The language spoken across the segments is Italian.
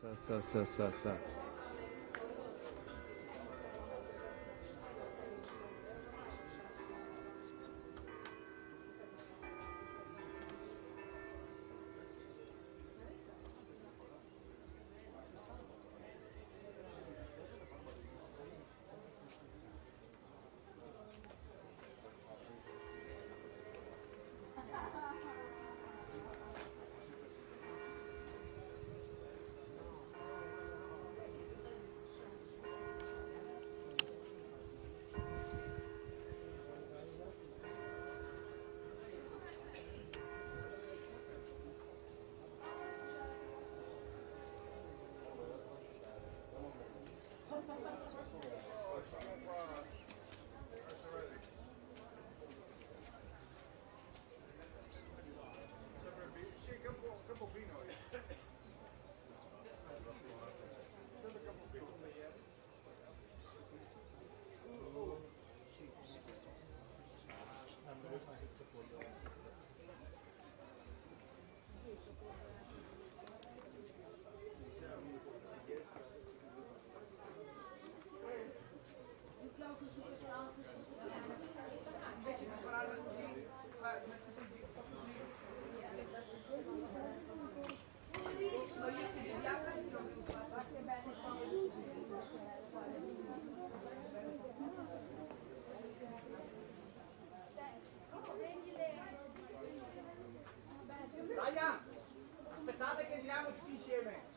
Sa. Invece di pararla così, metti così, fa così. Ma io ti deviata e ti ho Dai, aspettate che entriamo tutti insieme.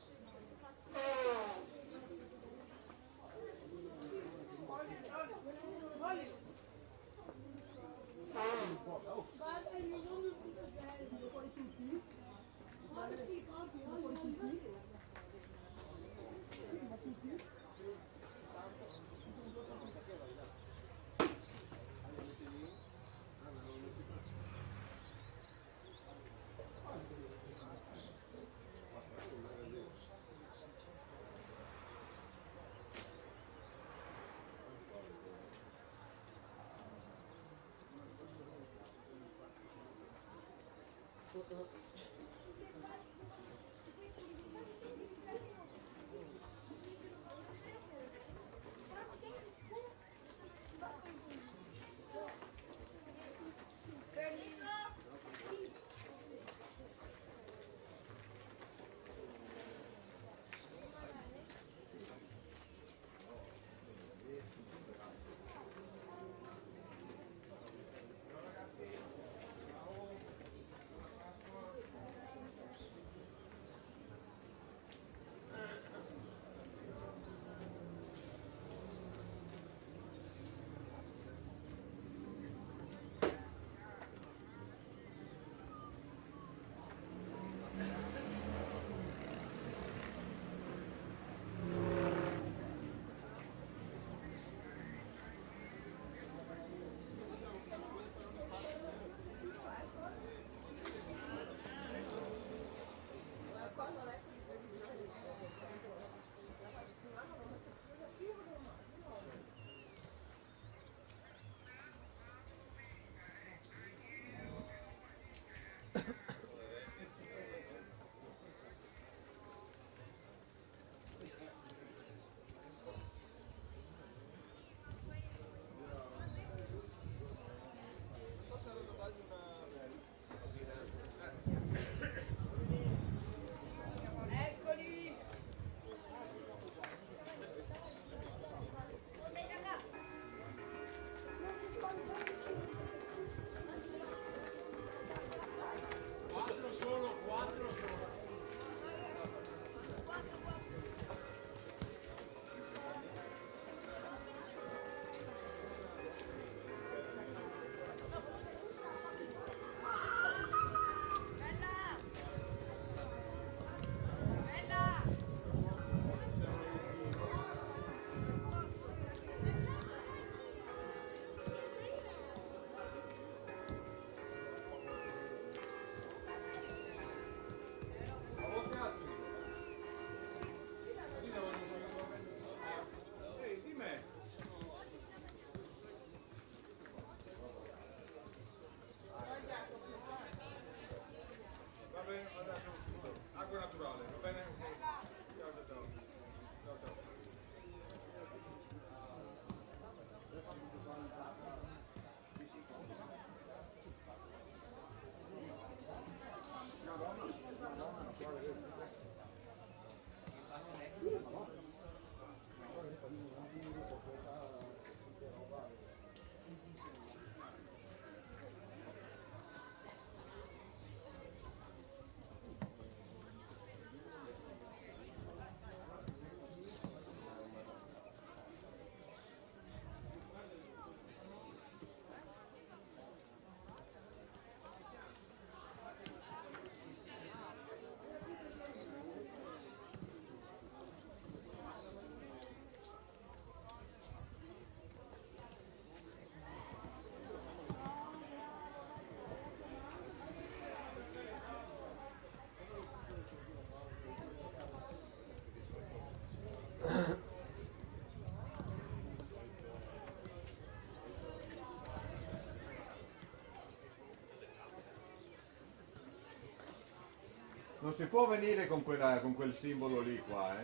Non si può venire con quel simbolo lì qua, eh?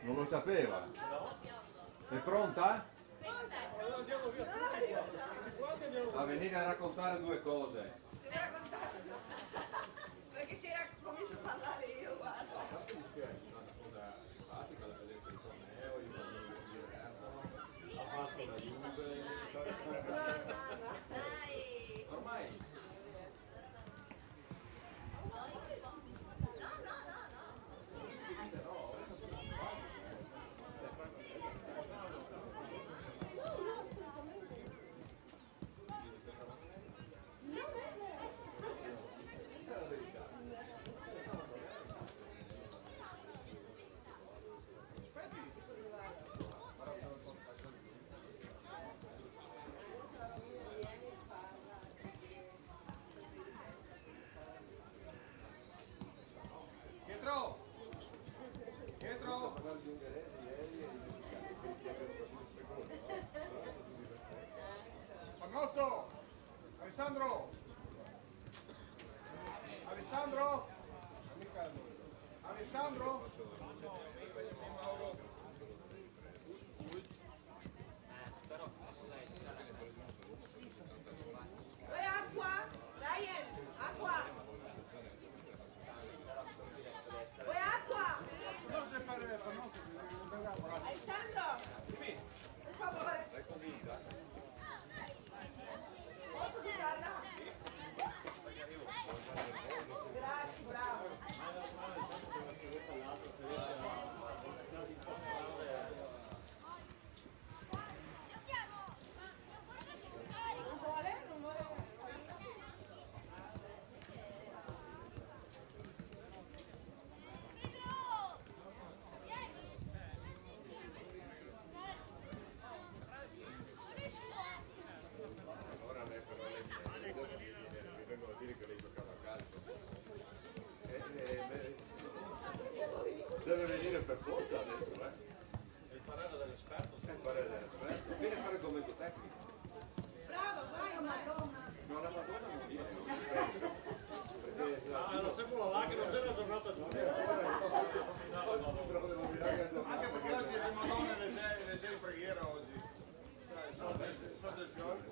Non lo sapeva. È pronta? A venire a raccontare due cose. Devi raccontare. Perché se era comincio a parlare io, guarda. Ormai Pietro! Pietro! Fagozzo! Alessandro! Alessandro? Alessandro? Vuoi acqua? Ryan, acqua! Vuoi acqua? Alessandro! Per favore! Posso buttarla? Grazie, bravo! Non vuole? Non vuole? Ora lei però mi vengono a dire che lei giocava a calcio. Deve venire per forza adesso, eh? Il parere dell'esperto. È il parere dell'esperto. Viene a fare il commento tecnico. Bravo, vai, Madonna! No, la Madonna non viene, non ci penso. Perché Era sempre là che non c'era la giornata giusta. anche perché oggi le Madonne le sei in preghiera oggi. Sotto il fiore.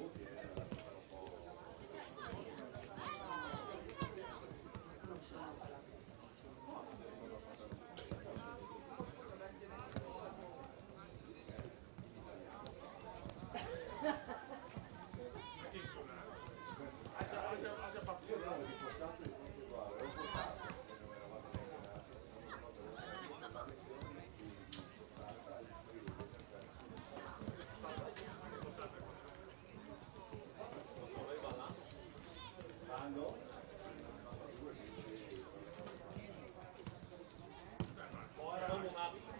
Poi eravamo un attimo.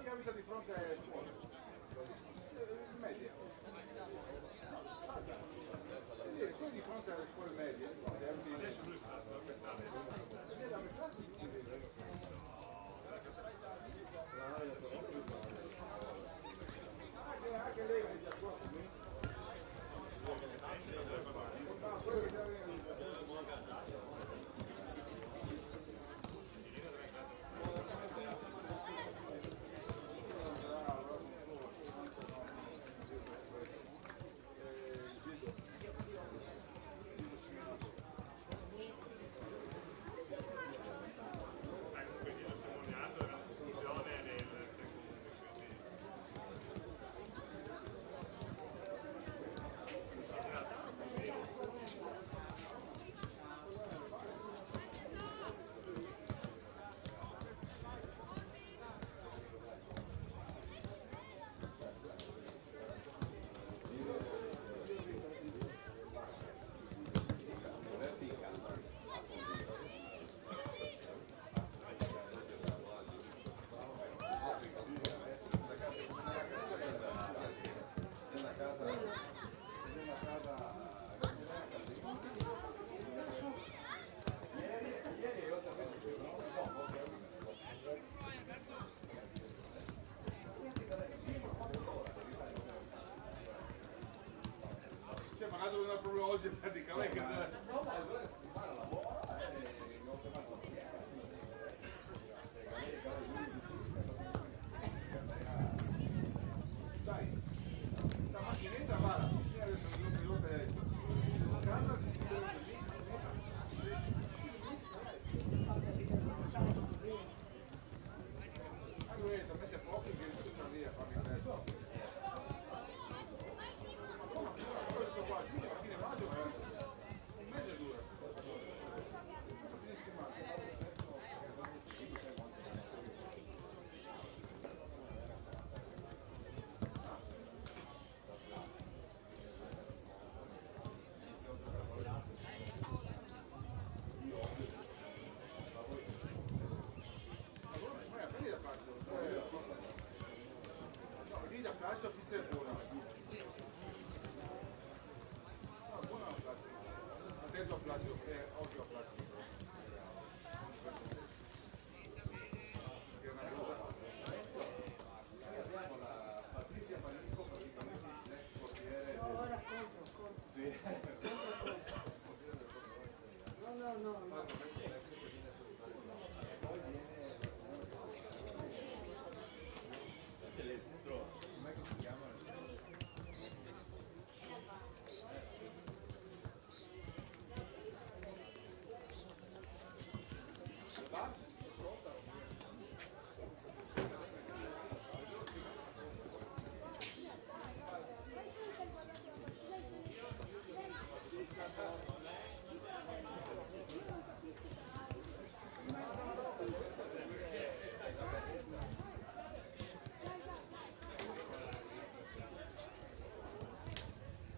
Poi abita di fronte alle scuole. Medie. Qui di fronte alle scuole medie. Adesso lui sta da anche lei è già qua. oggi praticamente dai, la macchinetta va, adesso io ho detto, casa di mette pochi che tu sta lì a farmi il testo. Questo qua, quindi alla fine maggio, un mese dura. No, lì da calcio a pizza è buona. No, buona la plastica. Attento al plastico, occhio al plastico. Che è una cosa. Abbiamo la Patrizia Panisco, praticamente l'ex portiere. No, ora contro. Sì. No.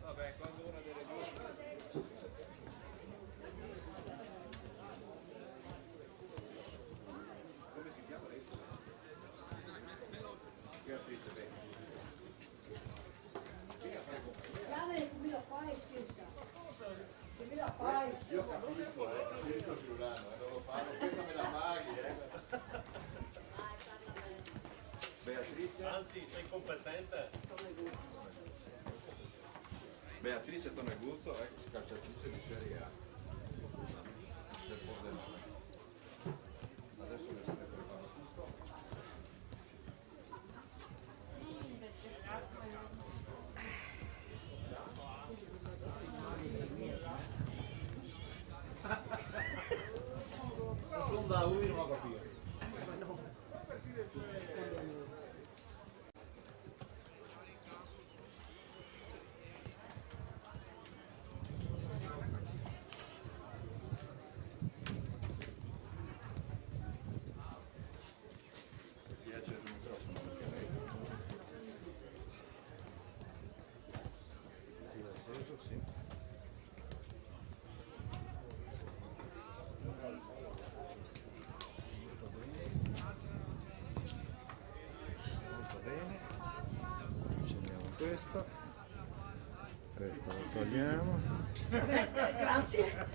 Vabbè, quando una delle due. Come si chiama lei? Che attrice lei? Io capisco, il friulano, non lo fanno, questa me la paghi, Beatrice? Anzi, sei competente. Beatrice Toneguzzo, calciatrice di Serie A del Pordenone. Adesso le preparo tutto. Non da lui non ho capito. Piace il microfono perché lei l'ho acceso, sì. Molto bene. Accendiamo questo lo togliamo. Grazie.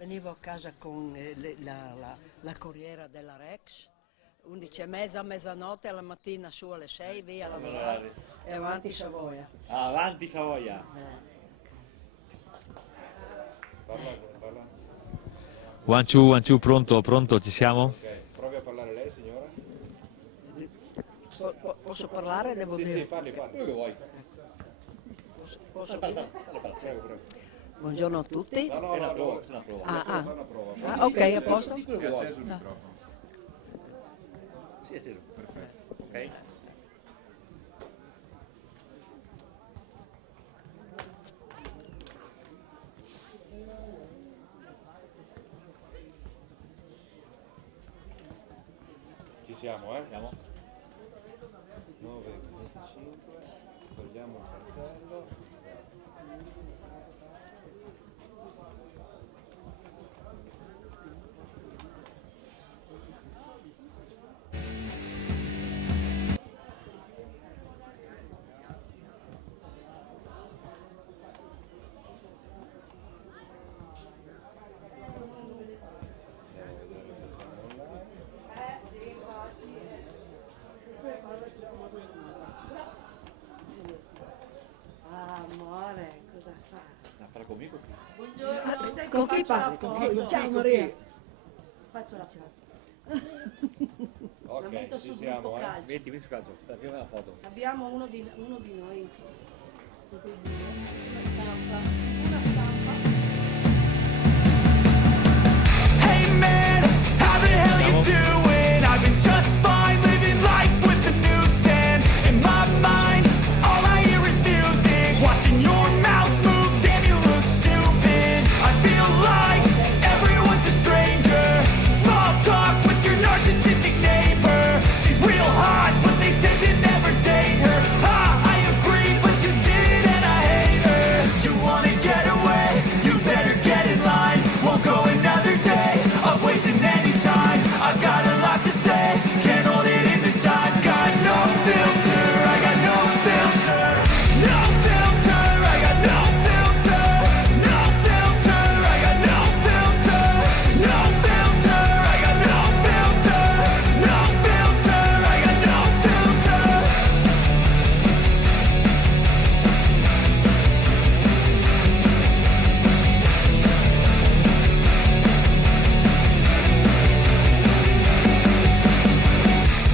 Venivo a casa con la corriera della Rex, 11:30, mezzanotte, alla mattina su alle 6, via a lavorare e avanti Savoia. Avanti Savoia. Parla. 1, 2, 1, 2, pronto, ci siamo? Ok, provi a parlare lei, signora. Posso parlare? Devo dire. Sì, parli. Quello che vuoi. Posso Parla. Prego. Buongiorno a tutti. No, no, È una no, prova, no. è una prova. Ah, Fai ah. una prova. Ah, ok, a posto. Di quello È che vuoi. acceso il microfono. Sì, è acceso. Perfetto. Ok. Ci siamo, eh? Siamo. 9:25. Togliamo il cartello. Amore, cosa fa? No, parla conmigo. Buongiorno. Con chi parli? Con chi? Ciao Maria. Faccio la foto. Ok, La metto ci sul siamo, gruppo calcio. Metti su calcio. Prima la foto. Abbiamo uno di noi. Tutti e due. Una stampa. Una stampa. Hey man, how the hell you doing? I've been just fine living life with the news and in my mind, all I hear is music. Watching your mouth move, damn you look stupid. I feel like everyone's a stranger. Small talk with your narcissistic neighbor. She's real hot, but they said to never date her. Ha, I agree, but you did and I hate her. You wanna get away? You better get in line. Won't go another day of wasting any time. I've got a lot to say, can't hold it in this time. Got no filter, I got no filter. No filter, I got no filter. No filter, I got no filter. No filter, I got no filter. No filter, I got no filter.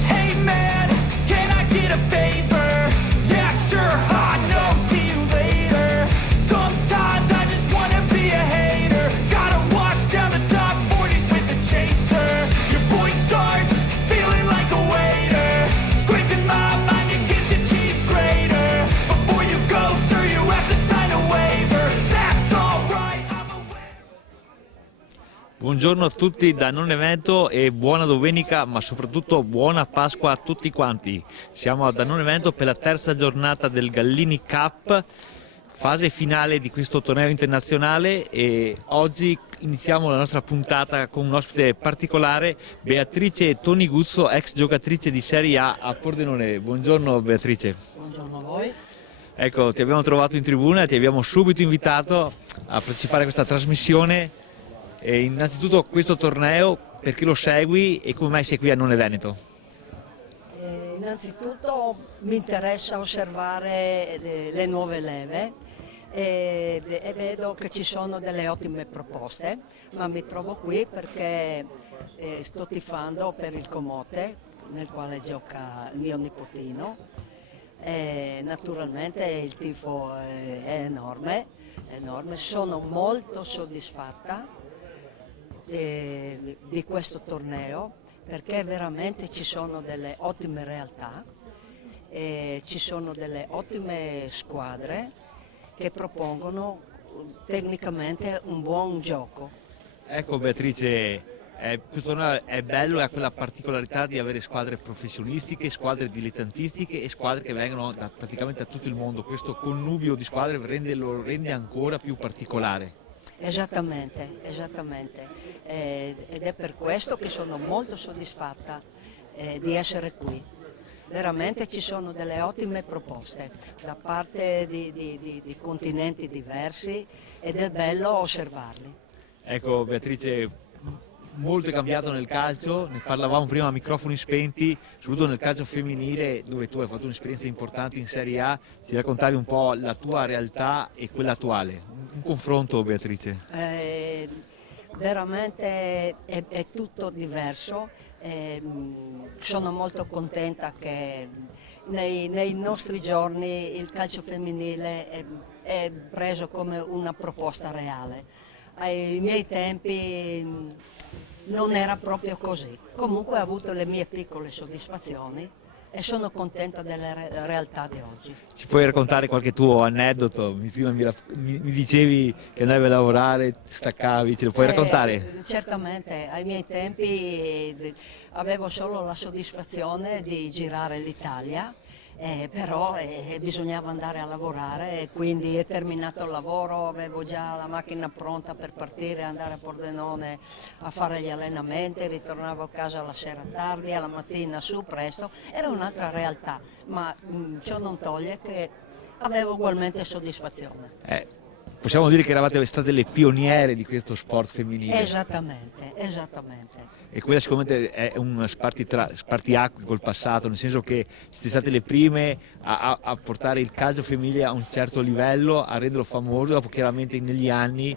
Hey man, can I get a favor? Yeah, sure, I know, see you later. Sometimes I just wanna be a hater. Gotta wash down the top 40s with a chaser. Your voice starts feeling like a waiter. Scraping my mind against a cheese grater. Before you go, sir, you have to sign a waiver. That's alright, I'm aware. Buongiorno a tutti da Non Evento e buona domenica, ma soprattutto buona Pasqua a tutti quanti. Siamo da Non Evento per la terza giornata del Gallini Cup, fase finale di questo torneo internazionale, e oggi iniziamo la nostra puntata con un ospite particolare, Beatrice Toniguzzo, ex giocatrice di Serie A Pordenone. Buongiorno Beatrice. Buongiorno a voi. Ecco, ti abbiamo trovato in tribuna e ti abbiamo subito invitato a partecipare a questa trasmissione. E innanzitutto questo torneo, perché lo segui e come mai sei qui a Non Veneto? Innanzitutto mi interessa osservare le nuove leve e vedo che ci sono delle ottime proposte, ma mi trovo qui perché sto tifando per il Comote, nel quale gioca il mio nipotino. E naturalmente il tifo è enorme, sono molto soddisfatta di questo torneo, perché veramente ci sono delle ottime realtà, ci sono delle ottime squadre che propongono tecnicamente un buon gioco. Ecco Beatrice, questo torneo è bello e ha quella particolarità di avere squadre professionistiche, squadre dilettantistiche e squadre che vengono praticamente da tutto il mondo. Questo connubio di squadre lo rende ancora più particolare. Esattamente, ed è per questo che sono molto soddisfatta di essere qui. Veramente ci sono delle ottime proposte da parte di continenti diversi ed è bello osservarli. Ecco Beatrice, molto è cambiato nel calcio, ne parlavamo prima a microfoni spenti, soprattutto nel calcio femminile dove tu hai fatto un'esperienza importante in Serie A, ci raccontavi un po' la tua realtà e quella attuale. Un confronto Beatrice? Veramente è tutto diverso, sono molto contenta che nei nostri giorni il calcio femminile è preso come una proposta reale. Ai miei tempi non era proprio così. Comunque ho avuto le mie piccole soddisfazioni e sono contenta della realtà di oggi. Ci puoi raccontare qualche tuo aneddoto? Prima mi dicevi che andavi a lavorare, staccavi, ce lo puoi raccontare? Certamente, ai miei tempi avevo solo la soddisfazione di girare l'Italia, però bisognava andare a lavorare e quindi terminato il lavoro avevo già la macchina pronta per partire, andare a Pordenone a fare gli allenamenti, ritornavo a casa la sera tardi, alla mattina su presto, era un'altra realtà, ma ciò non toglie che avevo ugualmente soddisfazione. Possiamo dire che eravate state le pioniere di questo sport femminile. Esattamente, esattamente. E quella sicuramente è un spartiacque col passato, nel senso che siete state le prime a portare il calcio femminile a un certo livello, a renderlo famoso, dopo chiaramente negli anni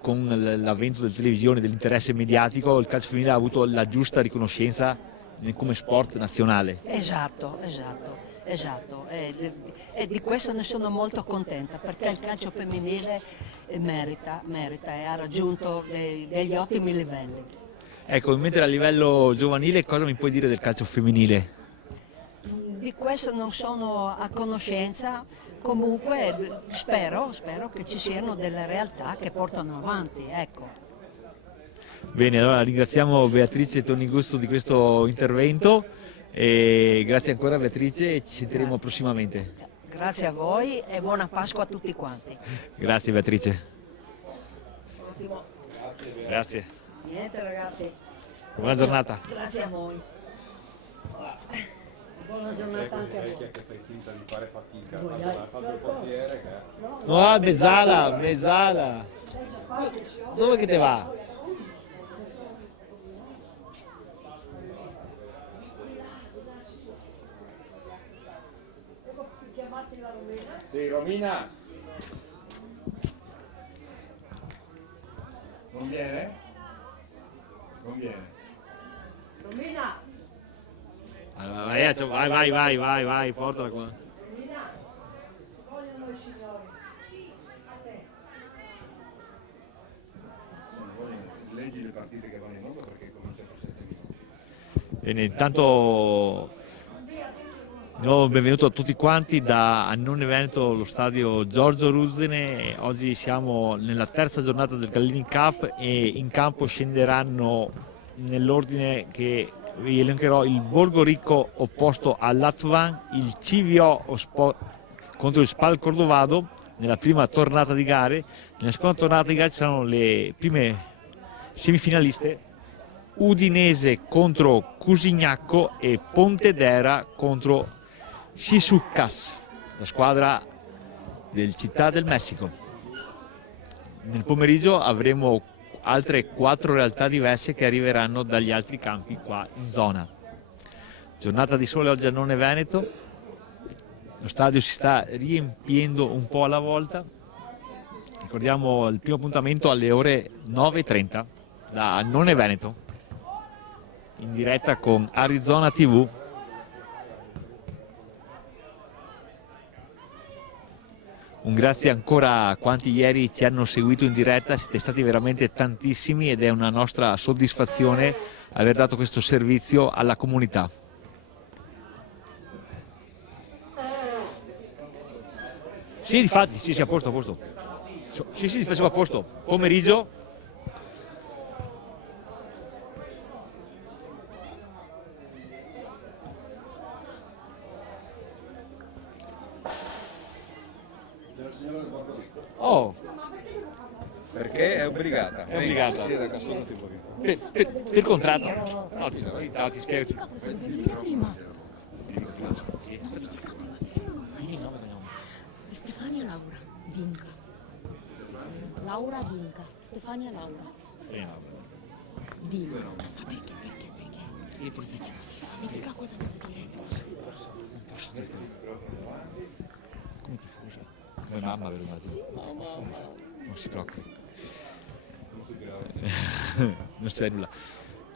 con l'avvento della televisione, dell'interesse mediatico, il calcio femminile ha avuto la giusta riconoscenza come sport nazionale. Esatto. E di questo ne sono molto contenta perché il calcio femminile merita e ha raggiunto degli ottimi livelli. Ecco, mentre a livello giovanile cosa mi puoi dire del calcio femminile? Di questo non sono a conoscenza, comunque spero che ci siano delle realtà che portano avanti, ecco. Bene, allora ringraziamo Beatrice Tonigusto di questo intervento e grazie ancora Beatrice e ci sentiremo prossimamente. Grazie a voi e buona Pasqua a tutti quanti. Grazie Beatrice. Ottimo. Grazie. Niente ragazzi. Buona giornata. Grazie a voi. Buona giornata anche a voi. Che fai finta di fare fatica, ha fatto il portiere che... No, mezzala. Dove che te va? Sì, Romina. Non viene? Non viene. Romina! Allora, vai, portala qua. Romina! Vogliono i signori. A te. Leggi le partite che vanno in onda perché comincia per 7 minuti. Bene, intanto di nuovo benvenuto a tutti quanti da Annone Veneto, lo stadio Giorgio Ruzzene. Oggi siamo nella terza giornata del Gallini Cup e in campo scenderanno nell'ordine che vi elencherò il Borgo Ricco opposto all'Atvan, il CVO contro il Spal Cordovado nella prima tornata di gare. Nella seconda tornata di gare ci saranno le prime semifinaliste, Udinese contro Cusignacco e Pontedera contro Sisucas, la squadra del Città del Messico. Nel pomeriggio avremo altre 4 realtà diverse che arriveranno dagli altri campi qua in zona. Giornata di sole oggi a Annone Veneto, lo stadio si sta riempiendo un po' alla volta. Ricordiamo il primo appuntamento alle ore 9:30 da Annone Veneto, in diretta con Arizona TV. Un grazie ancora a quanti ieri ci hanno seguito in diretta, siete stati veramente tantissimi ed è una nostra soddisfazione aver dato questo servizio alla comunità. Sì, difatti, sì, a posto. Sì, facevo a posto. Pomeriggio. Oh, Perché è obbligata. È obbligata. Sì, ascoltati un pochino. per contratto? No, ti spiego. Stefania Laura Dinca. Laura Dinca. Stefania Laura. Dinca. Ma perché? Mi dica cosa deve dire. Come tifosa? Come mamma per una Sì, no, mamma. Non si preoccupi. Non c'è nulla.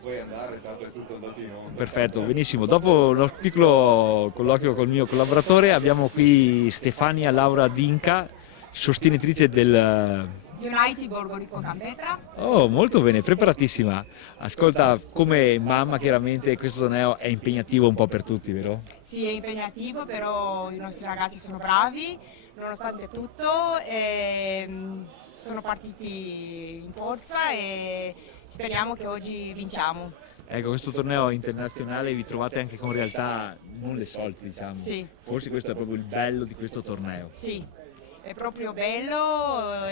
Puoi andare, tanto è tutto andato in onda. Perfetto, benissimo. Dopo lo piccolo colloquio col mio collaboratore abbiamo qui Stefania Laura Dinca, sostenitrice del... United Borgo Rico Campetra. Oh, molto bene, preparatissima. Ascolta, come mamma chiaramente questo torneo è impegnativo un po' per tutti, vero? Sì, è impegnativo, però i nostri ragazzi sono bravi, nonostante tutto, sono partiti in forza e speriamo che oggi vinciamo. Ecco, questo torneo internazionale vi trovate anche con realtà non le solite, diciamo. Sì. Forse questo è proprio il bello di questo torneo. Sì, è proprio bello,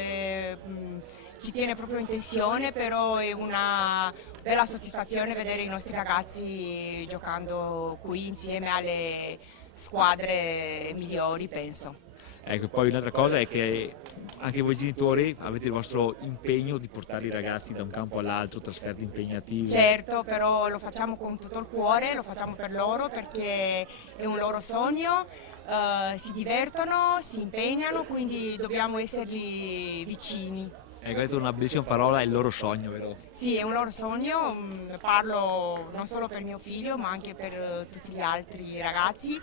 ci tiene proprio in tensione, però è una bella soddisfazione vedere i nostri ragazzi giocando qui insieme alle squadre migliori, penso. Ecco, poi un'altra cosa è che anche voi genitori avete il vostro impegno di portare i ragazzi da un campo all'altro, trasferte impegnative. Certo, però lo facciamo con tutto il cuore, lo facciamo per loro perché è un loro sogno, si divertono, si impegnano, quindi dobbiamo esserli vicini. Ecco, hai detto una bellissima parola, è il loro sogno, vero? Sì, è un loro sogno, parlo non solo per mio figlio ma anche per tutti gli altri ragazzi,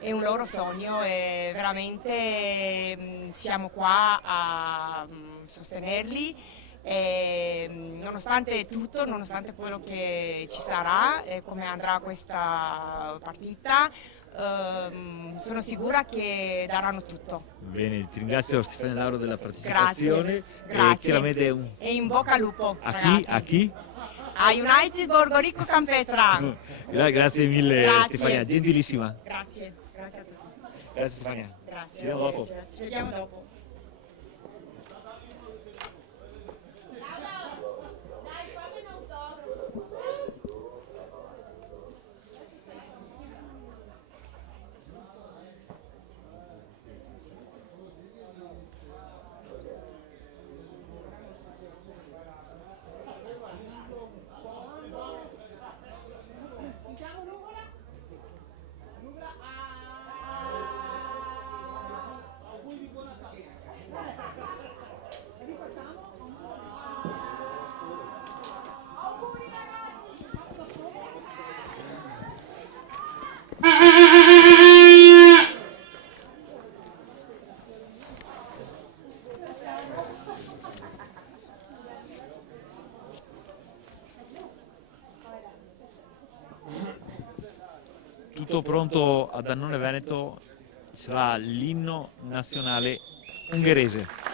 è un loro sogno e veramente siamo qua a sostenerli e nonostante tutto, nonostante quello che ci sarà e come andrà questa partita, sono sicura che daranno tutto. Bene, ti ringrazio Stefania Lauro della partecipazione. Grazie. Chiaramente E in bocca al lupo, a ragazzi. chi? A chi? A United Borgo Rico Campetra. Grazie mille Grazie. Stefania, gentilissima. Grazie, grazie a tutti. Grazie Stefania. Grazie. Ci vediamo dopo. Ci vediamo dopo. Tutto pronto a Dannone Veneto, sarà l'inno nazionale ungherese.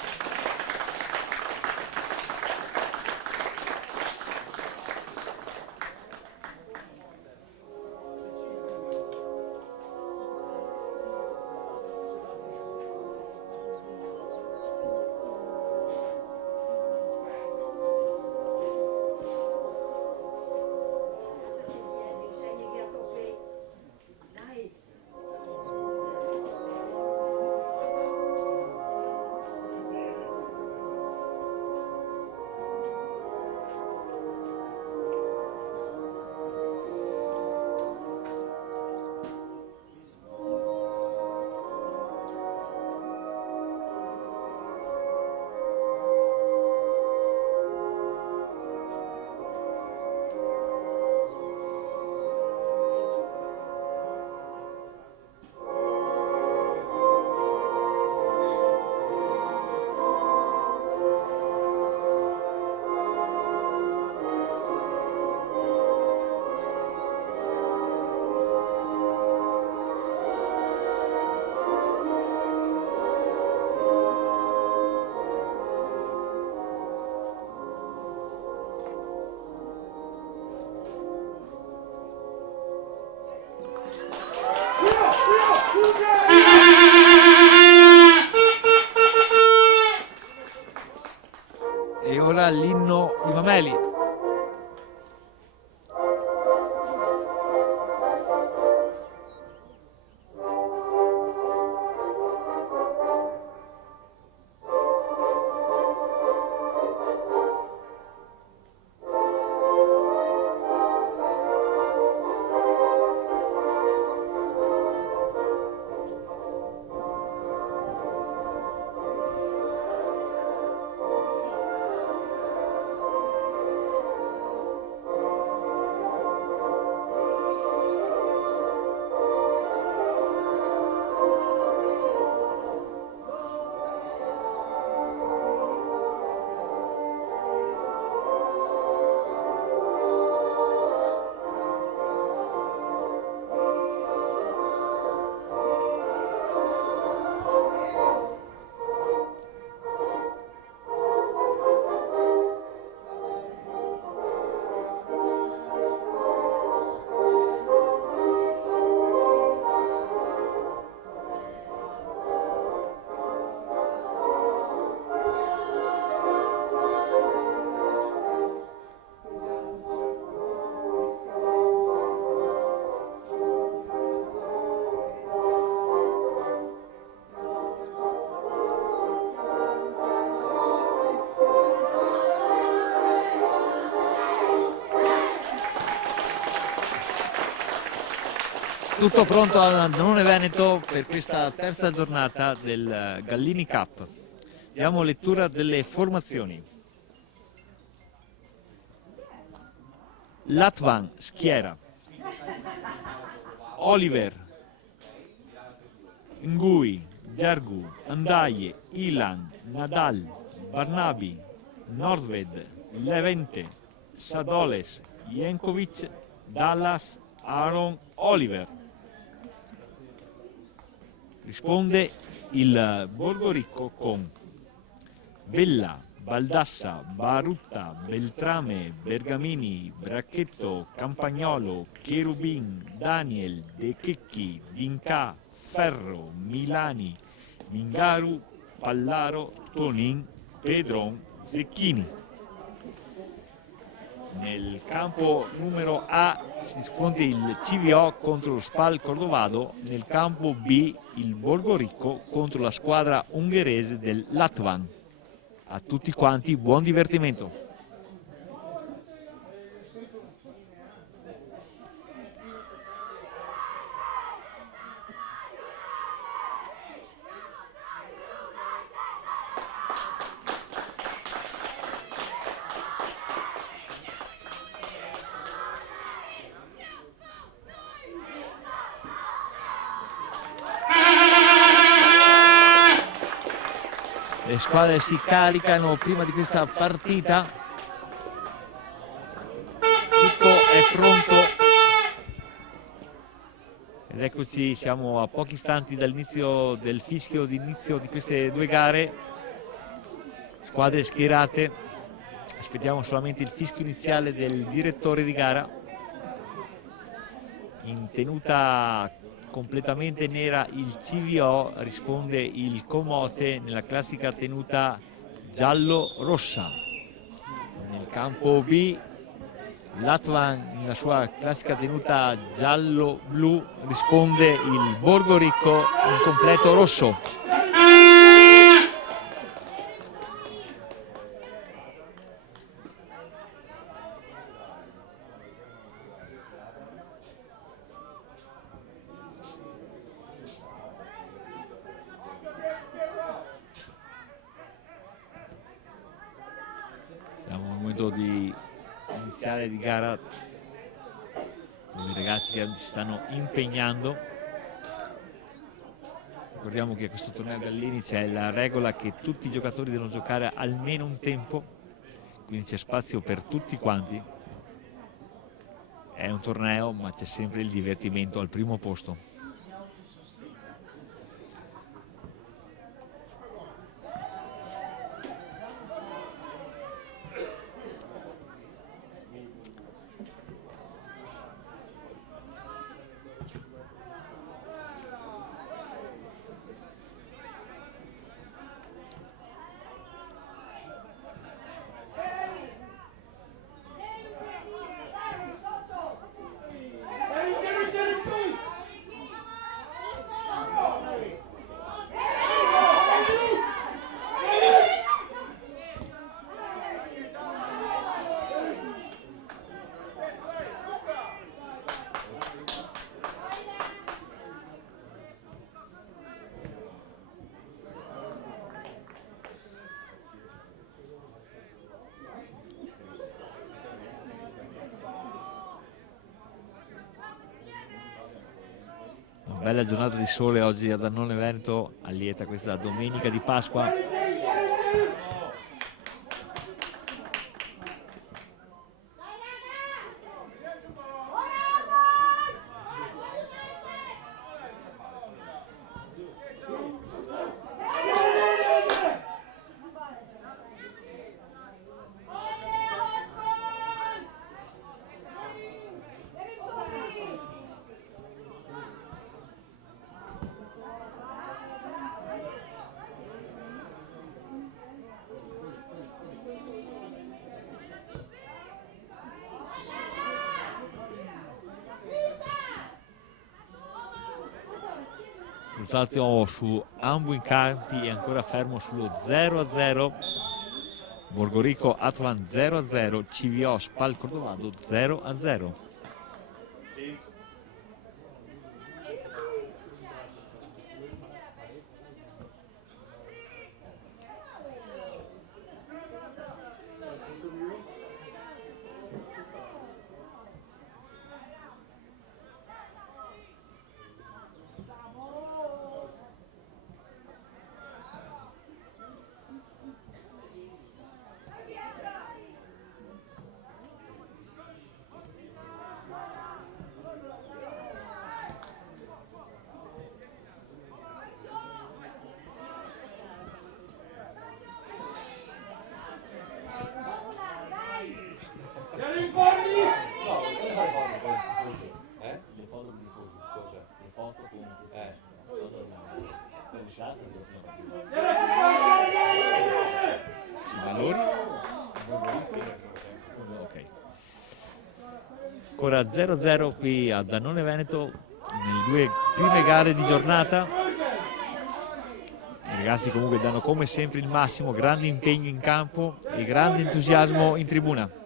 E ora l'inno di Mameli. Tutto pronto a Danone Veneto per questa terza giornata del Gallini Cup. Diamo lettura delle formazioni. Latvan, schiera. Oliver, Ngui, Gergu, Andaye, Ilan, Nadal, Barnabi, Nordved, Levente, Sadoles, Jenkovic, Dallas, Aaron, Oliver. Risponde il Borgoricco con Bella, Baldassa, Barutta, Beltrame, Bergamini, Bracchetto, Campagnolo, Cherubin, Daniel, De Checchi, Dinca, Ferro, Milani, Mingaru, Pallaro, Tonin, Pedron, Zecchini. Nel campo numero A si diffonde il CVO contro lo Spal Cordovado, nel campo B il Borgoricco contro la squadra ungherese del Latvan. A tutti quanti buon divertimento. Le squadre si caricano prima di questa partita, tutto è pronto ed eccoci, siamo a pochi istanti dall'inizio del fischio d'inizio di queste due gare. Squadre schierate, aspettiamo solamente il fischio iniziale del direttore di gara. In tenuta completamente nera il CVO, risponde il Comote nella classica tenuta giallo-rossa. Nel campo B Latvan nella sua classica tenuta giallo-blu, risponde il Borgoricco in completo rosso. Siamo al momento di iniziale di gara dove i ragazzi che si stanno impegnando. Ricordiamo che a questo torneo Gallini c'è la regola che tutti i giocatori devono giocare almeno un tempo, quindi c'è spazio per tutti quanti. È un torneo, ma c'è sempre il divertimento al primo posto. Bella giornata di sole oggi a Danone Veneto, allieta questa domenica di Pasqua. Risultato su ambo i campi è ancora fermo sullo 0-0. Borgoricco Atvan 0-0, CVO Spal Cordovado 0-0. Si valori. Ok. Ancora 0-0 qui a Dannone Veneto nelle due prime gare di giornata. I ragazzi comunque danno come sempre il massimo, grande impegno in campo e grande entusiasmo in tribuna.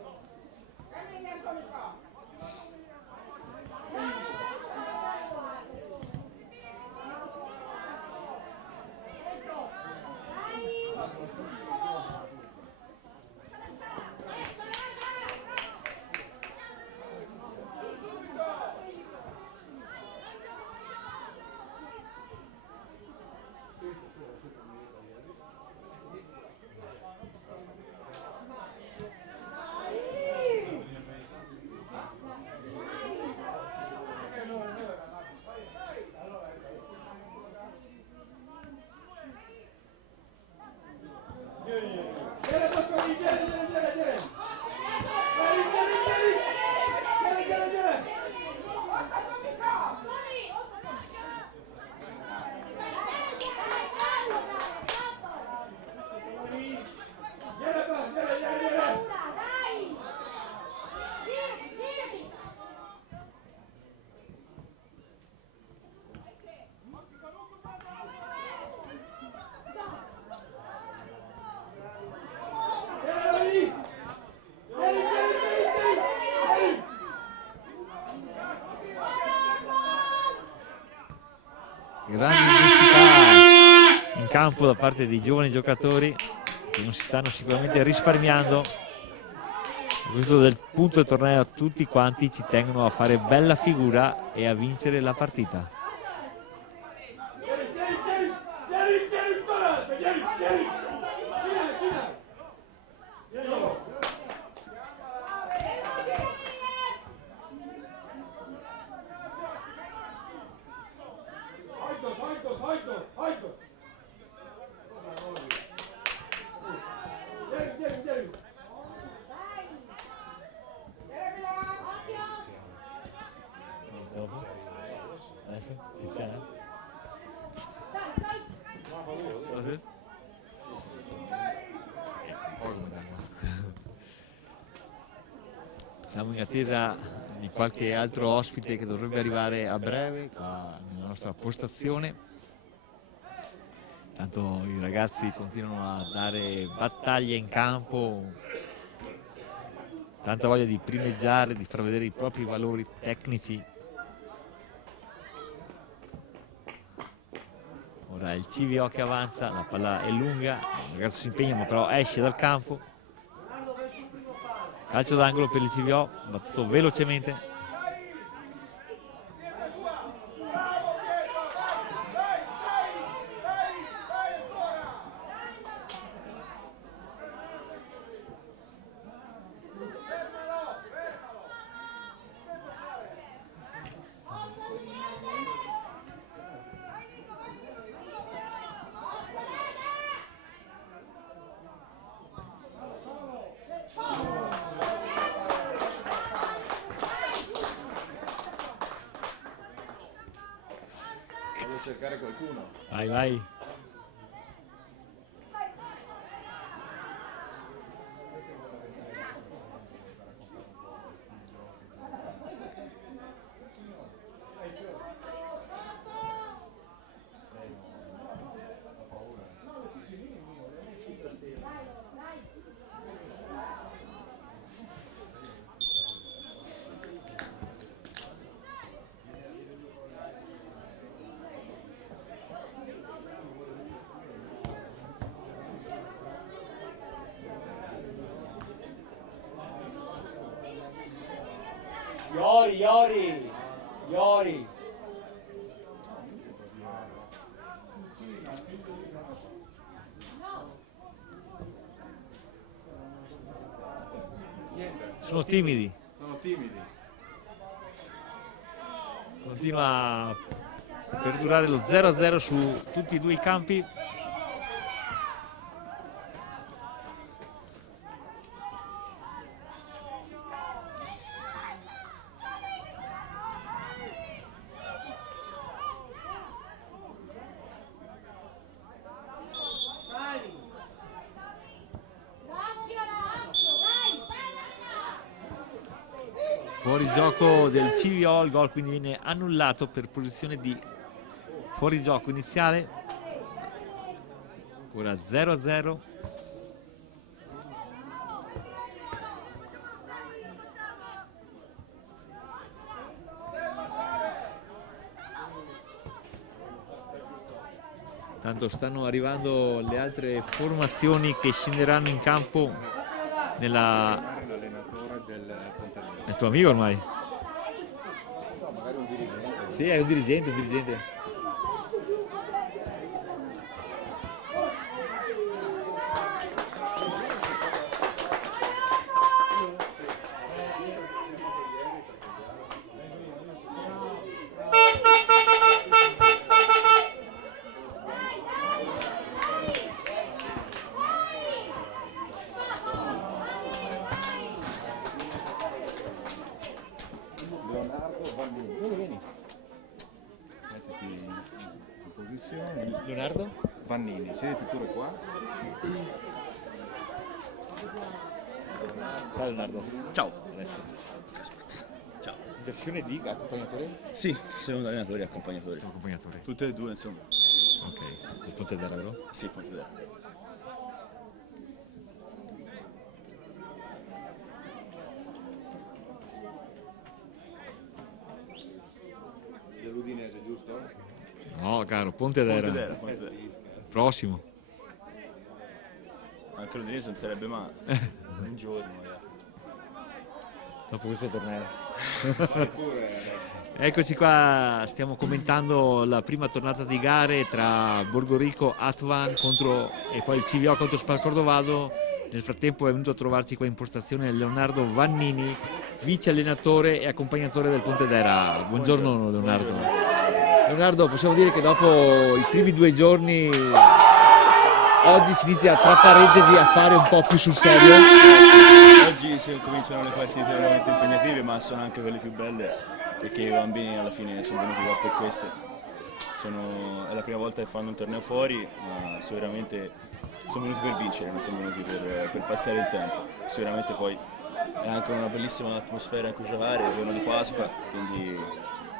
Grande intensità in campo da parte dei giovani giocatori che non si stanno sicuramente risparmiando. A questo del punto del torneo tutti quanti ci tengono a fare bella figura e a vincere la partita. Siamo in attesa di qualche altro ospite che dovrebbe arrivare a breve qua nella nostra postazione. Tanto i ragazzi continuano a dare battaglie in campo, tanta voglia di primeggiare, di far vedere i propri valori tecnici. Ora il CVO che avanza, la palla è lunga, il ragazzo si impegna ma però esce dal campo. Calcio d'angolo per il CVO, battuto velocemente. Devo cercare qualcuno. Vai, vai. Iori. Niente. Sono timidi. Sono timidi. Continua a perdurare lo 0-0 su tutti e due i campi. Fuori gioco del CVO, il gol quindi viene annullato per posizione di fuorigioco iniziale. Ora 0-0. Tanto stanno arrivando le altre formazioni che scenderanno in campo nella... L'allenatore del Pontevedra. È il tuo amico ormai? No, magari un dirigente. Sì, è un dirigente. Leonardo Vannini. Vieni. Mettiti in posizione. Leonardo? Vannini, siediti pure qua. Ciao Leonardo. Ciao. Adesso. Ciao. Versione di accompagnatore? Sì, siamo allenatori e accompagnatori. Siamo accompagnatori. Tutte e due, insomma. Ok. Il Pontevedra, vero? Sì, Pontevedra. Dell'Udinese, giusto? No, caro, Pontevedra. Pontevedra. Prossimo. Anche l'Udinese non sarebbe male. Un giorno, magari. Dopo questo torneo. Pure. Eccoci qua, stiamo commentando la prima tornata di gare tra Borgorico Atvan e poi il CVO contro Spalcordovado. Nel frattempo è venuto a trovarci qua in postazione Leonardo Vannini, vice allenatore e accompagnatore del Pontevedra. Buongiorno Leonardo. Leonardo, possiamo dire che dopo i primi 2 giorni oggi si inizia tra parentesi a fare un po' più sul serio? Oggi si cominciano le partite veramente impegnative, ma sono anche quelle più belle, perché i bambini alla fine sono venuti qua per queste. È la prima volta che fanno un torneo fuori, ma sicuramente sono venuti per vincere, non sono venuti per passare il tempo. Sicuramente poi è anche una bellissima atmosfera in cui giocare, il giorno di Pasqua, quindi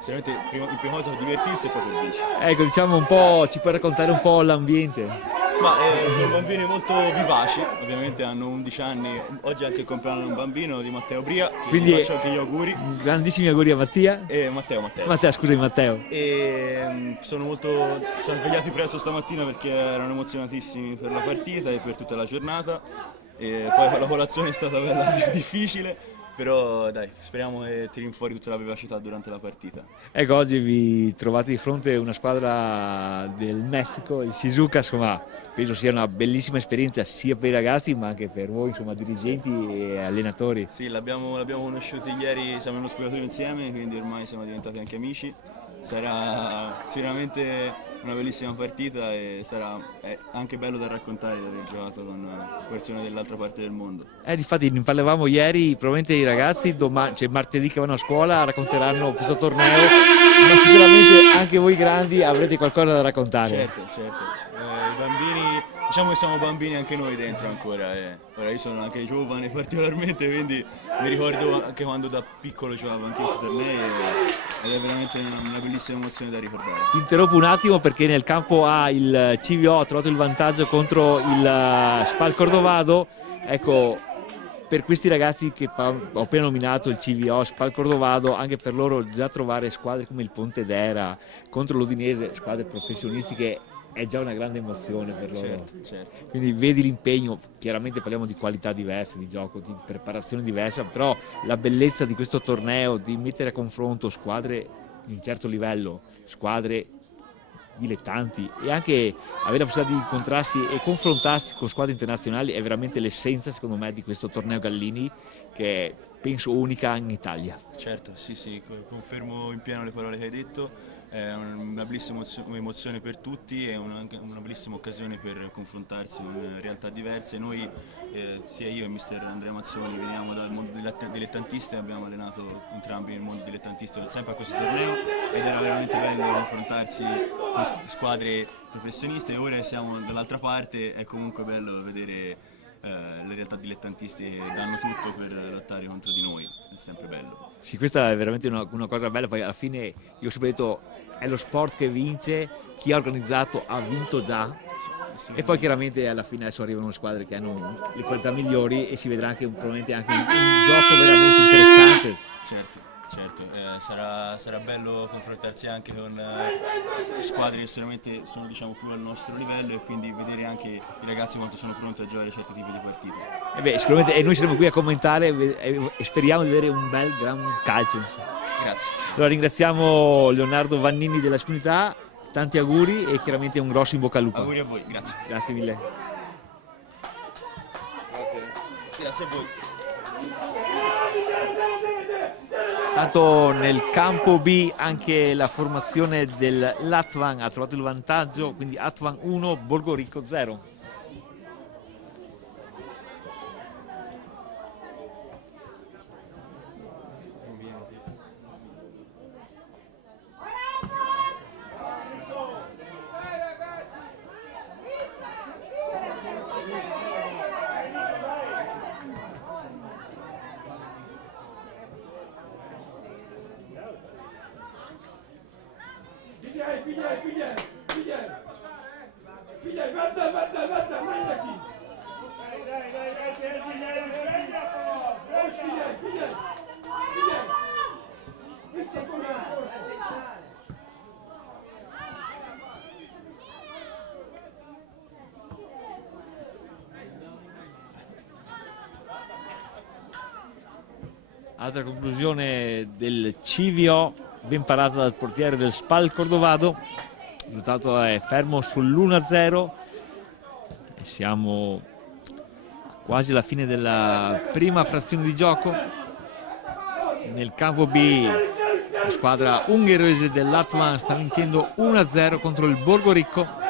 sicuramente in prima cosa divertirsi e poi per vincere. Ecco, diciamo un po', ci puoi raccontare un po' l'ambiente? Ma sono bambini molto vivaci, ovviamente hanno 11 anni, oggi è anche il compleanno di un bambino, di Matteo Bria, quindi faccio anche gli auguri. Grandissimi auguri a Mattia. E Matteo. Scusami Matteo. E sono svegliati presto stamattina perché erano emozionatissimi per la partita e per tutta la giornata, e poi la colazione è stata bella difficile. Però dai, speriamo che tirino fuori tutta la vivacità durante la partita. Ecco, oggi vi trovate di fronte a una squadra del Messico, il Shizuka, insomma, penso sia una bellissima esperienza sia per i ragazzi ma anche per voi, insomma, dirigenti e allenatori. Sì, l'abbiamo conosciuti ieri, siamo in uno spogliatoio insieme, quindi ormai siamo diventati anche amici. Sarà sicuramente una bellissima partita e sarà anche bello da raccontare di aver giocato con persone dell'altra parte del mondo. Difatti ne parlavamo ieri, probabilmente i ragazzi martedì che vanno a scuola racconteranno questo torneo, ma sicuramente anche voi grandi avrete qualcosa da raccontare. Certo. I bambini, diciamo che siamo bambini anche noi dentro ancora. Ora io sono anche giovane particolarmente, quindi mi ricordo anche quando da piccolo giocavo anche questi tornei ed è veramente una bellissima emozione da ricordare. Ti interrompo un attimo perché nel campo A il CVO ha trovato il vantaggio contro il Spalcordovado. Ecco, per questi ragazzi che ho appena nominato, il CVO, Spalcordovado, anche per loro già trovare squadre come il Pontevedra contro l'Udinese, squadre professionistiche, è già una grande emozione per loro. Certo. Quindi vedi l'impegno, chiaramente parliamo di qualità diverse, di gioco, di preparazione diversa, però la bellezza di questo torneo, di mettere a confronto squadre di un certo livello, squadre dilettanti e anche avere la possibilità di incontrarsi e confrontarsi con squadre internazionali è veramente l'essenza, secondo me, di questo torneo Gallini, che è, penso, unica in Italia. Certo, sì, confermo in pieno le parole che hai detto. È una bellissima emozione per tutti e anche una bellissima occasione per confrontarsi con realtà diverse. Noi, sia io e mister Andrea Mazzoni, veniamo dal mondo dilettantistico e abbiamo allenato entrambi nel mondo dilettantistico sempre a questo torneo ed era veramente bello confrontarsi con squadre professioniste e ora siamo dall'altra parte, è comunque bello vedere le realtà dilettantistiche danno tutto per lottare contro di noi, è sempre bello. Sì, questa è veramente una cosa bella, poi alla fine io ho sempre detto è lo sport che vince, chi ha organizzato ha vinto già. E poi chiaramente alla fine adesso arrivano squadre che hanno le qualità migliori e si vedrà anche probabilmente anche un gioco veramente interessante. Certo, sarà bello confrontarsi anche con squadre che sicuramente sono diciamo più al nostro livello e quindi vedere anche i ragazzi quanto sono pronti a giocare certi tipi di partite. Sicuramente e noi saremo qui a commentare e speriamo di vedere un bel gran calcio. Grazie. Allora ringraziamo Leonardo Vannini della Spunità. Tanti auguri e chiaramente un grosso in bocca al lupo. Auguri a voi, grazie. Grazie mille. Grazie a voi. Tanto nel campo B anche la formazione del Latvan ha trovato il vantaggio, quindi Atvan 1, Borgorico 0. Altra conclusione del CVO, ben parata dal portiere del Spal Cordovado. Il risultato è fermo sull'1-0 e siamo quasi alla fine della prima frazione di gioco. Nel campo B la squadra ungherese dell'Atvan sta vincendo 1-0 contro il Borgorico.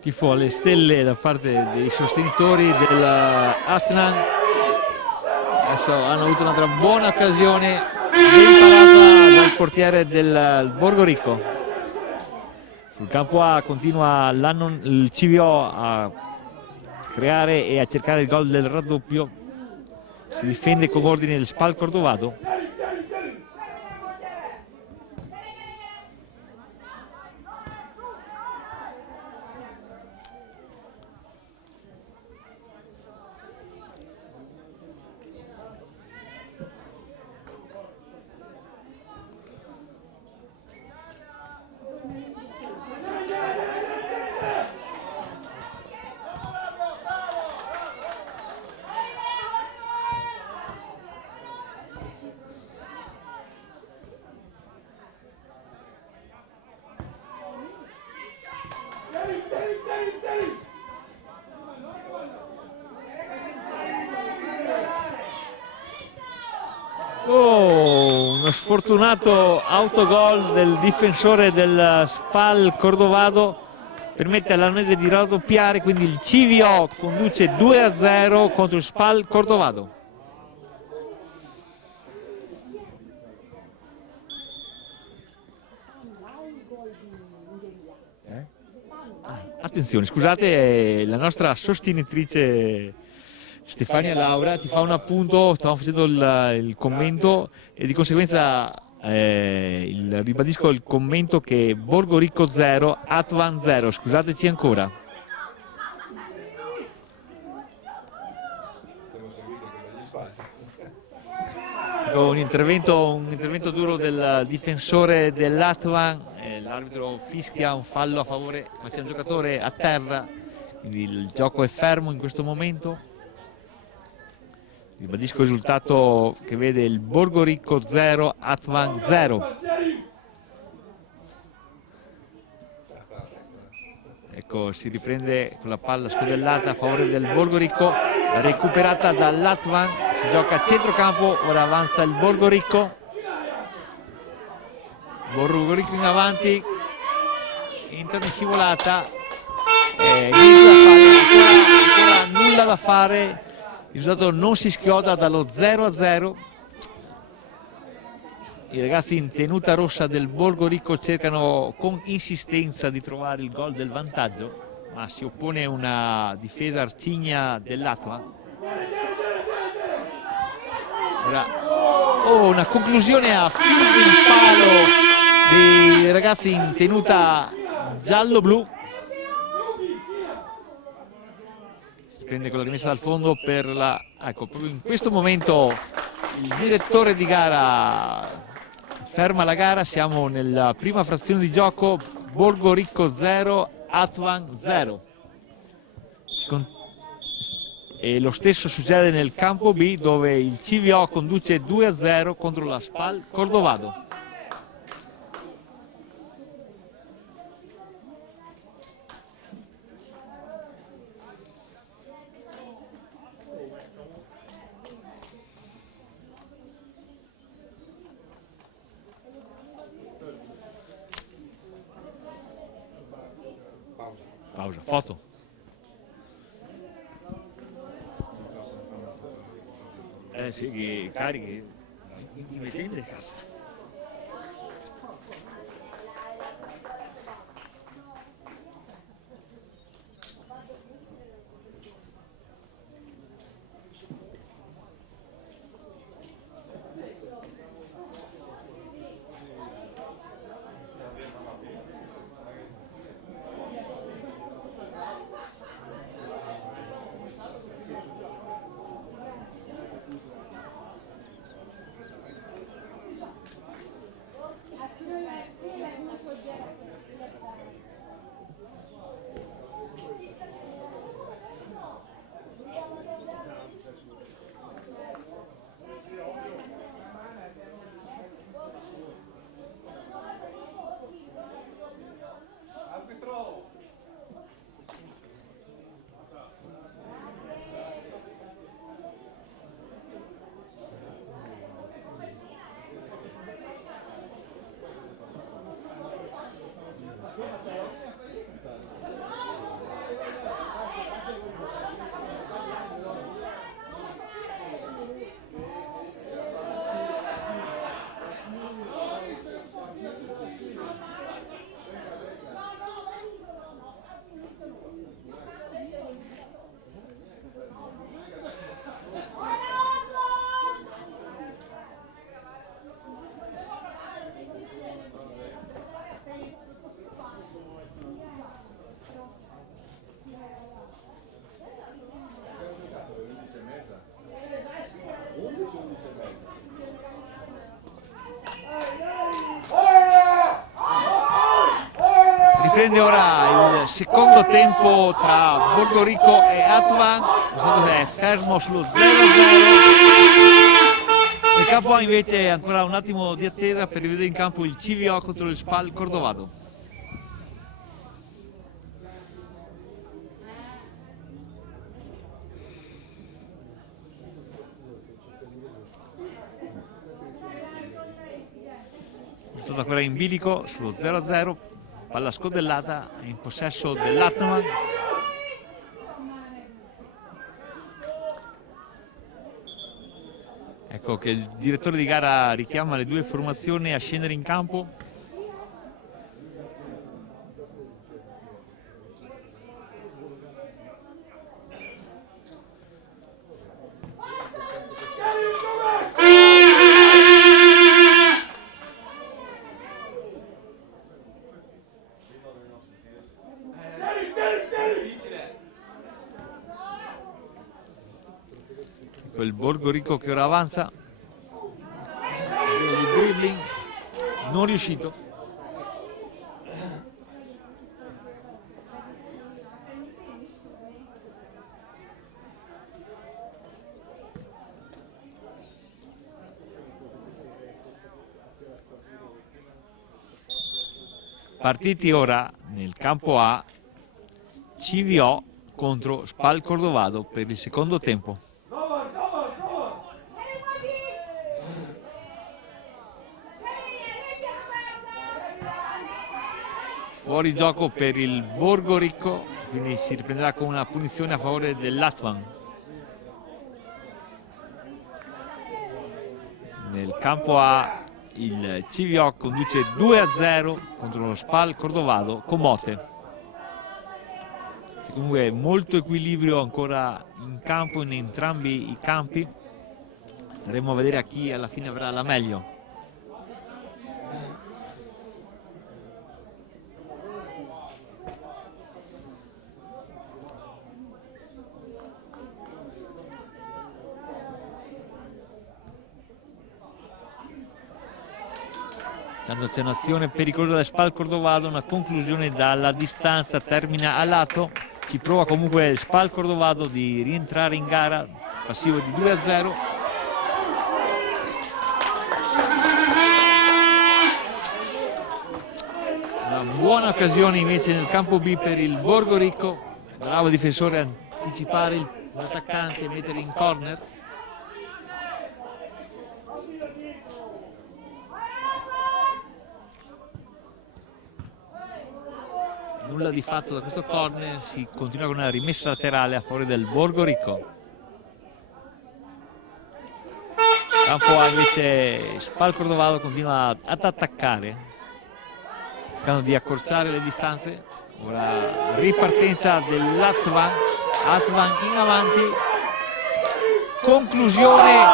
Tifo alle stelle da parte dei sostenitori dell'Atnan. Adesso hanno avuto un'altra buona occasione ben parata dal portiere del Borgorico. Sul campo A continua il CVO a creare e a cercare il gol del raddoppio. Si difende con ordine il Spal Cordovado. Uno sfortunato autogol del difensore del Spal Cordovado permette all'Arnese di raddoppiare, quindi il CVO conduce 2-0 contro il Spal Cordovado. Attenzione, scusate, la nostra sostenitrice Stefania Laura ci fa un appunto, stavamo facendo il commento e di conseguenza ribadisco il commento che Borgorico 0, Atvan 0, scusateci ancora. Ecco un intervento duro del difensore dell'Atvan, l'arbitro fischia un fallo a favore, ma c'è un giocatore a terra, quindi il gioco è fermo in questo momento. Ribadisco il risultato che vede il Borgo Ricco 0, Atvan 0. Ecco, si riprende con la palla scodellata a favore del Borgo Ricco, recuperata dall'Atvan, si gioca a centrocampo, ora avanza il Borgo Ricco. Borgo Ricco in avanti, entra in scivolata, ancora nulla da fare, il risultato non si schioda dallo 0-0. I ragazzi in tenuta rossa del Borgo Ricco cercano con insistenza di trovare il gol del vantaggio, ma si oppone una difesa arcigna dell'Atvan. Ora, una conclusione a filo del palo dei ragazzi in tenuta giallo-blu. Si prende con la rimessa dal fondo per la... Ecco, proprio in questo momento il direttore di gara ferma la gara, siamo nella prima frazione di gioco, Borgo Ricco 0, Atvan 0. E lo stesso succede nel campo B, dove il CVO conduce 2-0 contro la Spal Cordovado. Pausa, foto. Sì, che carichi. Mi mettete cazzo. Riprende ora il secondo tempo tra Borgo Ricco e Atvan, il risultato è fermo sullo 0-0. Nel campo A invece ancora un attimo di attesa per rivedere in campo il CVO contro il Spal Cordovado. Risultato ancora in bilico sullo 0-0. Palla scodellata in possesso dell'Atman. Ecco che il direttore di gara richiama le due formazioni a scendere in campo. Il Borgo Ricco che ora avanza, tentativo di dribbling non riuscito. Partiti ora nel campo A, CVO contro Spal Cordovado per il secondo tempo. Fuori gioco per il Borgo Ricco, quindi si riprenderà con una punizione a favore dell'Atvan. Nel campo A il CVO conduce 2-0 contro lo Spal Cordovado con Mote. Comunque molto equilibrio ancora in campo in entrambi i campi. Staremo a vedere a chi alla fine avrà la meglio. Tanto c'è un'azione pericolosa da Spal Cordovado, una conclusione dalla distanza, termina a lato. Ci prova comunque Spal Cordovado di rientrare in gara, passivo di 2-0. Una buona occasione invece nel campo B per il Borgo Ricco, bravo difensore a anticipare l'attaccante e mettere in corner. Nulla di fatto da questo corner, si continua con una rimessa laterale a favore del Borgo Ricco. Campo A invece Spal Cordovado continua ad attaccare, cercando di accorciare le distanze. Ora ripartenza dell'Atvan, Atvan in avanti, conclusione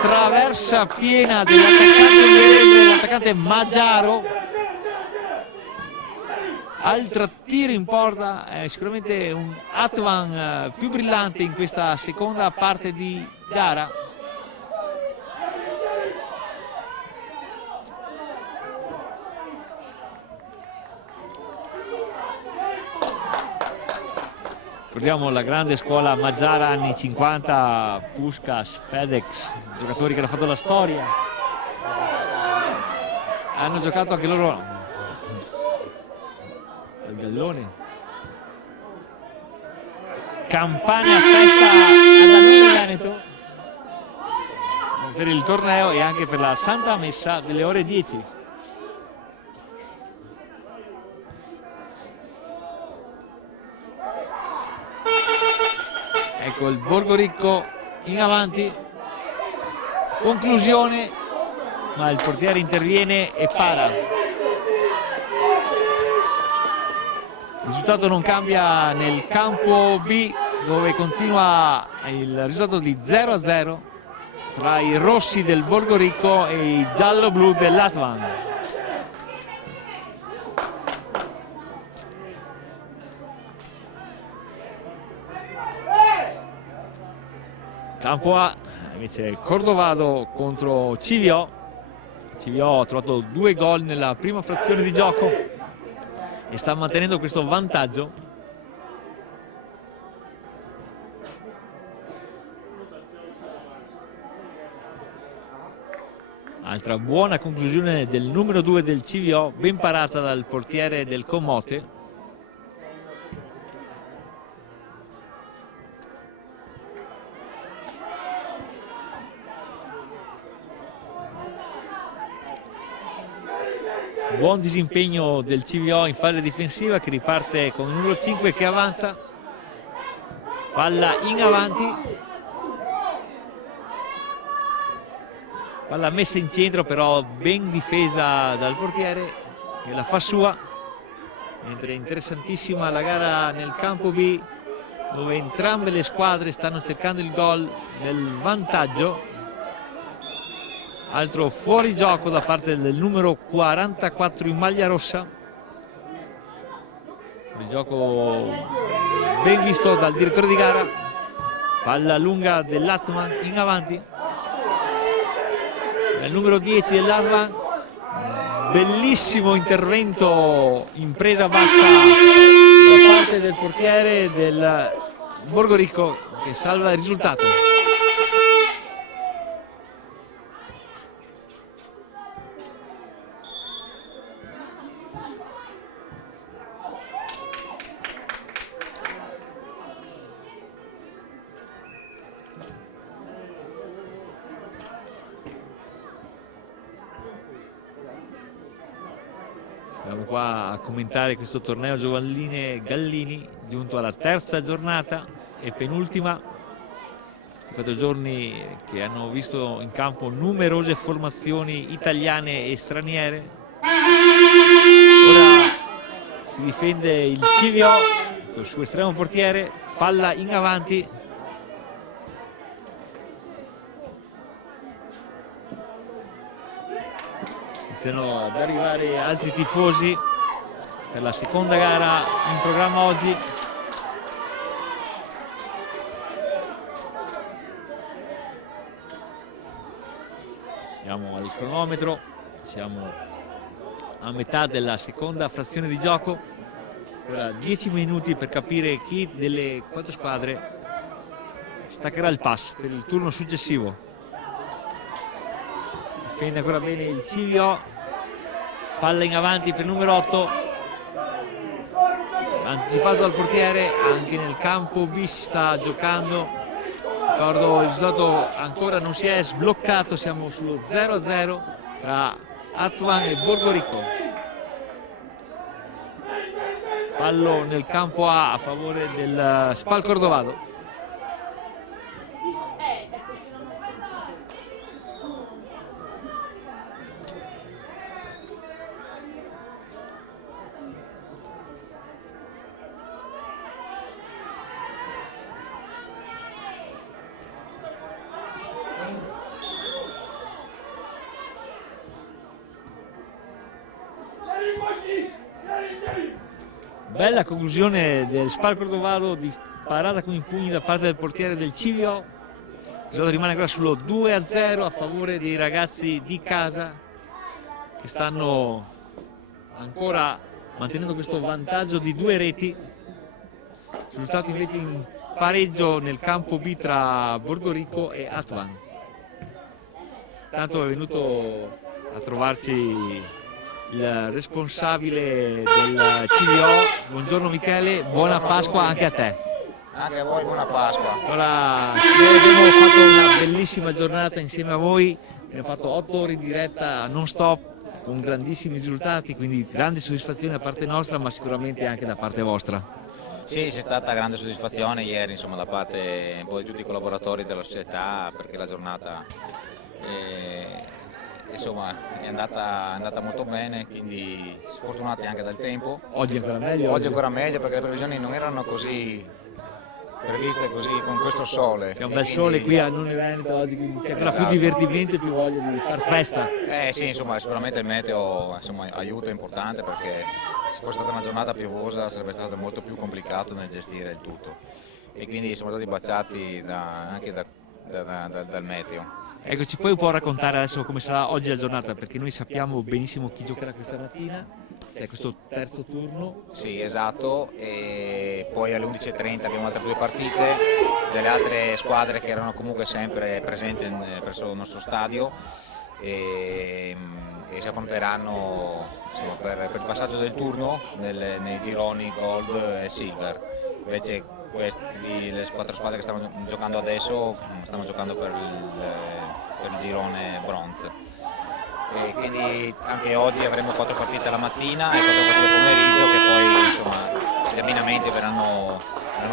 traversa piena dell'attaccante ungherese, l'attaccante Maggiaro. Altro tiro in porta, sicuramente un Atvan più brillante in questa seconda parte di gara. Ricordiamo la grande scuola Maggiara anni 50, Puskas, Fedex, giocatori che hanno fatto la storia. Hanno giocato anche loro al Gallone. Campane a festa ad Annone Veneto per il torneo e anche per la Santa Messa delle ore 10. Ecco il Borgo Ricco in avanti, conclusione, ma il portiere interviene e para. Il risultato non cambia nel campo B, dove continua il risultato di 0-0 tra i rossi del Borgo Ricco e i giallo-blu dell'Atvan. Campo A invece Cordovado contro CVO. CVO ha trovato 2 gol nella prima frazione di gioco e sta mantenendo questo vantaggio. Altra buona conclusione del numero 2 del CVO, ben parata dal portiere del Comote. Buon disimpegno del CVO in fase difensiva, che riparte con il numero 5 che avanza, palla in avanti, palla messa in centro però ben difesa dal portiere che la fa sua. Mentre interessantissima la gara nel campo B, dove entrambe le squadre stanno cercando il gol del vantaggio. Altro fuorigioco da parte del numero 44 in maglia rossa. Fuorigioco ben visto dal direttore di gara. Palla lunga dell'Atman in avanti. il numero 10 dell'Atvan, bellissimo intervento in presa bassa da parte del portiere del Borgoricco che salva il risultato. Siamo qua a commentare questo torneo giovanile Gallini, giunto alla terza giornata e penultima. Questi 4 giorni che hanno visto in campo numerose formazioni italiane e straniere. Ora si difende il Civio col suo estremo portiere, palla in avanti. Iniziano ad arrivare altri tifosi per la seconda gara in programma oggi. Andiamo al cronometro, siamo a metà della seconda frazione di gioco. Ora 10 minuti per capire chi delle 4 squadre staccherà il pass per il turno successivo. Difende ancora bene il Civio, palla in avanti per il numero 8, anticipato dal portiere. Anche nel campo B si sta giocando, ricordo il risultato ancora non si è sbloccato, siamo sullo 0-0 tra Atvan e Borgoricco. Fallo nel campo A a favore del Spal Cordovado. Bella conclusione del Spal Cordovado di parata con i pugni da parte del portiere del Civio. Il risultato rimane ancora sullo 2-0 a favore dei ragazzi di casa che stanno ancora mantenendo questo vantaggio di 2 reti. Risultato invece in pareggio nel campo B tra Borgoricco e Atvan. Tanto è venuto a trovarci il responsabile del CVO. Buongiorno Michele, buona Pasqua anche a te. Anche a voi buona Pasqua. Allora, abbiamo fatto una bellissima giornata insieme a voi, abbiamo fatto 8 ore in diretta non stop con grandissimi risultati, quindi grande soddisfazione da parte nostra ma sicuramente anche da parte vostra. Sì, c'è stata grande soddisfazione ieri, insomma, da parte un po' di tutti i collaboratori della società, perché la giornata insomma, è andata molto bene, quindi sfortunati anche dal tempo. Oggi ancora meglio? Oggi ancora meglio perché le previsioni non erano così previste così con questo sole. C'è un bel sole qui a Non Evento oggi, quindi c'è ancora più divertimento e più voglia di far festa. Sì, insomma, sicuramente il meteo insomma, aiuta, è importante, perché se fosse stata una giornata piovosa sarebbe stato molto più complicato nel gestire il tutto, e quindi siamo stati baciati anche dal meteo. Ecco, ci puoi un po' raccontare adesso come sarà oggi la giornata, perché noi sappiamo benissimo chi giocherà questa mattina, c'è questo terzo turno. Sì, esatto, e poi alle 11:30 abbiamo altre 2 partite delle altre squadre che erano comunque sempre presenti presso il nostro stadio e si affronteranno insomma, per il passaggio del turno nei gironi Gold e Silver. Invece le 4 squadre che stanno giocando adesso stanno giocando per il girone bronze, e quindi anche oggi avremo 4 partite la mattina e 4 partite al pomeriggio, che poi insomma gli abbinamenti verranno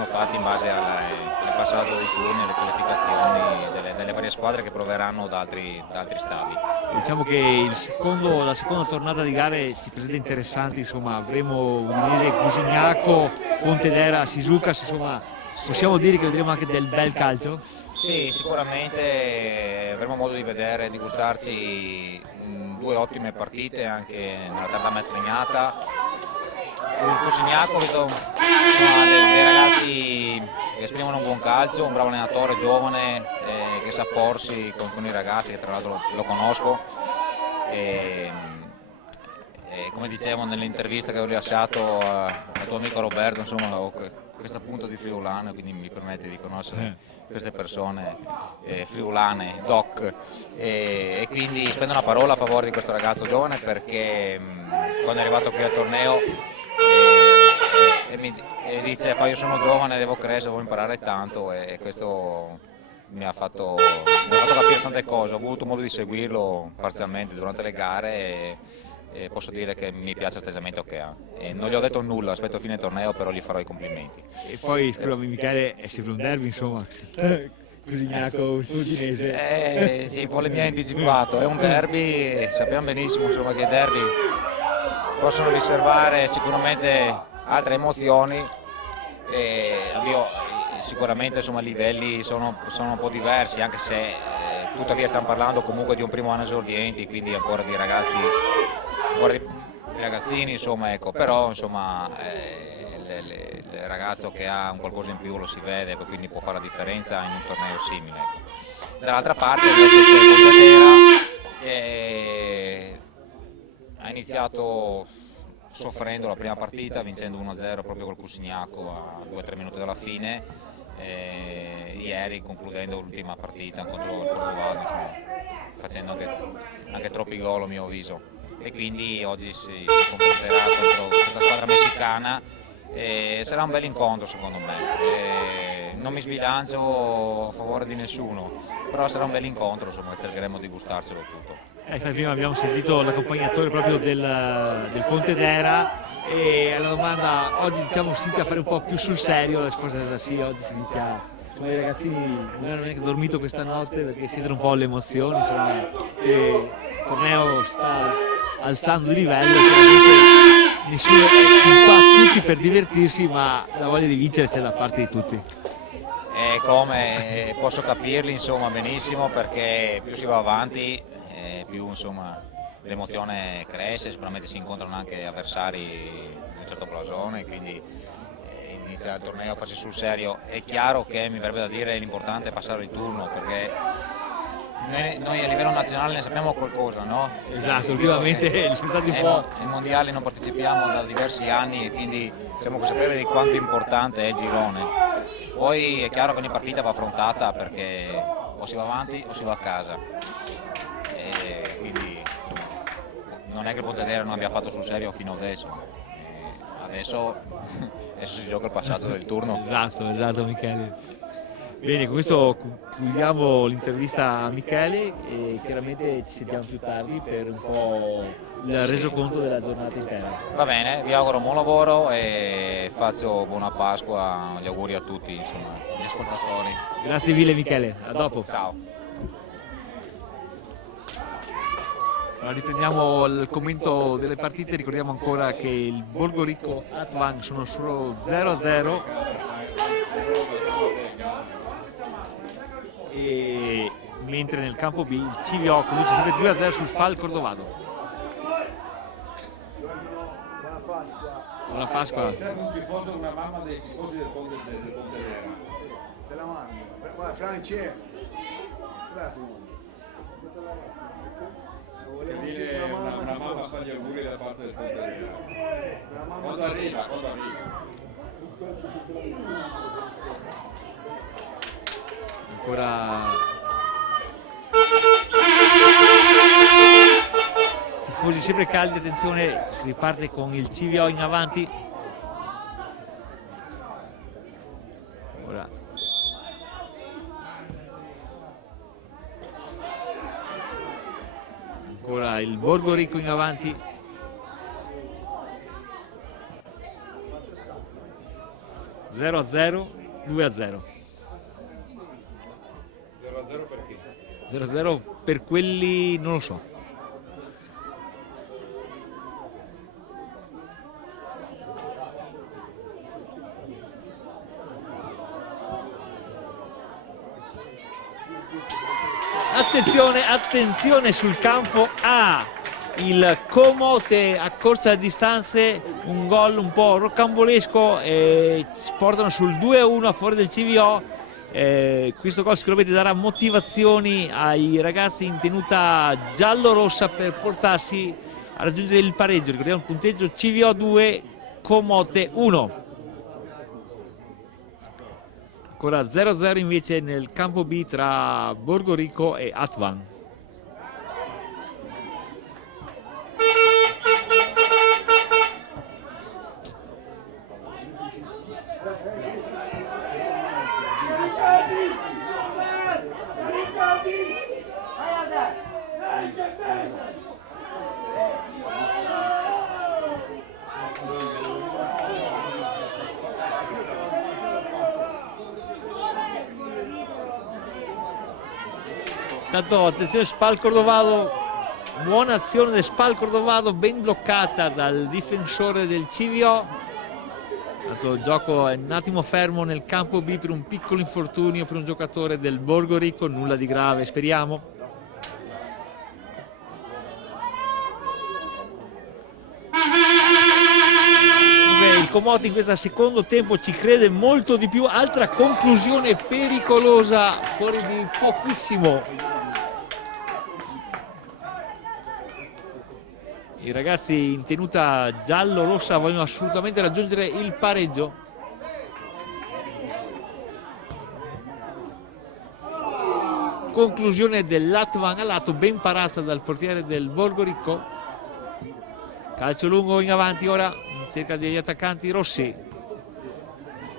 fatti in base al passaggio dei turni e alle qualificazioni delle varie squadre che proveranno da altri stadi. Diciamo che la seconda tornata di gare si presenta interessante, insomma avremo Udinese, Cusignaco, Pontedera, Sisucas, insomma possiamo dire che vedremo anche del bel calcio? Sì, sicuramente avremo modo di vedere, di gustarci 2 ottime partite anche nella tarda mattinata. Il Cusignaco vedo dei ragazzi che esprimono un buon calcio, un bravo allenatore giovane che sa porsi con i ragazzi, che tra l'altro lo conosco. E come dicevo nell'intervista che ho rilasciato al tuo amico Roberto, insomma, ho questo appunto di friulano, quindi mi permette di conoscere queste persone friulane, doc, e quindi spendo una parola a favore di questo ragazzo giovane, perché quando è arrivato qui al torneo mi dice io sono giovane, devo crescere, devo imparare tanto, e questo mi ha fatto capire tante cose. Ho avuto modo di seguirlo parzialmente durante le gare e posso dire che mi piace l'atteggiamento che ha. E non gli ho detto nulla, aspetto fine torneo, però gli farò i complimenti. E poi, scusami Michele, è sempre un derby, insomma. Cosignaco, udinese. Sì, poi mi ha anticipato, è un derby, sappiamo benissimo insomma, che i derby possono riservare sicuramente altre emozioni. Sicuramente insomma, i livelli sono un po' diversi, anche se tuttavia stiamo parlando comunque di un primo anno esordienti, quindi ancora di ragazzini, insomma, ecco. Però insomma, il ragazzo che ha un qualcosa in più lo si vede, ecco, quindi può fare la differenza in un torneo simile. Ecco. Dall'altra parte invece c'è Pontedera, che ha iniziato soffrendo la prima partita, vincendo 1-0 proprio col Cusignaco a 2-3 minuti dalla fine. Ieri concludendo l'ultima partita contro il Cordovado, insomma, facendo anche troppi gol a mio avviso, e quindi oggi si confronterà contro questa squadra messicana e sarà un bel incontro secondo me. Non mi sbilancio a favore di nessuno, però sarà un bel incontro, insomma, cercheremo di gustarcelo tutto. Prima abbiamo sentito l'accompagnatore proprio del Pontedera, e alla domanda oggi diciamo si inizia a fare un po' più sul serio, la risposta è stata sì, oggi si inizia, insomma, i ragazzini non hanno neanche dormito questa notte perché sentono un po' le emozioni, insomma, che il torneo sta alzando di livello, nessuno è qua tutti per divertirsi, ma la voglia di vincere c'è da parte di tutti. Come posso capirli insomma benissimo, perché più si va avanti più insomma l'emozione cresce, sicuramente si incontrano anche avversari di un certo blasone, quindi inizia il torneo a farsi sul serio. È chiaro che mi verrebbe da dire l'importante è passare il turno, perché noi a livello nazionale ne sappiamo qualcosa, no? Esatto, ultimamente sono stati un po'. Ai mondiali non partecipiamo da diversi anni e quindi siamo consapevoli di quanto importante è il girone. Poi è chiaro che ogni partita va affrontata, perché o si va avanti o si va a casa. Quindi non è che il Pontedera non abbia fatto sul serio fino adesso. Adesso si gioca il passaggio del turno. Esatto Michele. Bene, con questo concludiamo l'intervista a Michele e chiaramente ci sentiamo più tardi per un po' il resoconto della giornata intera. Va bene, vi auguro buon lavoro e faccio buona Pasqua, gli auguri a tutti, insomma, gli ascoltatori. Grazie mille Michele, a dopo. Ciao. Riprendiamo il commento delle partite, ricordiamo ancora che il Borgorico Atvan sono solo 0-0 e mentre nel campo B il CVO conduce sempre 2-0 sul Spal Cordovado. Buona Pasqua. Serve un tifoso, una mamma dei tifosi del Pontedera. Te la mando. Guarda, Franci, Dire una mamma fa gli auguri da parte del Pontedera. Quando arriva? Ancora tifosi sempre caldi, attenzione, si riparte con il CVO in avanti. Ora ancora il Borgorico in avanti. 0-0, 2-0. 0-0 perché? 0-0 per quelli non lo so. Attenzione sul campo A, il Como che accorcia le distanze, un gol un po' rocambolesco e portano sul 2-1 a favore del CVO. Questo gol sicuramente darà motivazioni ai ragazzi in tenuta giallo-rossa per portarsi a raggiungere il pareggio. Ricordiamo il punteggio: CVO 2, Comote 1. Ancora 0-0 invece nel campo B tra Borgorico e Atvan. Tanto attenzione, Spal Cordovado, buona azione del Spal Cordovado, ben bloccata dal difensore del CVO. Tanto il gioco è un attimo fermo nel campo B per un piccolo infortunio per un giocatore del Borgorico, nulla di grave, speriamo. Il Comote in questo secondo tempo ci crede molto di più. Altra conclusione pericolosa, fuori di pochissimo. I ragazzi in tenuta giallo-rossa vogliono assolutamente raggiungere il pareggio. Conclusione dell'Atvan a lato, ben parata dal portiere del Borgorico. Calcio lungo in avanti ora, in cerca degli attaccanti rossi.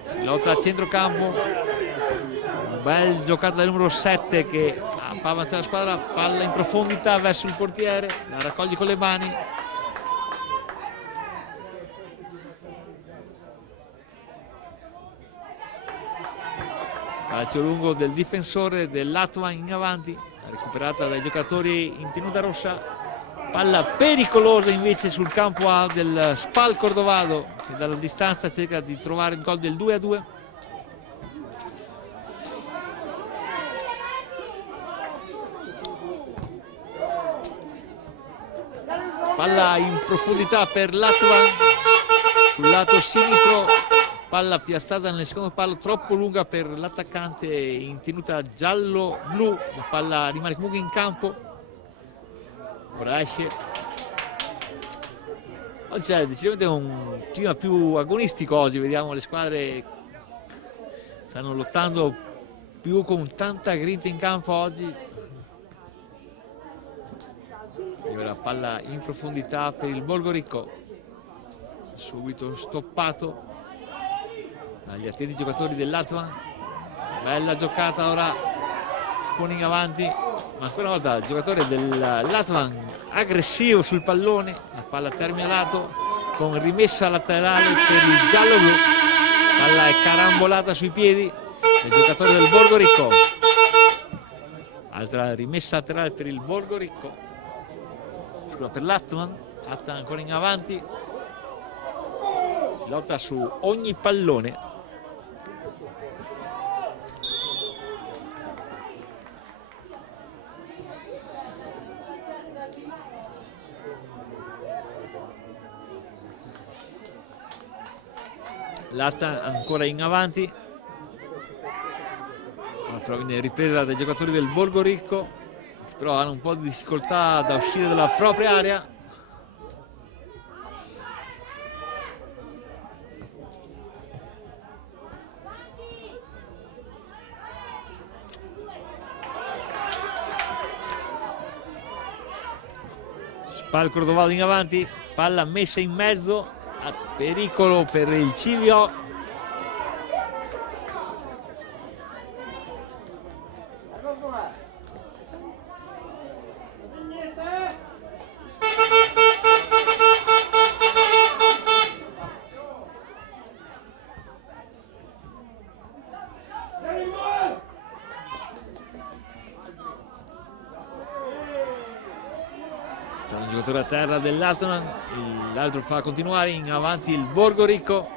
Si lotta a centrocampo. Un bel giocata del numero 7 che fa avanzare la squadra. Palla in profondità verso il portiere, la raccoglie con le mani. Calcio lungo del difensore dell'Atvan in avanti, recuperata dai giocatori in tenuta rossa. Palla pericolosa invece sul campo A del Spal Cordovado, che dalla distanza cerca di trovare il gol del 2-2. Palla in profondità per l'Atvan sul lato sinistro. Palla piazzata nel secondo palo, troppo lunga per l'attaccante in tenuta giallo-blu. La palla rimane comunque in campo. Ora esce. C'è decisamente un clima più agonistico oggi. Vediamo le squadre stanno lottando più con tanta grinta in campo oggi. E ora palla in profondità per il Borgorico. Subito stoppato dagli attenti giocatori dell'Atvan. Bella giocata, ora si pone in avanti, ma ancora una volta il giocatore dell'Atvan aggressivo sul pallone. La palla termina lato con rimessa laterale per il giallo-blu. Palla è carambolata sui piedi del giocatore del Borgorico. Altra rimessa laterale per il Borgorico, scusa, per l'Atvan. Atvan ancora in avanti, si lotta su ogni pallone. L'Atvan ancora in avanti, però viene ripresa dai giocatori del Borgorico, che però hanno un po' di difficoltà da uscire dalla propria area. Spal Cordovado in avanti, palla messa in mezzo, a pericolo per il CVO. Un giocatore a terra dell'Atvan, l'altro fa continuare in avanti il Borgorico.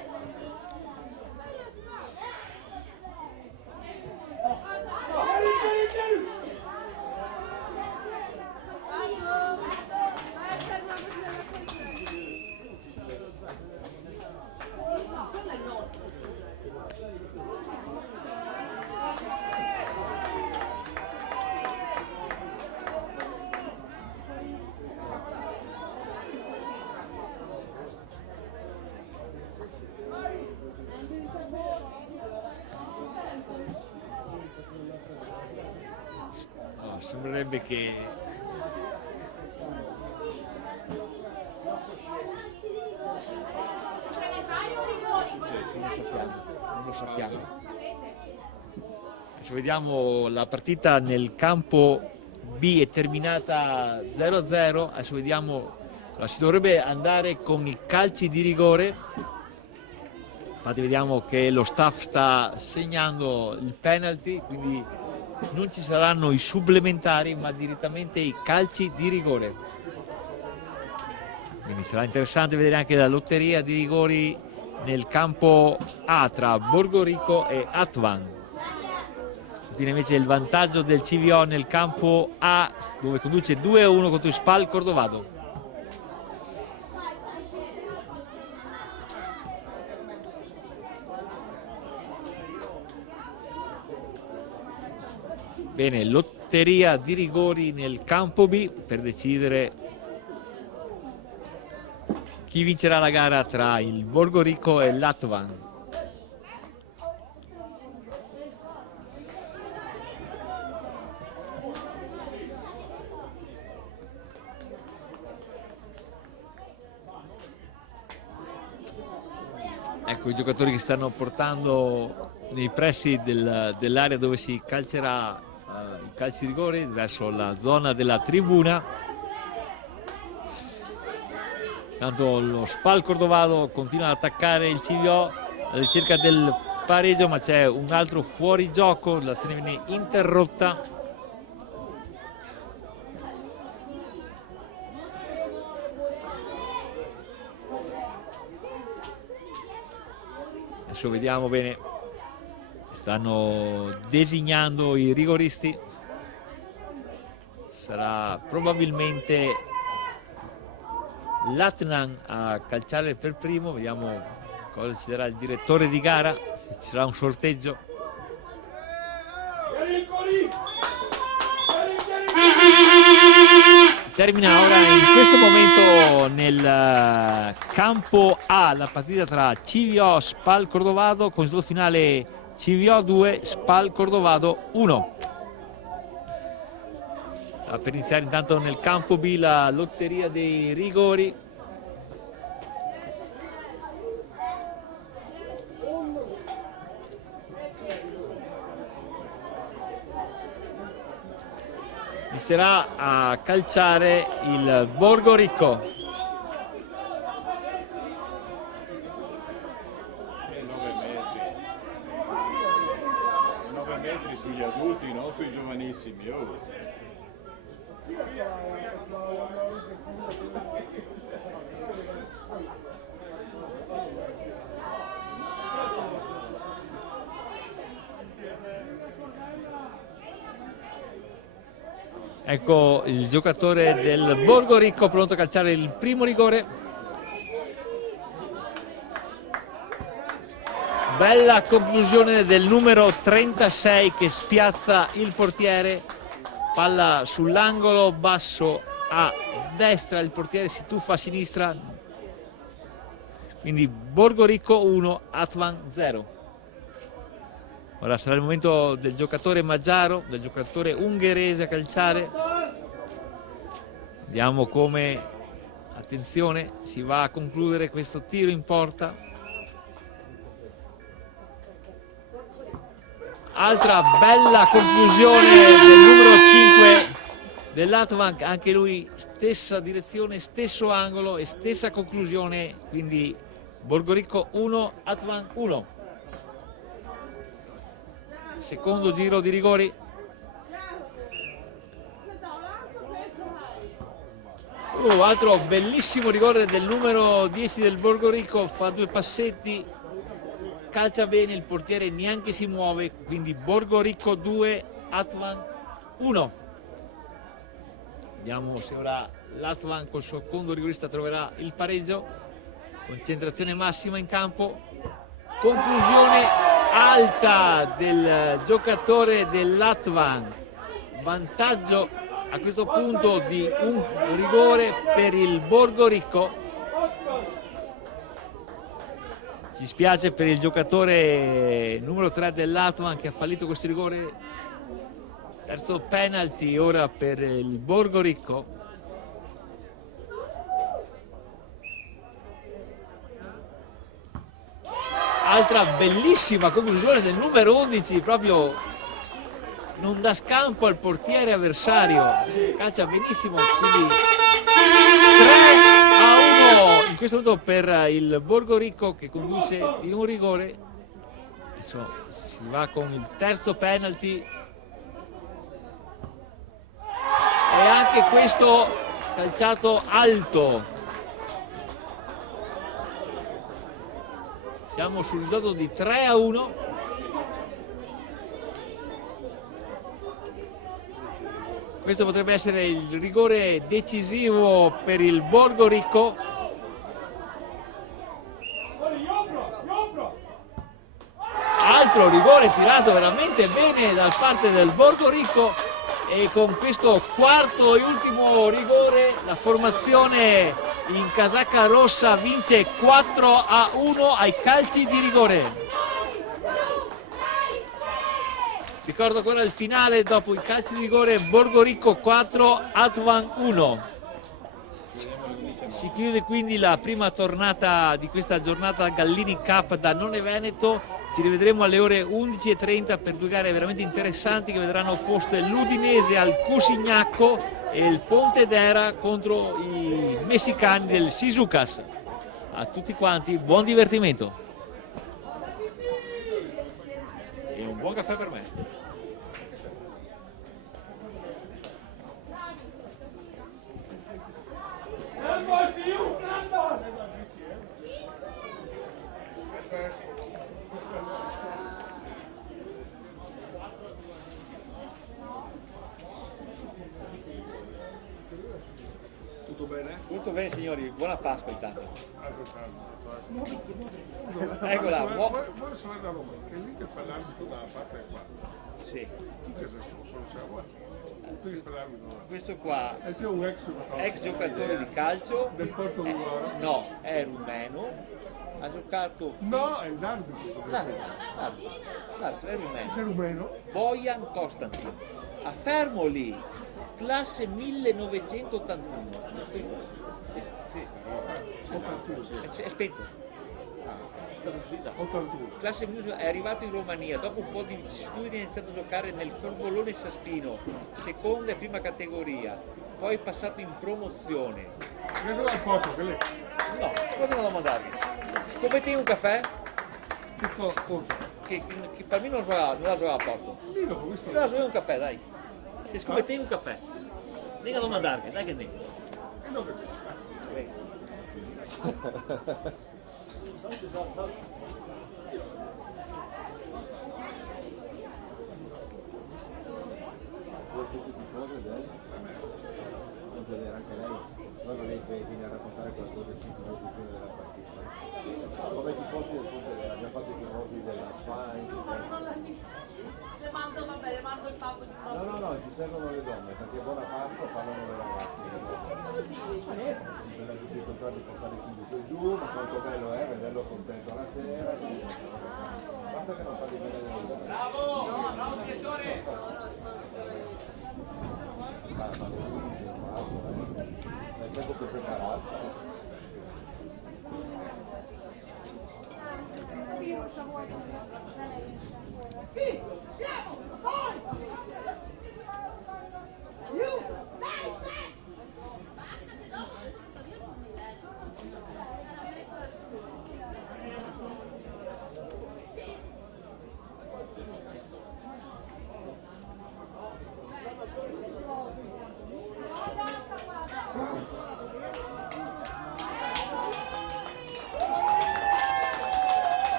Sembrerebbe che non lo sappiamo. Adesso vediamo la partita nel campo B, è terminata 0-0. Adesso vediamo, si dovrebbe andare con i calci di rigore. Infatti vediamo che lo staff sta segnando il penalty, quindi non ci saranno i supplementari ma direttamente i calci di rigore. Quindi sarà interessante vedere anche la lotteria di rigori nel campo A tra Borgorico e Atvan. Tiene invece il vantaggio del CVO nel campo A, dove conduce 2-1 contro il Spal Cordovado. Bene, lotteria di rigori nel campo B per decidere chi vincerà la gara tra il Borgorico e l'Atvan. Ecco i giocatori che stanno portando nei pressi dell'area dove si calcerà i calci di rigore verso la zona della tribuna. Tanto lo Spal Cordovado continua ad attaccare il CVO alla ricerca del pareggio, ma c'è un altro fuorigioco, l'azione viene interrotta. Adesso vediamo bene, stanno designando i rigoristi, sarà probabilmente l'Atnan a calciare per primo. Vediamo cosa ci darà il direttore di gara, se ci sarà un sorteggio. Termina ora in questo momento nel campo A la partita tra CVO Spal Cordovado con il risultato finale CVO 2 Spal Cordovado 1. Per iniziare intanto nel campo B la lotteria dei rigori. Inizierà a calciare il Borgorico. 9 metri sugli adulti, non sui giovanissimi. Oh. Ecco il giocatore del Borgorico pronto a calciare il primo rigore. Bella conclusione del numero 36 che spiazza il portiere. Palla sull'angolo basso a destra, il portiere si tuffa a sinistra. Quindi Borgorico 1, Atvan 0. Ora sarà il momento del giocatore Maggiaro, del giocatore ungherese a calciare. Vediamo come, attenzione, si va a concludere questo tiro in porta. Altra bella conclusione del numero 5 dell'Atvan, anche lui stessa direzione, stesso angolo e stessa conclusione, quindi Borgorico 1, Atvan 1. Secondo giro di rigori. Altro bellissimo rigore del numero 10 del Borgorico, fa due passetti, calcia bene, il portiere neanche si muove, quindi Borgorico 2, Atvan 1. Vediamo se ora l'Atvan col suo secondo rigorista troverà il pareggio. Concentrazione massima in campo. Conclusione alta del giocatore dell'Atvan. Vantaggio a questo punto di un rigore per il Borgorico. Ci spiace per il giocatore numero 3 dell'Atvan che ha fallito questo rigore Terzo penalty ora per il Borgo Ricco. Altra bellissima conclusione del numero 11, proprio non dà scampo al portiere avversario, calcia benissimo, quindi 3-1 in questo momento per il Borgo Ricco che conduce di un rigore. Adesso si va con il terzo penalty e anche questo calciato alto. Siamo sul risultato di 3-1. Questo potrebbe essere il rigore decisivo per il Borgo Ricco. Altro rigore tirato veramente bene da parte del Borgo Ricco, e con questo quarto e ultimo rigore la formazione in casacca rossa vince 4-1 ai calci di rigore. Ricordo ancora il finale dopo i calci di rigore: Borgo Ricco 4, Atvan 1. Si chiude quindi la prima tornata di questa giornata Gallini Cup da None Veneto. Ci rivedremo alle ore 11:30 per due gare veramente interessanti che vedranno opposte l'Udinese al Cusignacco e il Pontedera contro i messicani del Shizukas. A tutti quanti buon divertimento e un buon caffè per me. Tutto bene? Tutto bene signori, buona Pasqua intanto. Eccola, Vuoi sapere da Roma, che è lì che fa l'arbitro dalla parte qua. Sì. Tu che sei solo tu che fai l'arbitro là. Questo qua è già un ex giocatore di calcio del Porto Nuoro. No, è rumeno, ha giocato no, è l'arbitro l'arbitro è rumeno. Sei rumeno? Bojan Konstantin, a Fermoli, classe 1981. Sì. 81. È spento. 81. Classe 1981, è arrivato in Romania, dopo un po' di studi ha iniziato a giocare nel Corvolone Saspino, seconda e prima categoria, poi è passato in promozione. Che sono al posto, che lei? No, cosa non mandarvi? Scommetti un caffè? Che cosa? Che per me non la gioca a posto. Sì, l'ho visto. Però un caffè, dai. Se scommetti un caffè. Venga a domandarvi, dai che ne. E non vedere anche lei, quando lei viene a raccontare qualcosa 5 minuti prima della partita. Come i tifosi del Pontedera, abbiamo fatto i tifosi della Spine. Le mando il pappo di pappo. No, ci servono le donne, perché buona Pasqua parlano le ragazze. Per tutti i contratti portare i figli su e giù, ma quanto bello è vederlo contento la sera. Basta che non parli bene delle donne. Bravo! Bravo, Pietore! Nel tempo che preparato. Chi? Siamo noi!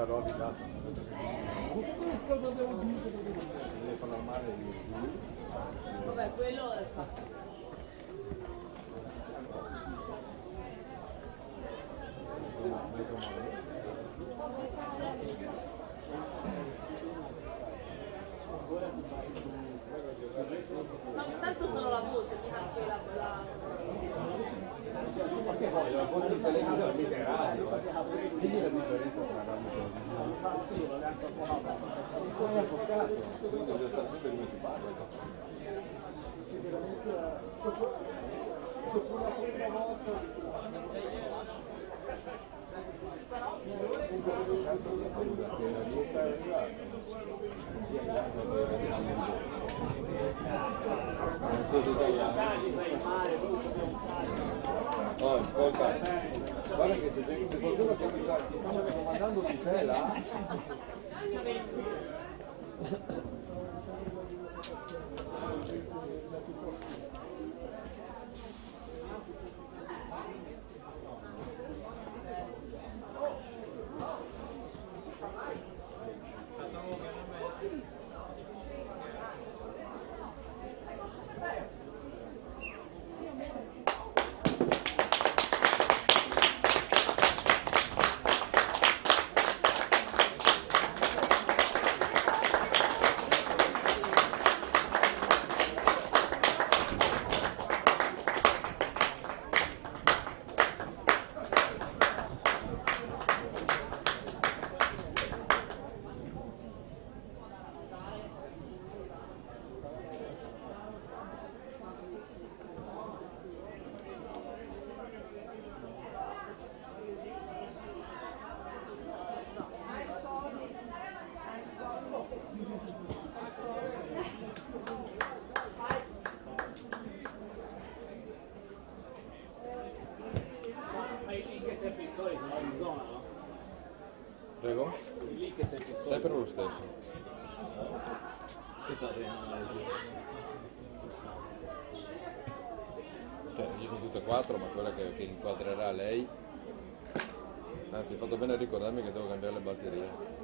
la roba esatta. Deve parlare male di lui. Vabbè, quello è fatto. Ma tanto solo la voce, anche la Perché poi la voce di televisione mica è radio, quindi la differenza tra radio e televisione. Poi è avvocato, quindi esattamente come si parla. Non so se no, ascolta, guarda che se qualcuno che ti stanno raccomandando tutela. Prego? Sempre lo stesso. Cioè, ci sono tutte e quattro, ma quella che inquadrerà lei. Anzi, hai fatto bene a ricordarmi che devo cambiare le batterie.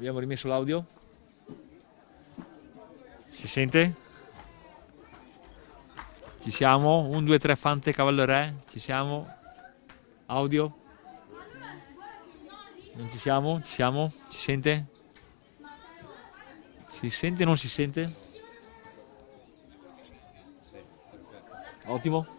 Abbiamo rimesso l'audio? Si sente? Ci siamo? 1, 2, 3 Fante Cavallo Re? Ci siamo? Audio? Non ci siamo? Ci siamo? Si sente? Si sente o non si sente? Ottimo.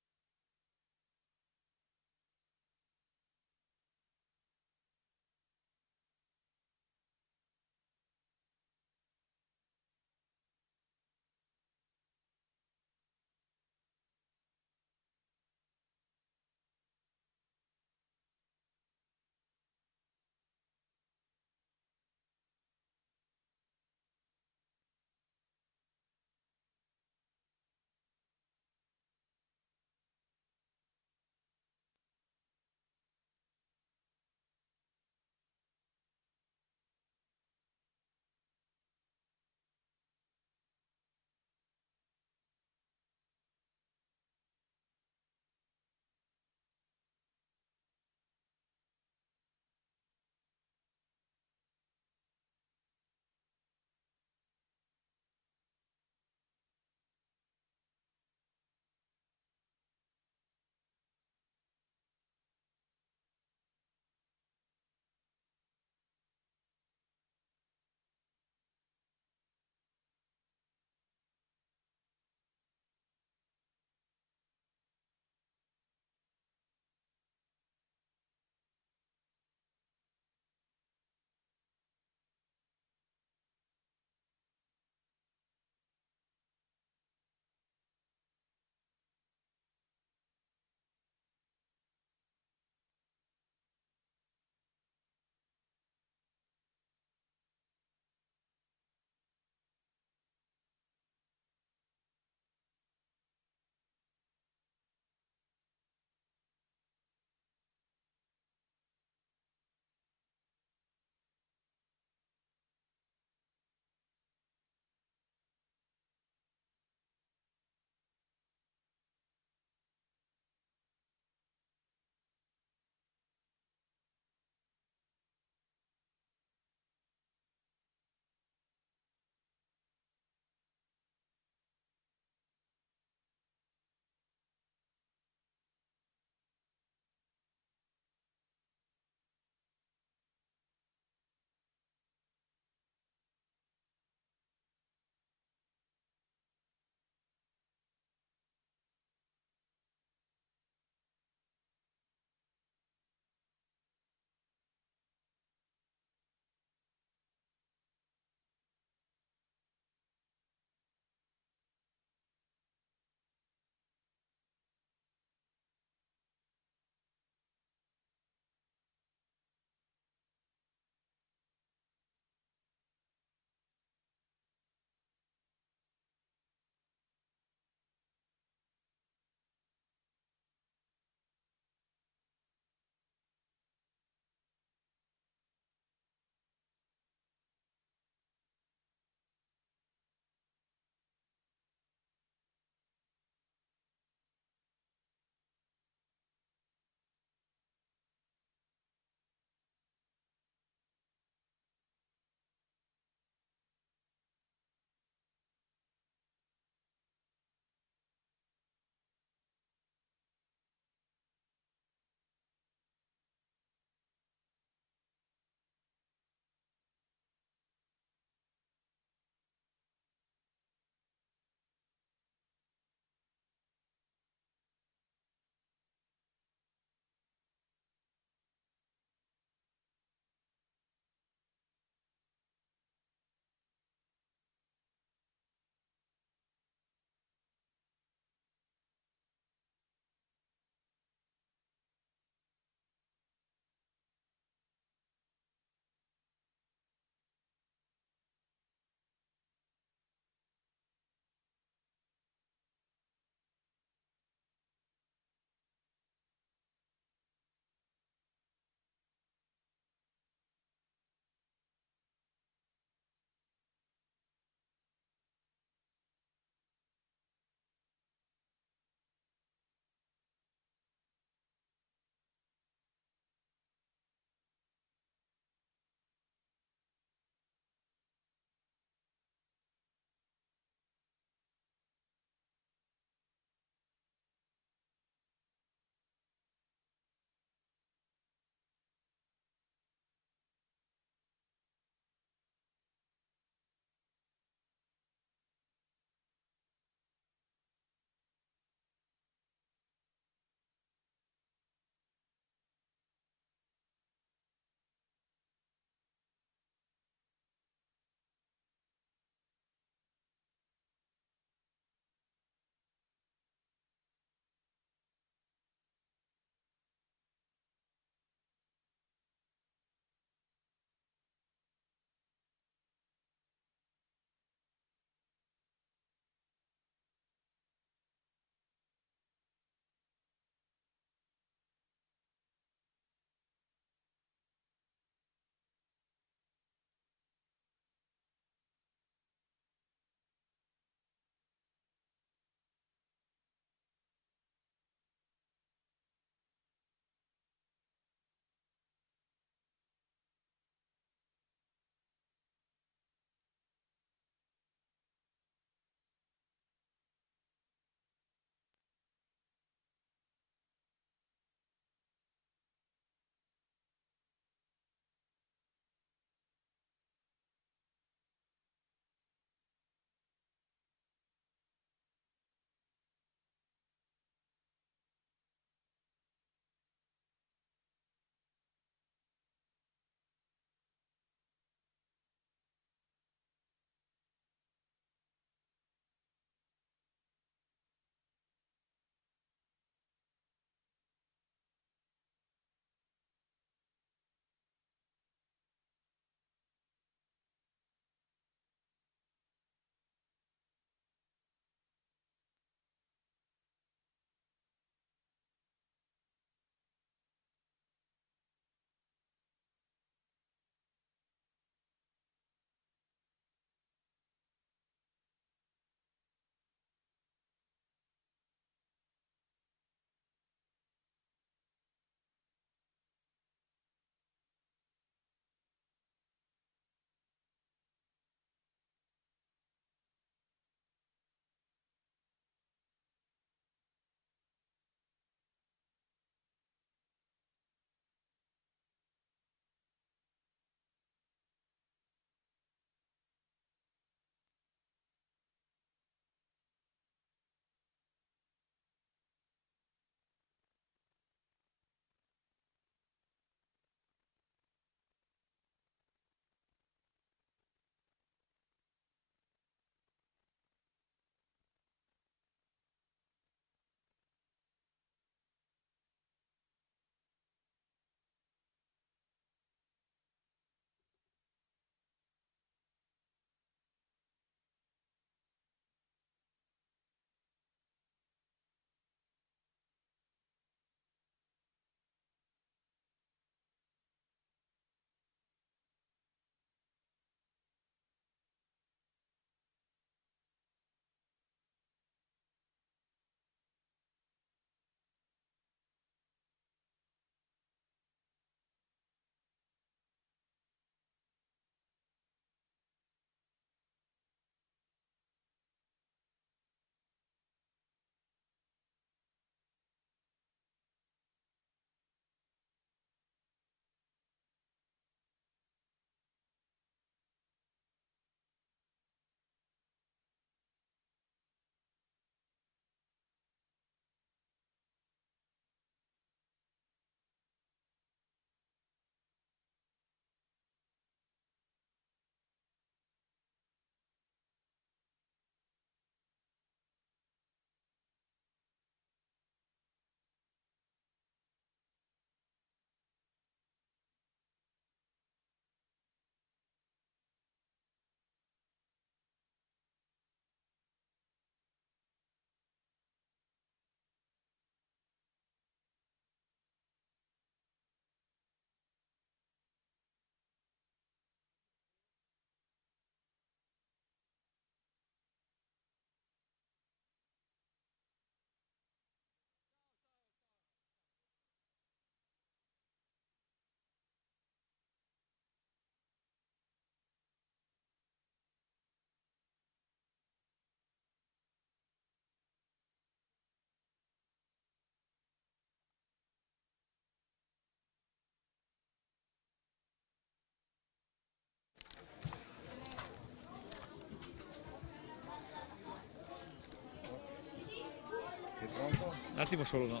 attimo solo, no.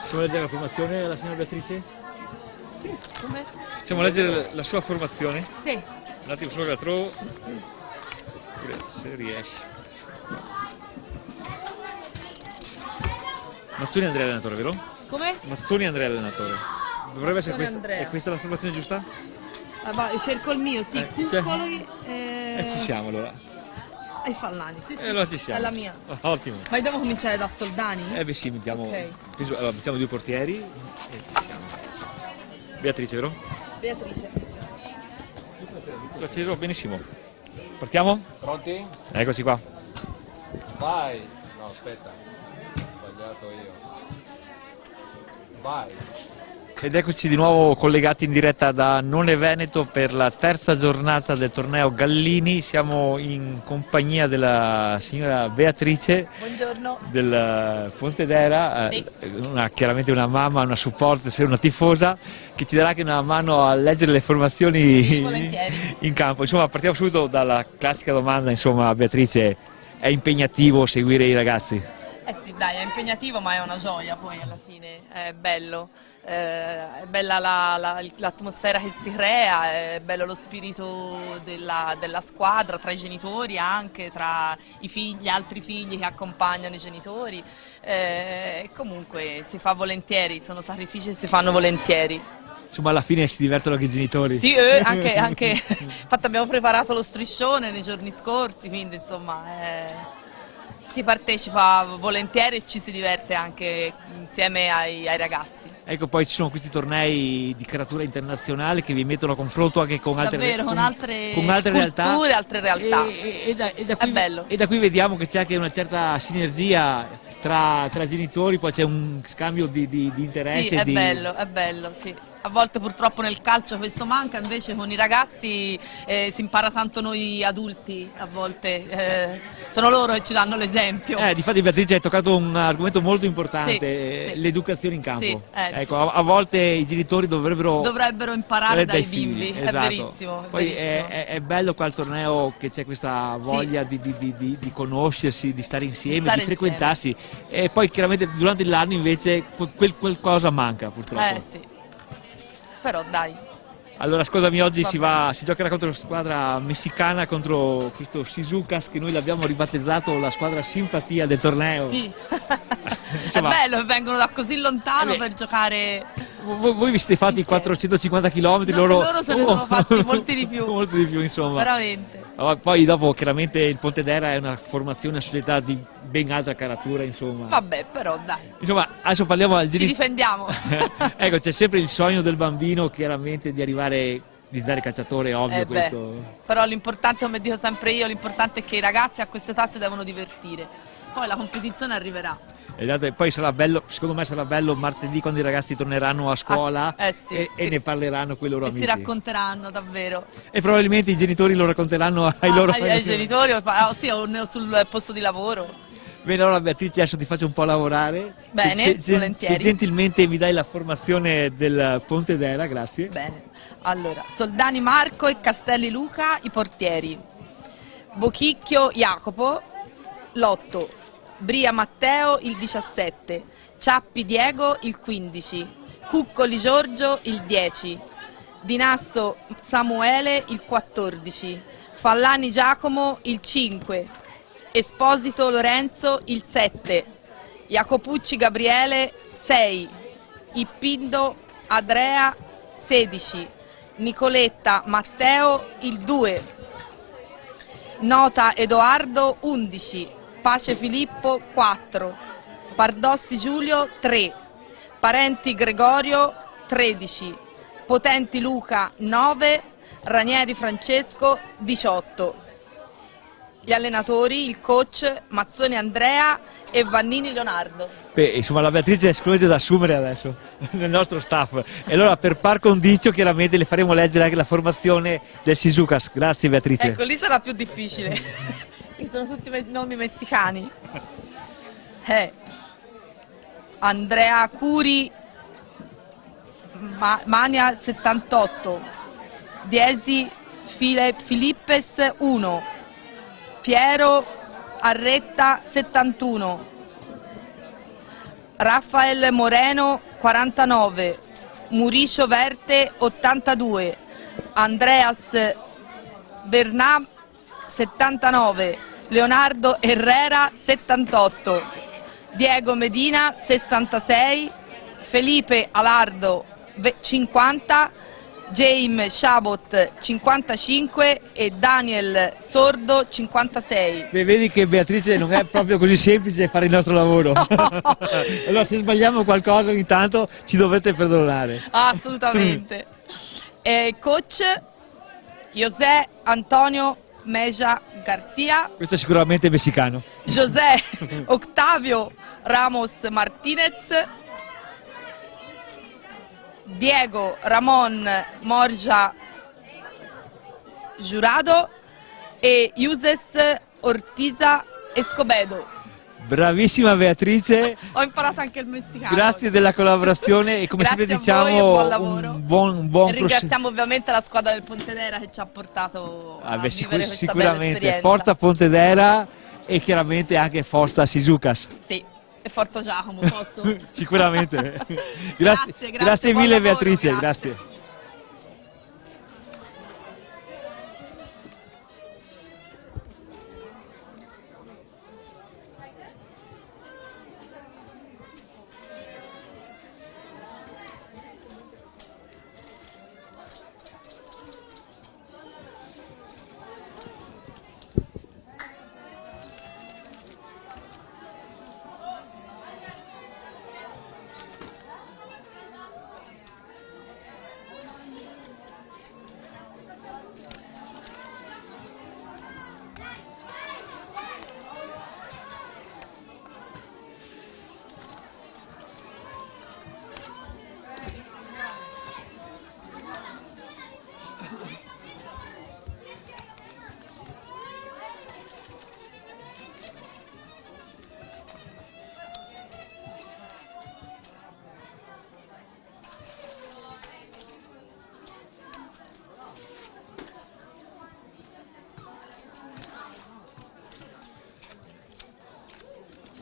Facciamo leggere la formazione alla signora Beatrice? Sì, come? Facciamo leggere la sua formazione? Sì. Un attimo solo che la trovo. Se riesci. Mazzoni Andrea allenatore, vero? Come? Mazzoni Andrea allenatore. Dovrebbe essere Mazzoni questa. Andrea. È questa la formazione giusta? Cerco il mio, sì, Cuccoli Ci siamo allora. e Fallani, sì, sì. Allora ci siamo. È la mia. Ottimo. Ma devo cominciare da Soldani? Beh sì, mettiamo, Ok. allora, mettiamo 2 portieri e ci siamo. Beatrice, vero? Beatrice. L'ho acceso, benissimo. Partiamo? Pronti? Eccoci qua. Vai! No, aspetta. Ho sbagliato io. Vai! Ed eccoci di nuovo collegati in diretta da None Veneto per la terza giornata del torneo Gallini. Siamo in compagnia della signora Beatrice. Buongiorno. Del Pontedera, Sì. Chiaramente una mamma, una supporter, una tifosa che ci darà anche una mano a leggere le formazioni Volentieri. in campo. Insomma, partiamo subito dalla classica domanda, insomma, Beatrice, è impegnativo seguire i ragazzi? Sì, dai, è impegnativo, ma è una gioia poi alla fine, è bello. È bella l'atmosfera che si crea, è bello lo spirito della squadra, tra i genitori anche, tra i figli, gli altri figli che accompagnano i genitori. Comunque si fa volentieri, sono sacrifici che si fanno volentieri. Insomma, alla fine si divertono anche i genitori. Sì, anche infatti abbiamo preparato lo striscione nei giorni scorsi, quindi insomma si partecipa volentieri e ci si diverte anche insieme ai ragazzi. Ecco, poi ci sono questi tornei di caratura internazionale che vi mettono a confronto anche con altre, Davvero, con altre realtà. culture, altre realtà. Da qui, è bello. E da qui vediamo che c'è anche una certa sinergia tra genitori, poi c'è un scambio di interessi. Sì, è bello, sì. A volte purtroppo nel calcio questo manca, invece con i ragazzi si impara tanto noi adulti, a volte sono loro che ci danno l'esempio. Difatti Beatrice hai toccato un argomento molto importante, Sì. l'educazione in campo. Sì, ecco, a volte i genitori dovrebbero imparare dai figli, bimbi, esatto. è verissimo. Poi verissimo. è bello qua al torneo che c'è questa voglia di conoscersi, di stare insieme, di frequentarsi e poi chiaramente durante l'anno invece qualcosa manca purtroppo. Sì. Però dai. Allora scusami, oggi si giocherà contro la squadra messicana, contro questo Shizukas che noi l'abbiamo ribattezzato la squadra simpatia del torneo. Sì. Insomma, è bello, vengono da così lontano per giocare. Voi vi siete fatti 450 km, loro se ne sono fatti molti di più. Molti di più, insomma. Veramente. Poi dopo chiaramente il Pontedera è una formazione, una società di ben altra caratura, insomma. Vabbè, però dai. Insomma, adesso parliamo al Ci difendiamo. Ecco, c'è sempre il sogno del bambino, chiaramente, di arrivare, di diventare calciatore, ovvio questo. Però l'importante, come dico sempre io, l'importante è che i ragazzi a questa età si devono divertire. Poi la competizione arriverà. E poi sarà bello, secondo me sarà bello martedì quando i ragazzi torneranno a scuola sì. e ne parleranno con i loro amici. Si racconteranno davvero. E probabilmente i genitori lo racconteranno ai loro ai genitori o sul posto di lavoro. Bene, allora Beatrice, adesso ti faccio un po' lavorare. Bene, volentieri. Se gentilmente mi dai la formazione del Pontedera, grazie. Bene, allora, Soldani Marco e Castelli Luca, i portieri. Bochicchio Jacopo, l'8. Bria Matteo, il 17. Ciappi Diego, il 15. Cuccoli Giorgio, il 10. Dinasso Samuele, il 14. Fallani Giacomo, il 5. Esposito Lorenzo, il 7. Jacopucci Gabriele, 6. Ippindo Andrea, 16. Nicoletta Matteo, il 2. Nota Edoardo, 11. Pace Filippo, 4. Pardossi Giulio, 3. Parenti Gregorio, 13. Potenti Luca, 9. Ranieri Francesco, 18. Gli allenatori, il coach Mazzoni Andrea e Vannini Leonardo. Beh, insomma, la Beatrice è esclusa da assumere adesso nel nostro staff. E allora per par condicio chiaramente le faremo leggere anche la formazione del Shizukas. Grazie Beatrice. Ecco, lì sarà più difficile, che sono tutti nomi messicani. Andrea Curi, Mania 78, Diesi Filippes 1, Piero Arretta 71, Rafael Moreno 49, Muricio Verte 82, Andreas Bernab 79, Leonardo Herrera 78, Diego Medina 66, Felipe Alardo 50, James Chabot 55 e Daniel Sordo 56. Beh, vedi che Beatrice non è proprio così semplice fare il nostro lavoro. Allora se sbagliamo qualcosa ogni tanto ci dovete perdonare. Assolutamente. Coach José Antonio Meja Garcia, Questo è sicuramente messicano. José Octavio Ramos Martinez, Diego Ramón Morja Jurado e Yuses Ortiza Escobedo. Bravissima Beatrice, Ho imparato anche il messicano. grazie della collaborazione e come sempre Grazie a voi diciamo e buon lavoro. un buon E proseguimento. ringraziamo ovviamente la squadra del Pontedera che ci ha portato a vivere questa bella sicuramente, esperienza. forza Pontedera e chiaramente anche forza Sisucas. Sì, e forza Giacomo, posso? Sicuramente. Grazie, grazie buon mille lavoro, Beatrice, grazie. grazie.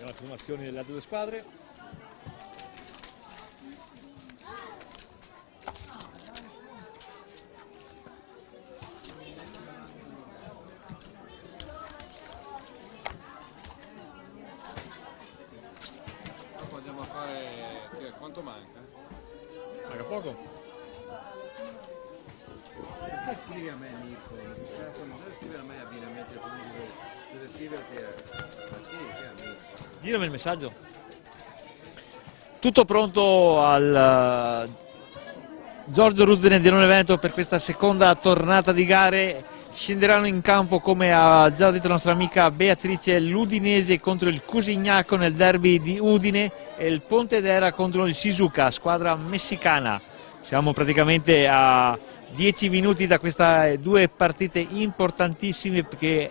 Le formazioni delle altre due squadre. Dopo andiamo a fare quanto manca? Manca poco. Perché scrivi a me Nico? Non deve scrivere a me abbinamenti, deve scriverti a chi è amico. Girami il messaggio. Tutto pronto al Giorgio Ruzzene di Non Evento per questa seconda tornata di gare. Scenderanno in campo, come ha già detto la nostra amica Beatrice, l'Udinese contro il Cusignaco nel derby di Udine e il Pontedera contro il Shizuoka, squadra messicana. Siamo praticamente a 10 minuti da queste due partite importantissime perché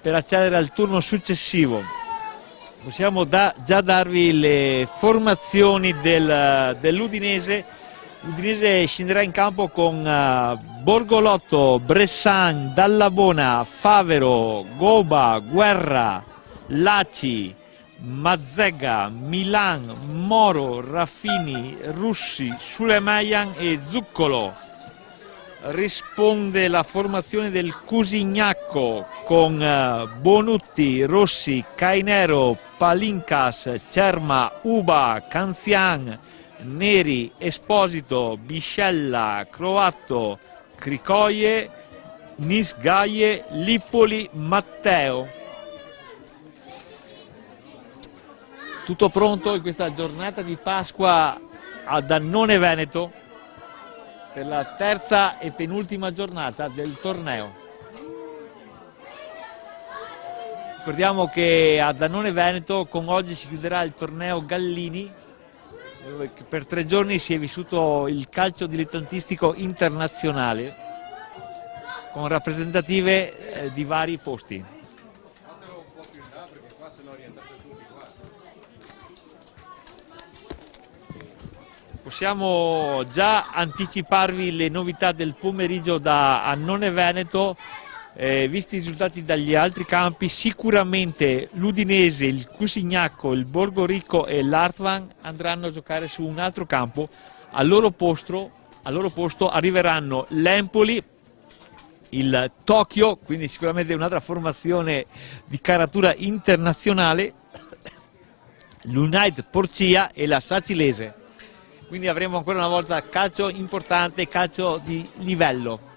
per accedere al turno successivo. Possiamo già darvi le formazioni dell'Udinese. L'Udinese scenderà in campo con Borgolotto, Bressan, Dallabona, Favero, Goba, Guerra, Laci, Mazzega, Milan, Moro, Raffini, Russi, Sulemayan e Zuccolo. Risponde la formazione del Cusignacco con Bonutti, Rossi, Cainero, Palincas, Cerma, Uba, Canzian, Neri, Esposito, Biscella, Croatto, Cricoie, Nisgaie, Lippoli, Matteo. Tutto pronto in questa giornata di Pasqua a Dannone Veneto per la terza e penultima giornata del torneo. Ricordiamo che a Dannone Veneto con oggi si chiuderà il torneo Gallini, dove per 3 giorni si è vissuto il calcio dilettantistico internazionale con rappresentative di vari posti. Possiamo già anticiparvi le novità del pomeriggio da Annone Veneto. visti i risultati dagli altri campi, sicuramente l'Udinese, il Cusignacco, il Borgorico e l'Artvan andranno a giocare su un altro campo. Al loro posto arriveranno l'Empoli, il Tokyo, quindi sicuramente un'altra formazione di caratura internazionale, l'United Porcia e la Sacilese. Quindi avremo ancora una volta calcio importante, calcio di livello.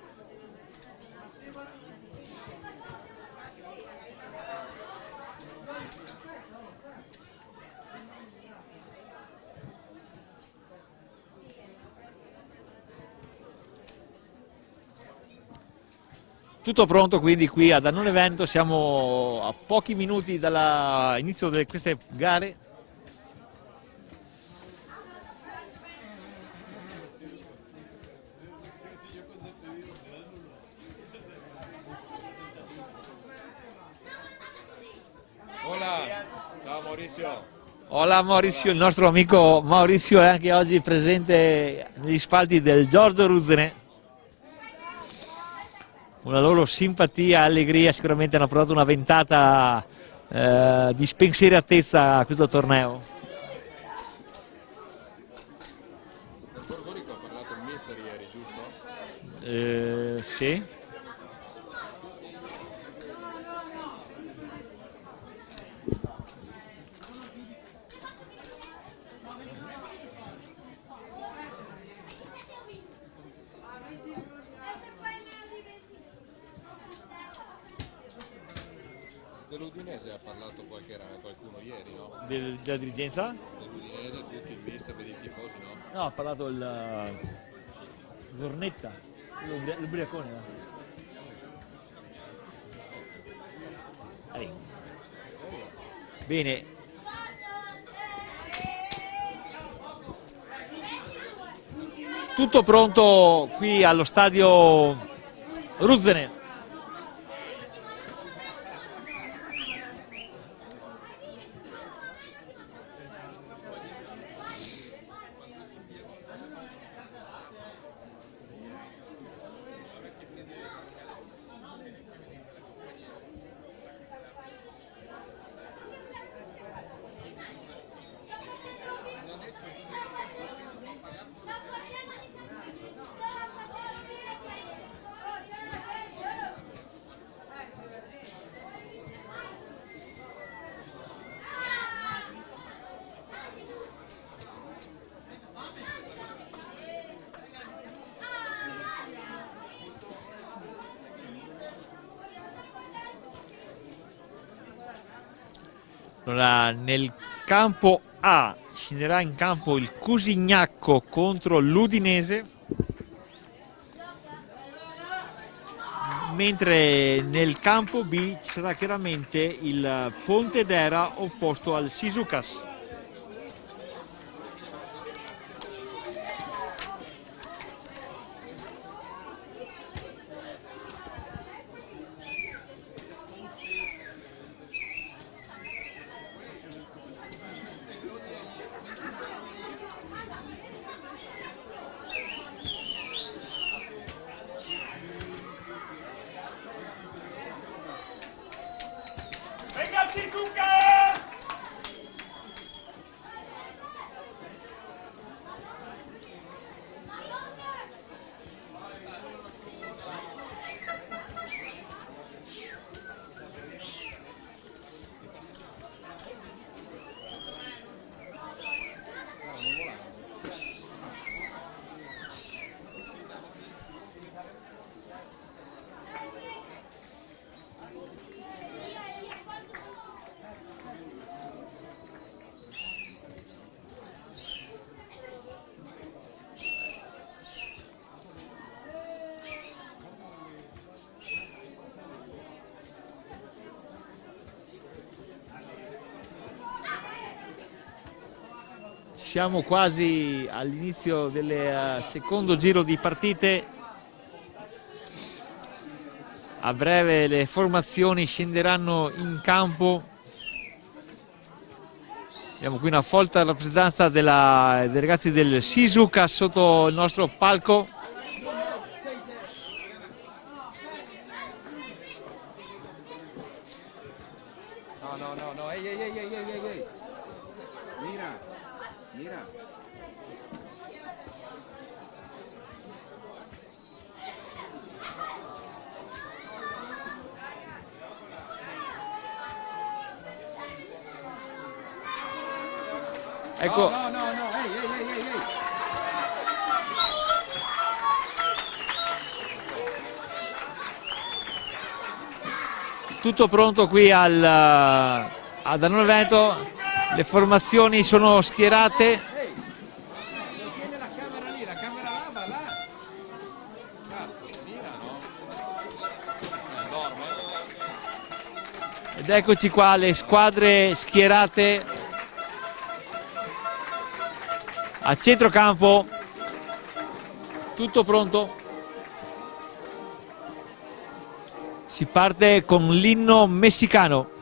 Tutto pronto quindi qui ad Annone Veneto, siamo a pochi minuti dall'inizio di queste gare. Ciao Maurizio. Hola Maurizio, il nostro amico Maurizio è anche oggi presente negli spalti del Giorgio Ruzzene. Una loro simpatia, allegria, sicuramente hanno portato una ventata di spensieratezza a questo torneo. Del Borgorico ha parlato il mister ieri, giusto? Sì. Dell'Udinese ha parlato qualcuno ieri, no? Della dirigenza? Dell'Udinese, tutti il mister, per i tifosi, no? No, ha parlato il Zornetta, l'ubriacone. Bene. Tutto pronto qui allo stadio Ruzzene. Allora, nel campo A scenderà in campo il Cusignacco contro l'Udinese, mentre nel campo B ci sarà chiaramente il Pontedera opposto al Sisukas. Siamo quasi all'inizio del secondo giro di partite. A breve le formazioni scenderanno in campo. Abbiamo qui una folta rappresentanza dei ragazzi del Sisuka sotto il nostro palco. Ehi, ehi, ehi, ehi, ehi, ehi. Mira, mira. Ecco, No, no, no, no, ehi, ehi, ehi, ehi, ehi. tutto pronto qui a Danone Veneto, le formazioni sono schierate. Tieni la camera lì, la camera là, va là. Cazzo, mira, no? Dorme. Ed eccoci qua le squadre schierate a centrocampo, tutto pronto. Si parte con l'inno messicano.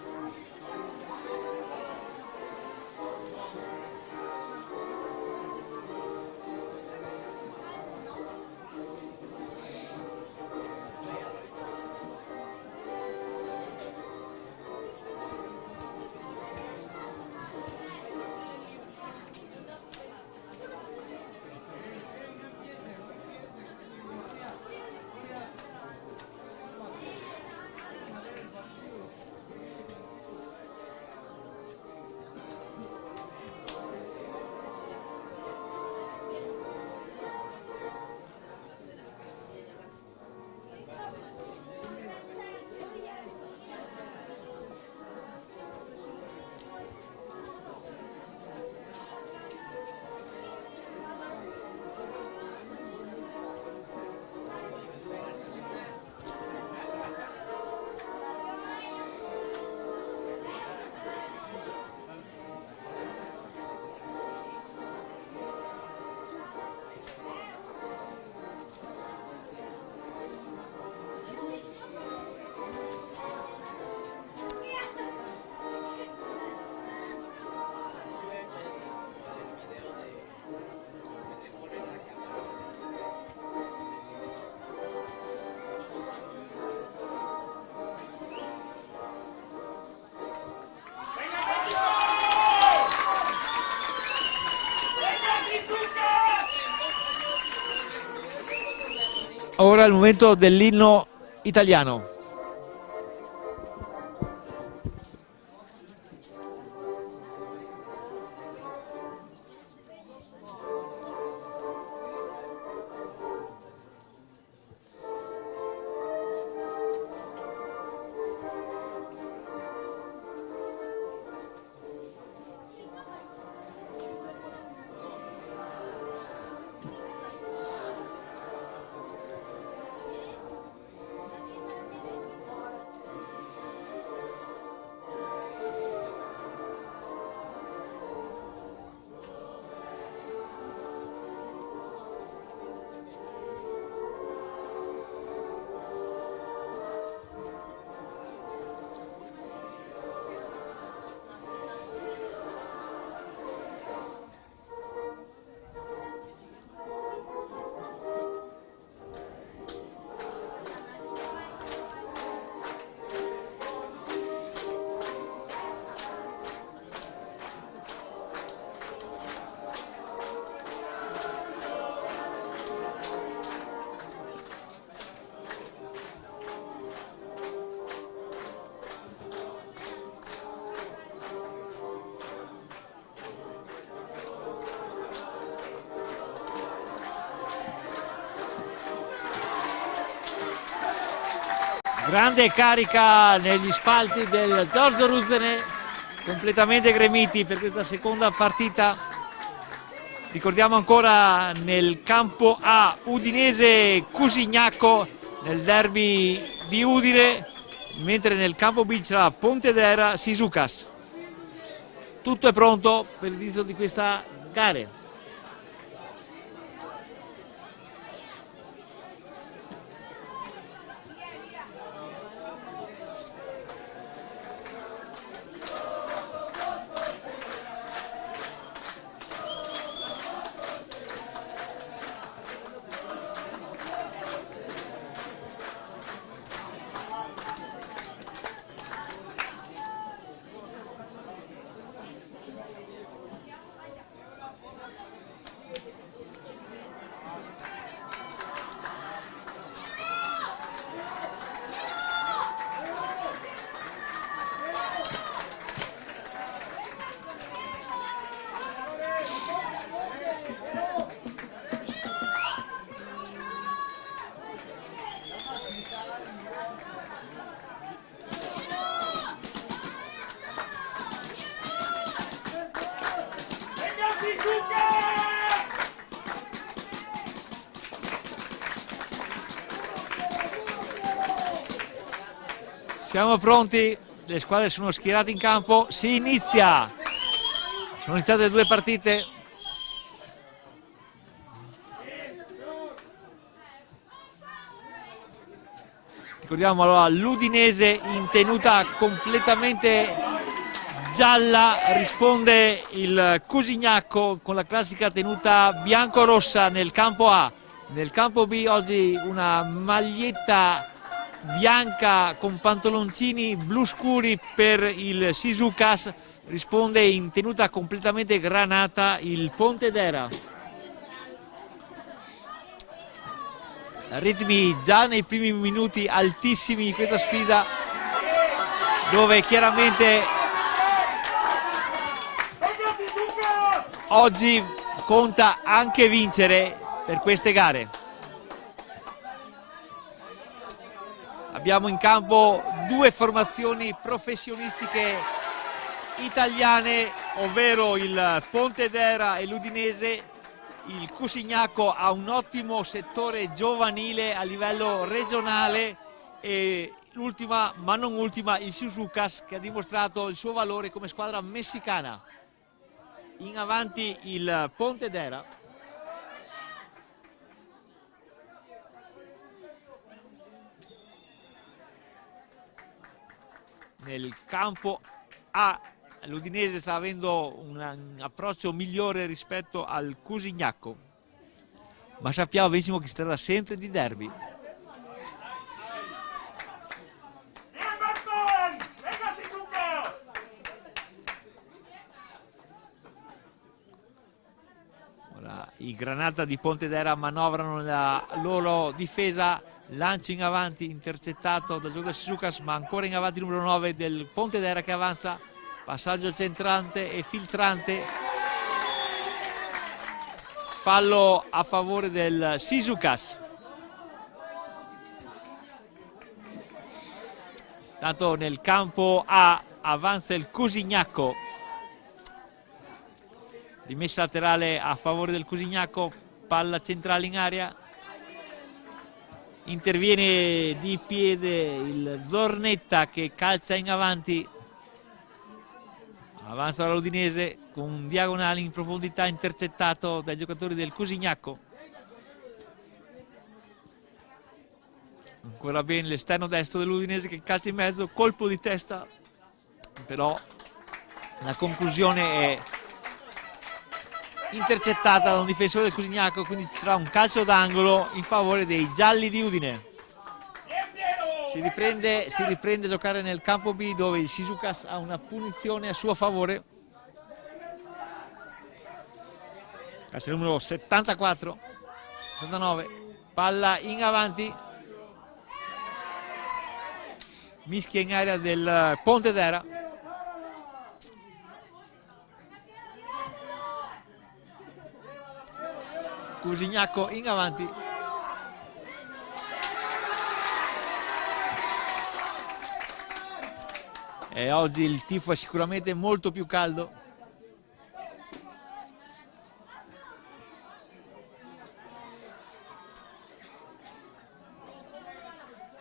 Ora è il momento dell'inno italiano. Grande carica negli spalti del Giorgio Ruzzene, completamente gremiti per questa seconda partita. Ricordiamo ancora nel campo A Udinese Cusignacco nel derby di Udine, mentre nel campo B c'era Pontedera Sisucas. Tutto è pronto per l'inizio di questa gara. Siamo pronti, le squadre sono schierate in campo, si inizia. Sono iniziate le due partite. Ricordiamo allora l'Udinese in tenuta completamente gialla, risponde il Cusignacco con la classica tenuta bianco-rossa nel campo A. Nel campo B oggi una maglietta bianca con pantaloncini blu scuri per il Sisukas, risponde in tenuta completamente granata il Pontedera. Ritmi già nei primi minuti altissimi di questa sfida, dove chiaramente oggi conta anche vincere per queste gare. Abbiamo in campo due formazioni professionistiche italiane, ovvero il Pontedera e l'Udinese. Il Cusignacco ha un ottimo settore giovanile a livello regionale e l'ultima, ma non ultima, il Sisukas, che ha dimostrato il suo valore come squadra messicana. In avanti il Pontedera. Nel campo A l'Udinese sta avendo un approccio migliore rispetto al Cusignacco, ma sappiamo benissimo che si tratta sempre di derby. Ora, i Granata di Pontedera manovrano la loro difesa, lancio in avanti intercettato da gioco del Sisukas, ma ancora in avanti il numero 9 del Pontedera che avanza. Passaggio centrante e filtrante, fallo a favore del Sisukas. Tanto nel campo A avanza il Cusignacco, rimessa laterale a favore del Cusignacco, palla centrale in area, interviene di piede il Zornetta che calcia in avanti. Avanza l'Udinese con un diagonale in profondità intercettato dai giocatori del Cusignacco. Ancora bene l'esterno destro dell'Udinese che calcia in mezzo, colpo di testa, però la conclusione è intercettata da un difensore del Cusignacco, quindi ci sarà un calcio d'angolo in favore dei gialli di Udine. Si riprende a giocare nel campo B, dove il Sisukas ha una punizione a suo favore. Calcio numero 74, 79, palla in avanti, mischia in area del Pontedera. Cusignacco in avanti. E oggi il tifo è sicuramente molto più caldo.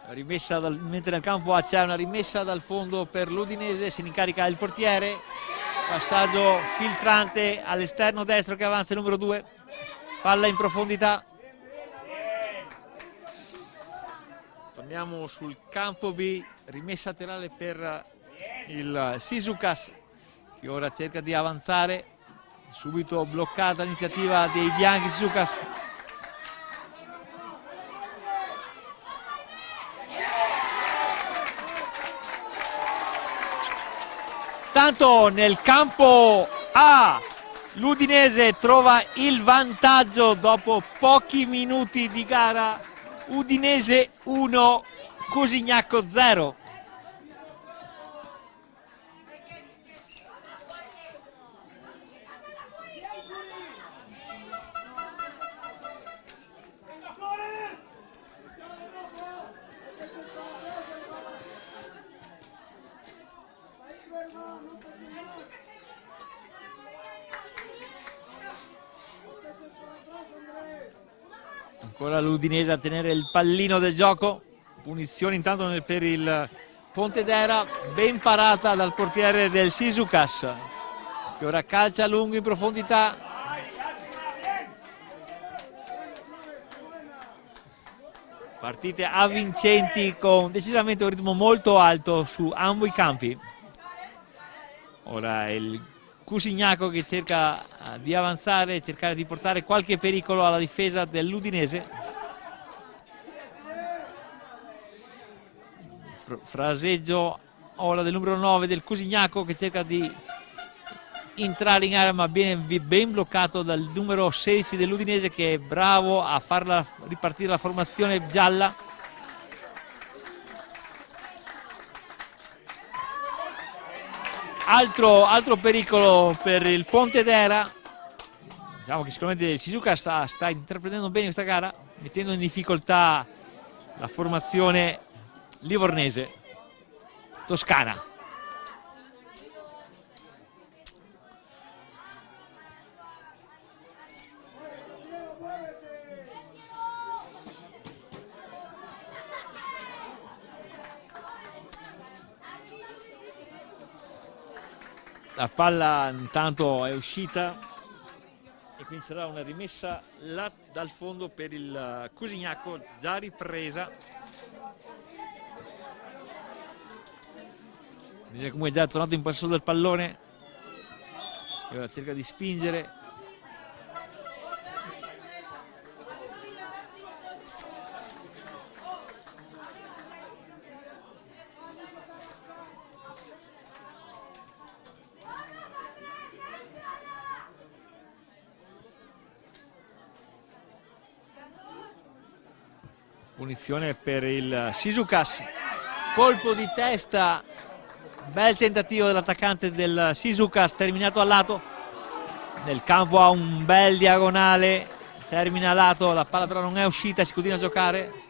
Rimessa mentre nel campo A c'è una rimessa dal fondo per l'Udinese, se ne incarica il portiere. Passaggio filtrante all'esterno destro che avanza il numero 2. Palla in profondità. Torniamo sul campo B, rimessa laterale per il Sisukas che ora cerca di avanzare, subito bloccata l'iniziativa dei bianchi. Sisukas tanto nel campo A l'Udinese trova il vantaggio dopo pochi minuti di gara. Udinese 1, Cusignacco 0. Ancora l'Udinese a tenere il pallino del gioco. Punizione intanto per il Pontedera ben parata dal portiere del Sisukas, che ora calcia lungo in profondità. Partite avvincenti con decisamente un ritmo molto alto su ambo i campi. Ora il Cusignaco che cerca di avanzare e cercare di portare qualche pericolo alla difesa dell'Udinese. Fraseggio ora del numero 9 del Cusignaco che cerca di entrare in area, ma viene ben bloccato dal numero 16 dell'Udinese, che è bravo a farla ripartire la formazione gialla. Altro pericolo per il Pontedera. Diciamo che sicuramente il Shizuka sta intraprendendo bene questa gara, mettendo in difficoltà la formazione livornese toscana. La palla intanto è uscita e quindi sarà una rimessa là dal fondo per il Cusignaco, già ripresa. Come è già tornato in possesso del pallone e ora cerca di spingere. Punizione per il Sisukas, colpo di testa, bel tentativo dell'attaccante del Sisukas, terminato a lato. Nel campo ha un bel diagonale, termina a lato, la palla però non è uscita, si continua a giocare.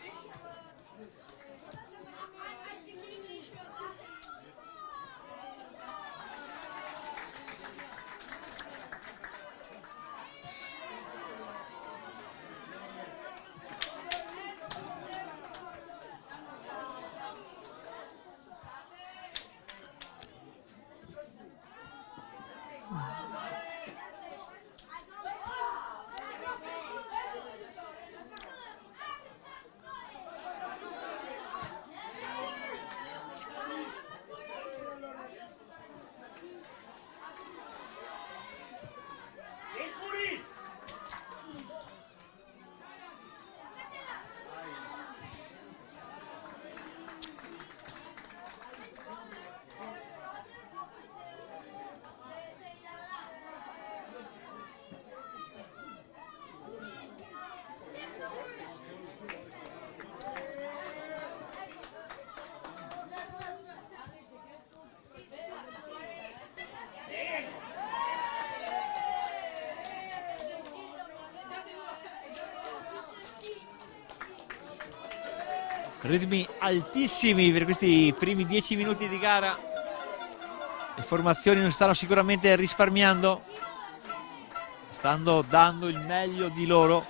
Ritmi altissimi per questi primi 10 minuti di gara. Le formazioni non stanno sicuramente risparmiando, stanno dando il meglio di loro.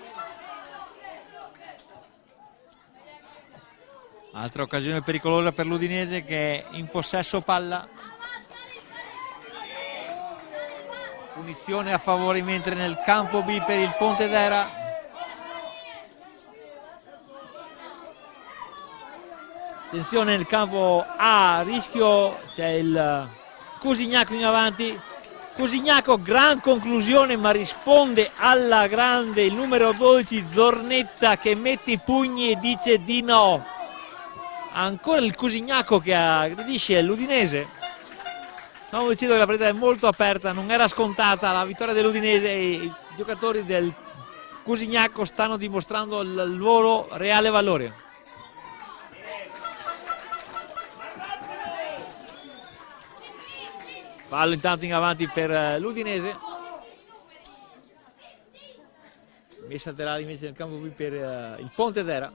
Altra occasione pericolosa per l'Udinese che è in possesso palla. Punizione a favore mentre nel campo B per il Pontedera. Attenzione nel campo A, rischio, c'è il Cusignaco in avanti. Cusignaco, gran conclusione, ma risponde alla grande il numero 12 Zornetta, che mette i pugni e dice di no. Ancora il Cusignaco che aggredisce l'Udinese. Stavo dicendo che la partita è molto aperta, non era scontata la vittoria dell'Udinese e i giocatori del Cusignaco stanno dimostrando il loro reale valore. Fallo intanto in avanti per l'Udinese. Messa laterale invece nel campo qui per il Pontedera.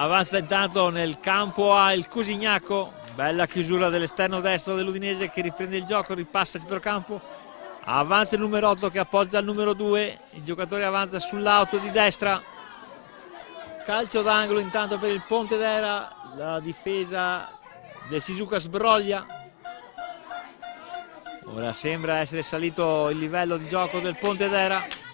Avanza intanto nel campo a il Cosignaco, bella chiusura dell'esterno destro dell'Udinese che riprende il gioco, ripassa a centrocampo, avanza il numero 8 che appoggia il numero 2, il giocatore avanza sull'auto di destra, calcio d'angolo intanto per il Pontedera, la difesa del Shizuka sbroglia, ora sembra essere salito il livello di gioco del Pontedera.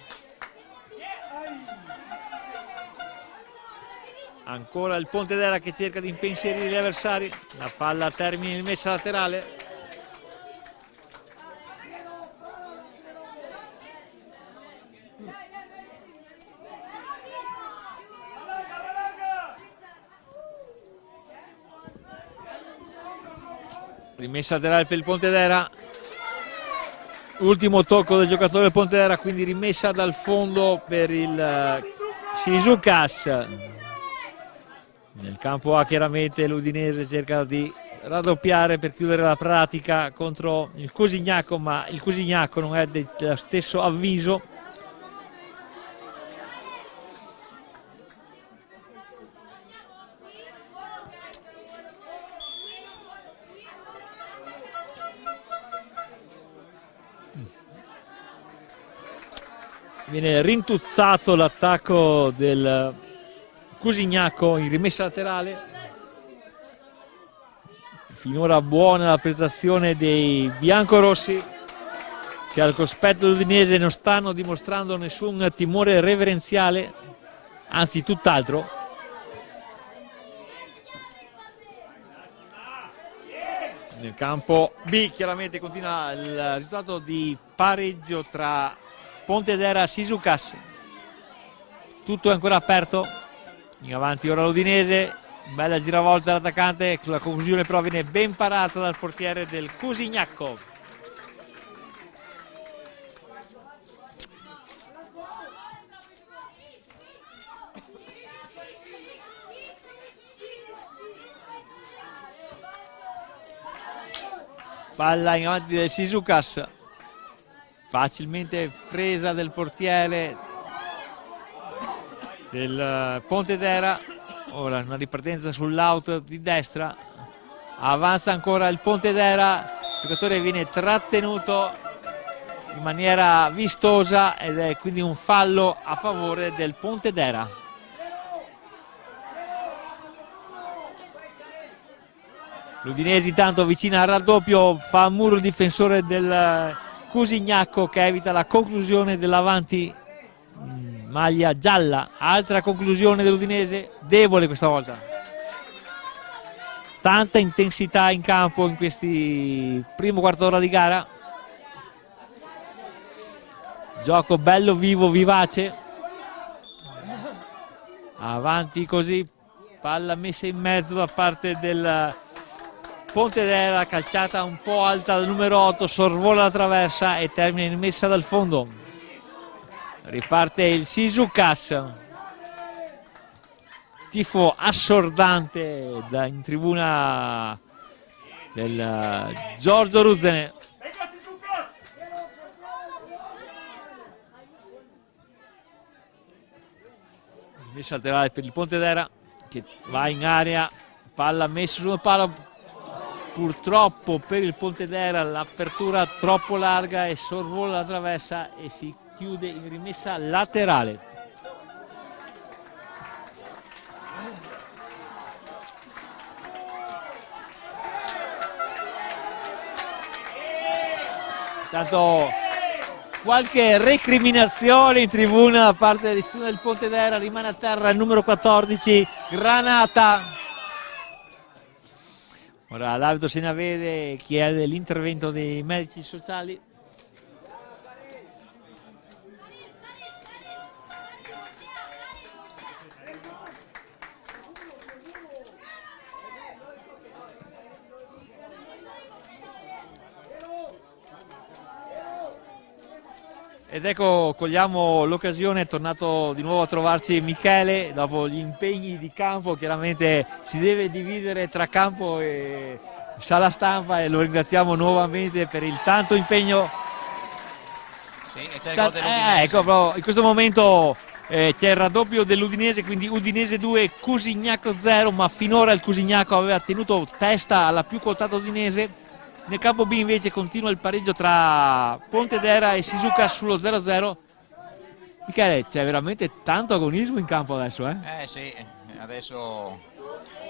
Ancora il Pontedera che cerca di impensierire gli avversari, la palla termina in messa laterale. Rimessa laterale per il Pontedera, ultimo tocco del giocatore del Pontedera, quindi rimessa dal fondo per il Shizukas. Nel campo A chiaramente l'Udinese cerca di raddoppiare per chiudere la pratica contro il Cosignaco, ma il Cosignaco non è dello stesso avviso. Viene rintuzzato l'attacco del Cosignaco in rimessa laterale. Finora buona la prestazione dei biancorossi che al cospetto dell'Udinese non stanno dimostrando nessun timore reverenziale, anzi tutt'altro. Nel campo B chiaramente continua il risultato di pareggio tra Pontedera e Shizukas. Tutto è ancora aperto. In avanti ora l'Udinese, bella giravolta dell'attaccante, la conclusione però viene ben parata dal portiere del Cosignaco. Palla in avanti del Shizukas, facilmente presa del portiere del Pontedera. Ora una ripartenza sull'auto di destra, avanza ancora il Pontedera, il giocatore viene trattenuto in maniera vistosa ed è quindi un fallo a favore del Pontedera. L'Udinese intanto vicina al raddoppio, fa muro il difensore del Cosignaco che evita la conclusione dell'avanti maglia gialla. Altra conclusione dell'Udinese, debole questa volta. Tanta intensità in campo in questi primo quarto d'ora di gara. Gioco bello, vivo, vivace. Avanti così, palla messa in mezzo da parte del Pontedera, calciata un po' alta dal numero 8, sorvola la traversa e termina in messa dal fondo. Riparte il Shizukas, tifo assordante in tribuna del Giorgio Ruzzene. Messa laterale per il Pontedera che va in area, palla messa sul palo, purtroppo per il Pontedera l'apertura troppo larga e sorvola la traversa e si chiude in rimessa laterale. Intanto qualche recriminazione in tribuna da parte del Pontedera, rimane a terra il numero 14 Granata. Ora l'arbitro se ne vede, chiede l'intervento dei medici sociali. Ed ecco, cogliamo l'occasione, è tornato di nuovo a trovarci Michele dopo gli impegni di campo. Chiaramente si deve dividere tra campo e sala stampa e lo ringraziamo nuovamente per il tanto impegno. Sì, e c'è il gol dell'Udinese. Ecco, in questo momento c'è il raddoppio dell'Udinese, quindi Udinese 2, Cusignaco 0, ma finora il Cusignaco aveva tenuto testa alla più quotata Udinese. Nel campo B invece continua il pareggio tra Pontedera e Shizuoka sullo 0-0. Michele, c'è veramente tanto agonismo in campo adesso, eh? Sì, adesso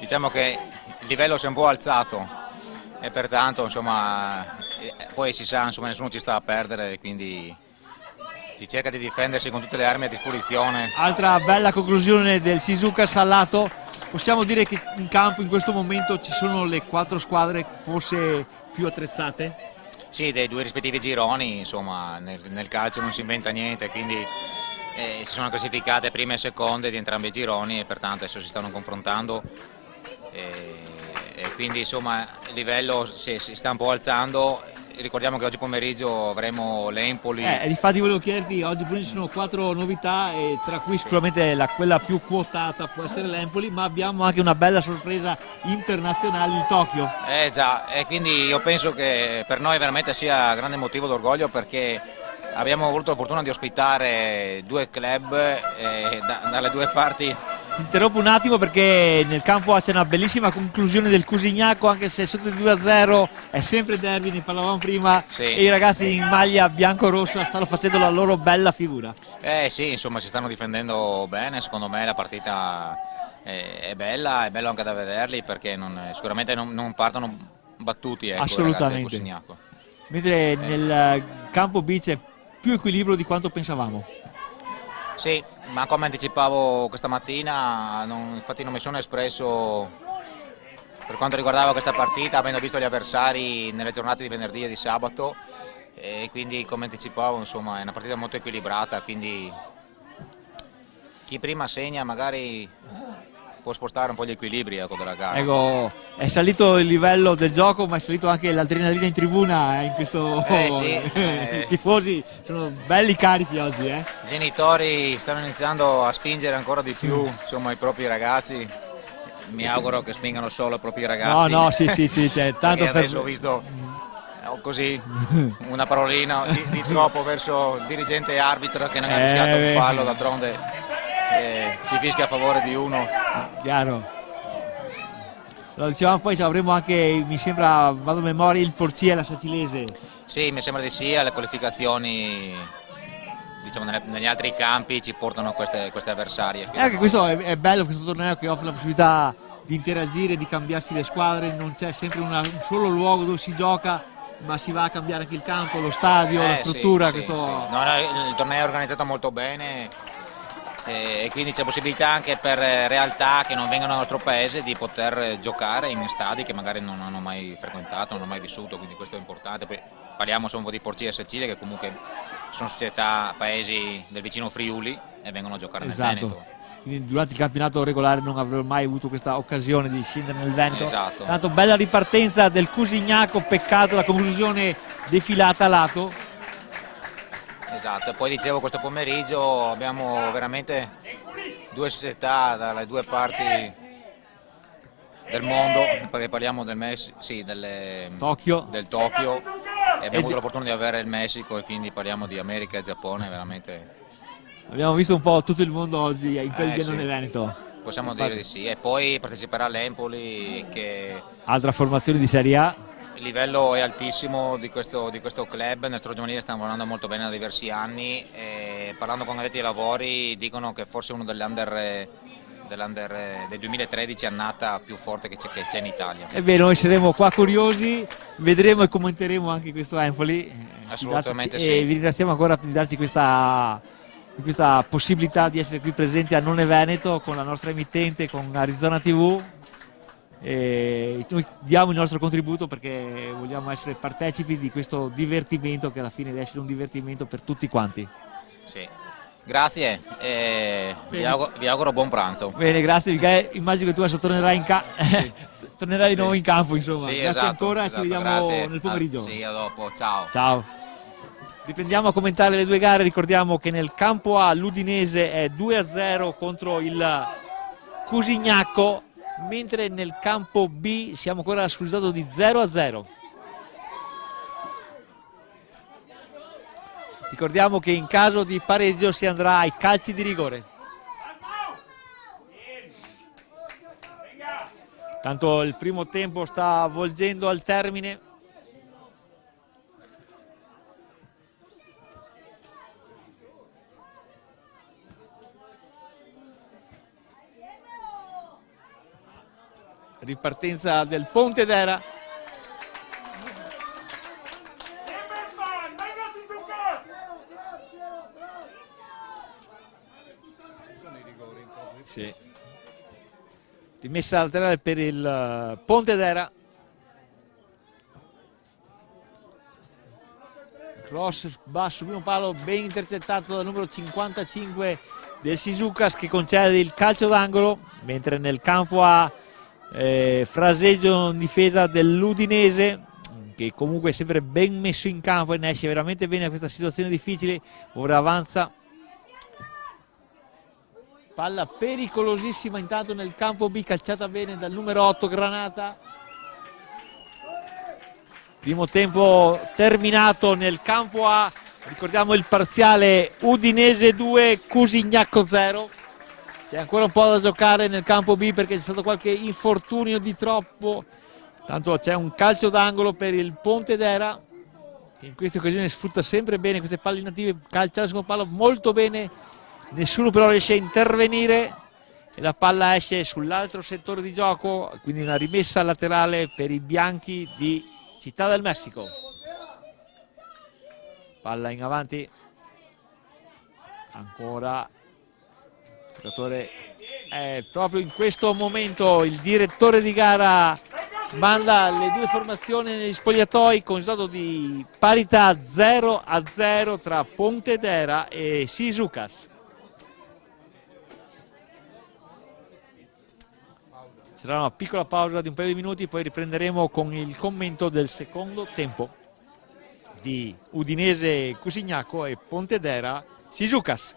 diciamo che il livello si è un po' alzato e pertanto insomma poi si sa, insomma, nessuno ci sta a perdere, quindi si cerca di difendersi con tutte le armi a disposizione. Altra bella conclusione del Shizuoka Sallato. Possiamo dire che in campo in questo momento ci sono le 4 squadre forse più attrezzate? Sì, dei due rispettivi gironi, insomma nel calcio non si inventa niente, quindi si sono classificate prime e seconde di entrambi i gironi e pertanto adesso si stanno confrontando e quindi insomma il livello si sta un po' alzando. Ricordiamo che oggi pomeriggio avremo l'Empoli. Infatti volevo chiederti, oggi poi ci sono 4 novità e tra cui sicuramente quella più quotata può essere l'Empoli, ma abbiamo anche una bella sorpresa internazionale, il Tokyo. Già, e quindi io penso che per noi veramente sia grande motivo d'orgoglio perché abbiamo avuto la fortuna di ospitare 2 club dalle 2 parti. Interrompo un attimo perché nel campo A c'è una bellissima conclusione del Cusignaco, anche se sotto di 2-0 è sempre derby, ne parlavamo prima, sì. E i ragazzi in maglia bianco-rossa stanno facendo la loro bella figura. Sì, insomma si stanno difendendo bene, secondo me la partita è bella, è bello anche da vederli perché sicuramente non partono battuti, ecco, assolutamente. I ragazzi del Cusignaco. Mentre nel campo B c'è più equilibrio di quanto pensavamo. Sì, ma come anticipavo questa mattina, infatti non mi sono espresso per quanto riguardava questa partita, avendo visto gli avversari nelle giornate di venerdì e di sabato, e quindi come anticipavo insomma è una partita molto equilibrata, quindi chi prima segna magari può spostare un po' gli equilibri, ecco, della gara. Ecco, è salito il livello del gioco, ma è salito anche l'adrenalina in tribuna in questo. I tifosi sono belli carichi oggi, I genitori stanno iniziando a spingere ancora di più, insomma, i propri ragazzi. Mi auguro che spingano solo i propri ragazzi. No, sì, c'è tanto per... Adesso ho visto così una parolina di troppo verso il dirigente arbitro che non ha fischiato un fallo, d'altronde si fischia a favore di uno. Chiaro. Lo dicevamo, poi avremo anche, mi sembra, vado a memoria, il Porcia e la Sacilese. Sì, mi sembra di sì, alle qualificazioni diciamo negli altri campi ci portano queste avversarie. Anche questo è bello, questo torneo che offre la possibilità di interagire, di cambiarsi le squadre, non c'è sempre un solo luogo dove si gioca, ma si va a cambiare anche il campo, lo stadio, la struttura. Sì. No, il torneo è organizzato molto bene e quindi c'è possibilità anche per realtà che non vengono dal nostro paese di poter giocare in stadi che magari non hanno mai frequentato, non hanno mai vissuto, quindi questo è importante. Poi parliamo un po' di Porcia e Sicilia che comunque sono società, paesi del vicino Friuli e vengono a giocare nel Veneto. Quindi durante il campionato regolare non avrò mai avuto questa occasione di scendere nel Veneto. Esatto. Tanto bella ripartenza del Cusignaco, peccato la conclusione defilata a lato. Esatto, e poi dicevo questo pomeriggio abbiamo veramente 2 società dalle 2 parti del mondo, perché parliamo del Tokyo. Del Tokyo e abbiamo avuto la fortuna di avere il Messico e quindi parliamo di America e Giappone, veramente. Abbiamo visto un po' tutto il mondo oggi in quel pianone Veneto. Possiamo dire di sì, e poi parteciperà l'Empoli che... Altra formazione di Serie A. Il livello è altissimo di questo club, nel giovanile sta lavorando molto bene da diversi anni e parlando con addetti ai lavori dicono che forse uno dell'under del 2013 annata più forte che c'è in Italia. Ebbene, noi saremo qua curiosi, vedremo e commenteremo anche questo Empoli. Assolutamente sì. E vi ringraziamo ancora per darci questa possibilità di essere qui presenti a None Veneto con la nostra emittente, con Arizona TV. E noi diamo il nostro contributo perché vogliamo essere partecipi di questo divertimento che alla fine deve essere un divertimento per tutti quanti. Sì. Grazie e vi auguro buon pranzo. Bene, grazie Michele, immagino che tu adesso tornerai tornerai di nuovo in campo, insomma. Sì, grazie ancora, ci vediamo nel pomeriggio. Sì, a dopo, ciao. Ciao. Riprendiamo a commentare le 2 gare, ricordiamo che nel campo A l'Udinese è 2-0 contro il Cusignaco, mentre nel campo B siamo ancora sul risultato di 0-0. Ricordiamo che in caso di pareggio si andrà ai calci di rigore. Tanto il primo tempo sta avvolgendo al termine. Ripartenza del Pontedera. Sì. Rimessa laterale per il Pontedera. Cross basso, primo palo, ben intercettato dal numero 55 del Sisucas, che concede il calcio d'angolo, mentre nel campo A fraseggio in difesa dell'Udinese, che comunque è sempre ben messo in campo e ne esce veramente bene da questa situazione difficile. Ora avanza, palla pericolosissima intanto nel campo B, calciata bene dal numero 8 Granata. Primo tempo terminato nel campo A, ricordiamo il parziale: Udinese 2, Cusignacco 0. C'è ancora un po' da giocare nel campo B perché c'è stato qualche infortunio di troppo. Tanto c'è un calcio d'angolo per il Pontedera, che in queste occasioni sfrutta sempre bene queste palle inattive, calcia il secondo palo molto bene, nessuno però riesce a intervenire e la palla esce sull'altro settore di gioco, quindi una rimessa laterale per i bianchi di Città del Messico. Palla in avanti, ancora il giocatore, proprio in questo momento il direttore di gara manda le due formazioni negli spogliatoi con risultato di parità 0-0 tra Pontedera e Sisucas. Sarà una piccola pausa di un paio di minuti, poi riprenderemo con il commento del secondo tempo di Udinese Cusignacco e Pontedera Sisucas.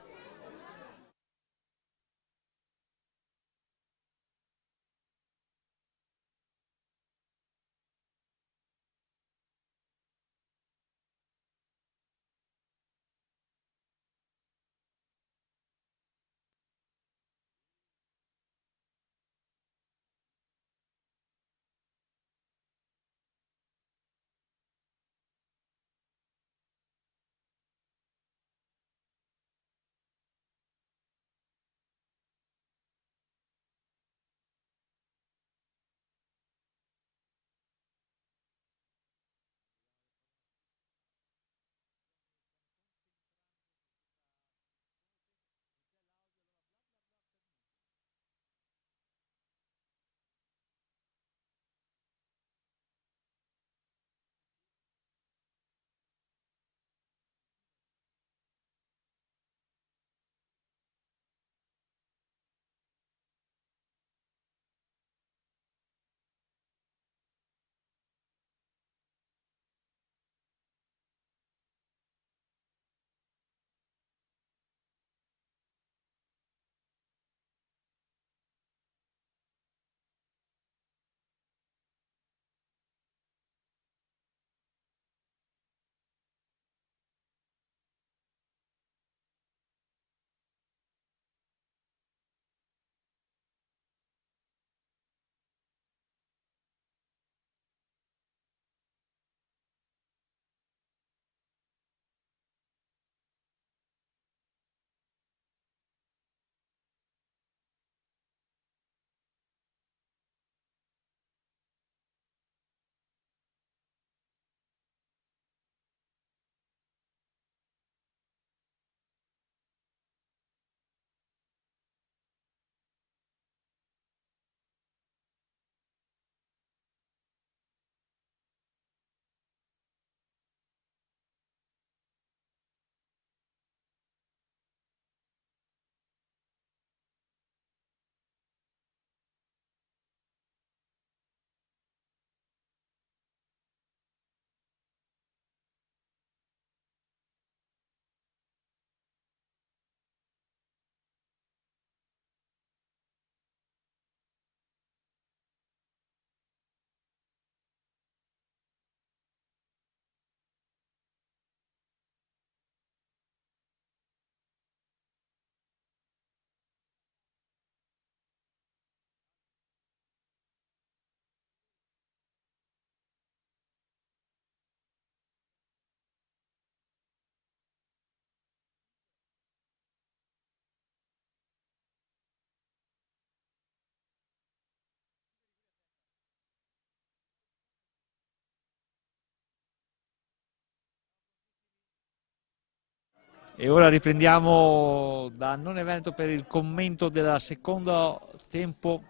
E ora riprendiamo da Non Evento per il commento del secondo tempo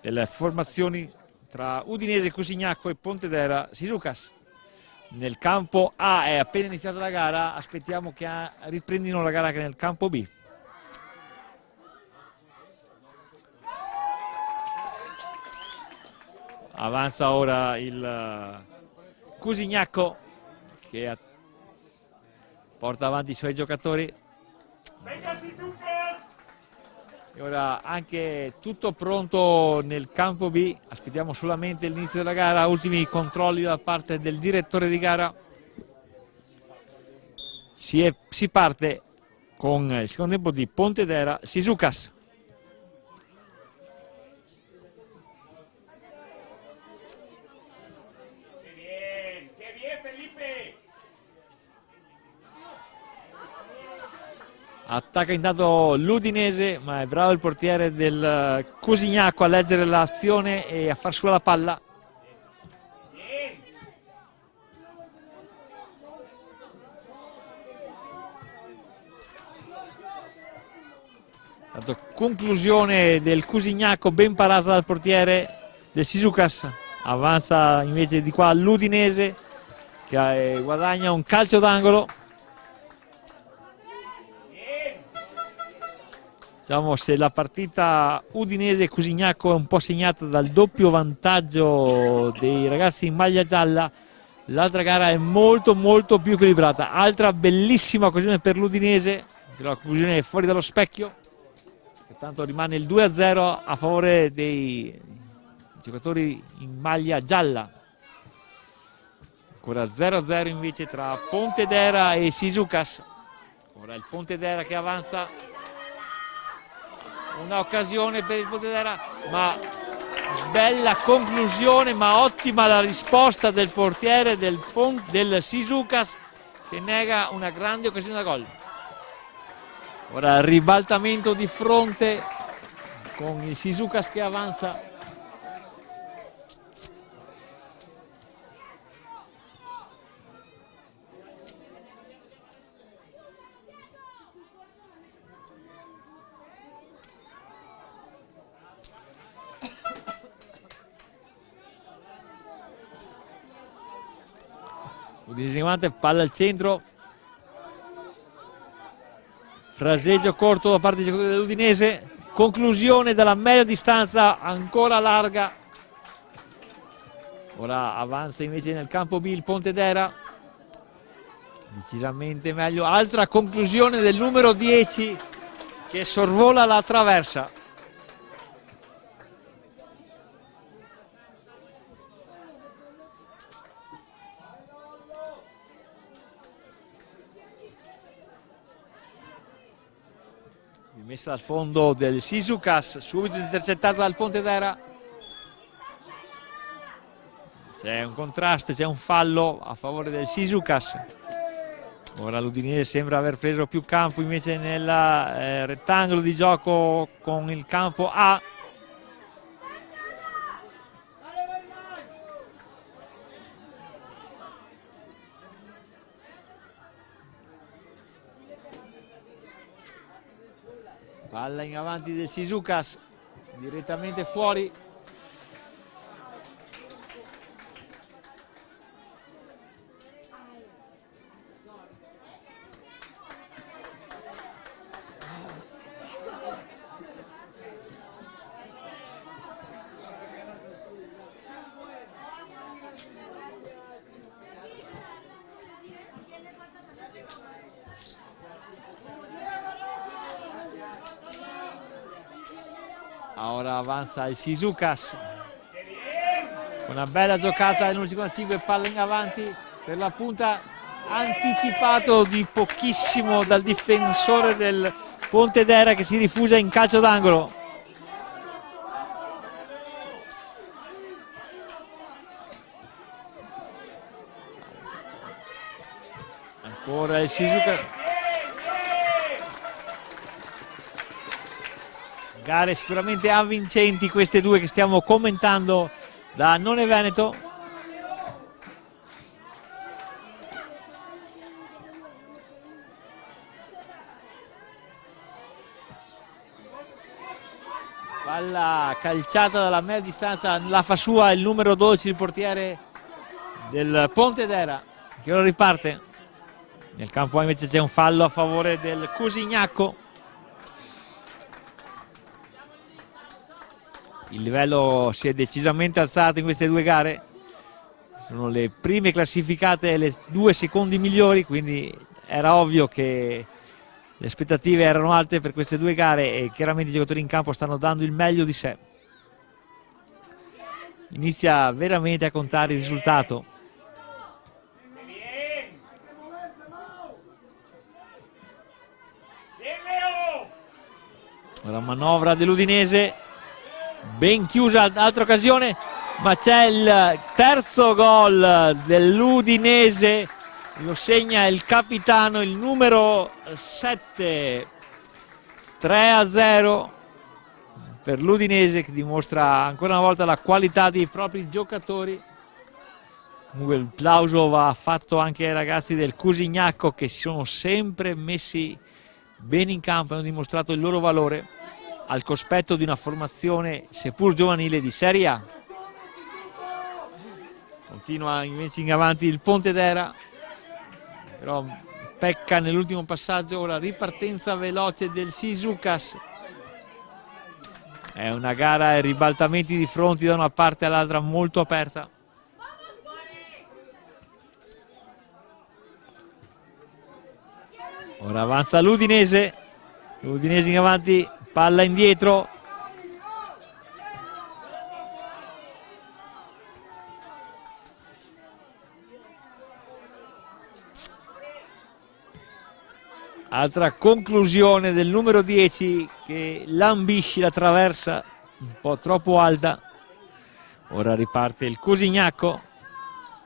delle formazioni tra Udinese, Cusignacco e Pontedera Sisucas. Nel campo A è appena iniziata la gara, aspettiamo che riprendino la gara anche nel campo B. Avanza ora il Cusignacco che porta avanti i suoi giocatori. E ora anche tutto pronto nel campo B, aspettiamo solamente l'inizio della gara, ultimi controlli da parte del direttore di gara. Si parte con il secondo tempo di Pontedera Sisucas. Attacca intanto l'Udinese, ma è bravo il portiere del Cusignacco a leggere l'azione e a far su la palla. Tanto conclusione del Cusignacco ben parata dal portiere del Sisucas. Avanza invece di qua l'Udinese che guadagna un calcio d'angolo. Diciamo, se la partita Udinese-Cusignacco è un po' segnata dal doppio vantaggio dei ragazzi in maglia gialla, l'altra gara è molto più equilibrata. Altra bellissima occasione per l'Udinese, la conclusione è fuori dallo specchio, pertanto rimane il 2-0 a favore dei giocatori in maglia gialla. Ancora 0-0 invece tra Pontedera e Sisucas. Ora il Pontedera che avanza. Una occasione per il Pontedera, ma bella conclusione, ma ottima la risposta del portiere del Sisucas che nega una grande occasione da gol. Ora ribaltamento di fronte con il Sisucas che avanza. Udinese, palla al centro, fraseggio corto da parte dei giocatori dell'Udinese, conclusione dalla media distanza ancora larga. Ora avanza invece nel campo B il Pontedera, decisamente meglio, altra conclusione del numero 10 che sorvola la traversa. Messa dal fondo del Sisucas, subito intercettata dal Pontedera. C'è un contrasto, c'è un fallo a favore del Sisucas. Ora l'Udinese sembra aver preso più campo invece nel rettangolo di gioco con il campo A. Palla in avanti del Sisucas, direttamente fuori. Ora avanza il Sisucas, una bella giocata nell'1,5, palla in avanti per la punta, anticipato di pochissimo dal difensore del Pontedera che si rifugia in calcio d'angolo. Ancora il Sisucas. Gare sicuramente avvincenti queste due che stiamo commentando da None Veneto. Palla calciata dalla media distanza, la fa sua il numero 12, il portiere del Pontedera, che ora riparte. Nel campo A invece c'è un fallo a favore del Cusignacco. Il livello si è decisamente alzato in queste due gare. Sono le prime classificate e le due secondi migliori, quindi era ovvio che le aspettative erano alte per queste due gare e chiaramente i giocatori in campo stanno dando il meglio di sé. Inizia veramente a contare il risultato. Ora manovra dell'Udinese, ben chiusa, altra occasione, ma c'è il terzo gol dell'Udinese, lo segna il capitano, il numero 7, 3-0 per l'Udinese, che dimostra ancora una volta la qualità dei propri giocatori. Comunque il plauso va fatto anche ai ragazzi del Cusignacco, che si sono sempre messi bene in campo e hanno dimostrato il loro valore al cospetto di una formazione seppur giovanile di Serie A. Continua invece in avanti il Pontedera, però pecca nell'ultimo passaggio. Ora ripartenza veloce del Sisukas. È una gara e ribaltamenti di fronti da una parte all'altra molto aperta. Ora avanza l'Udinese, l'Udinese in avanti, palla indietro. Altra conclusione del numero 10 che lambisce la traversa un po' troppo alta. Ora riparte il Cusignacco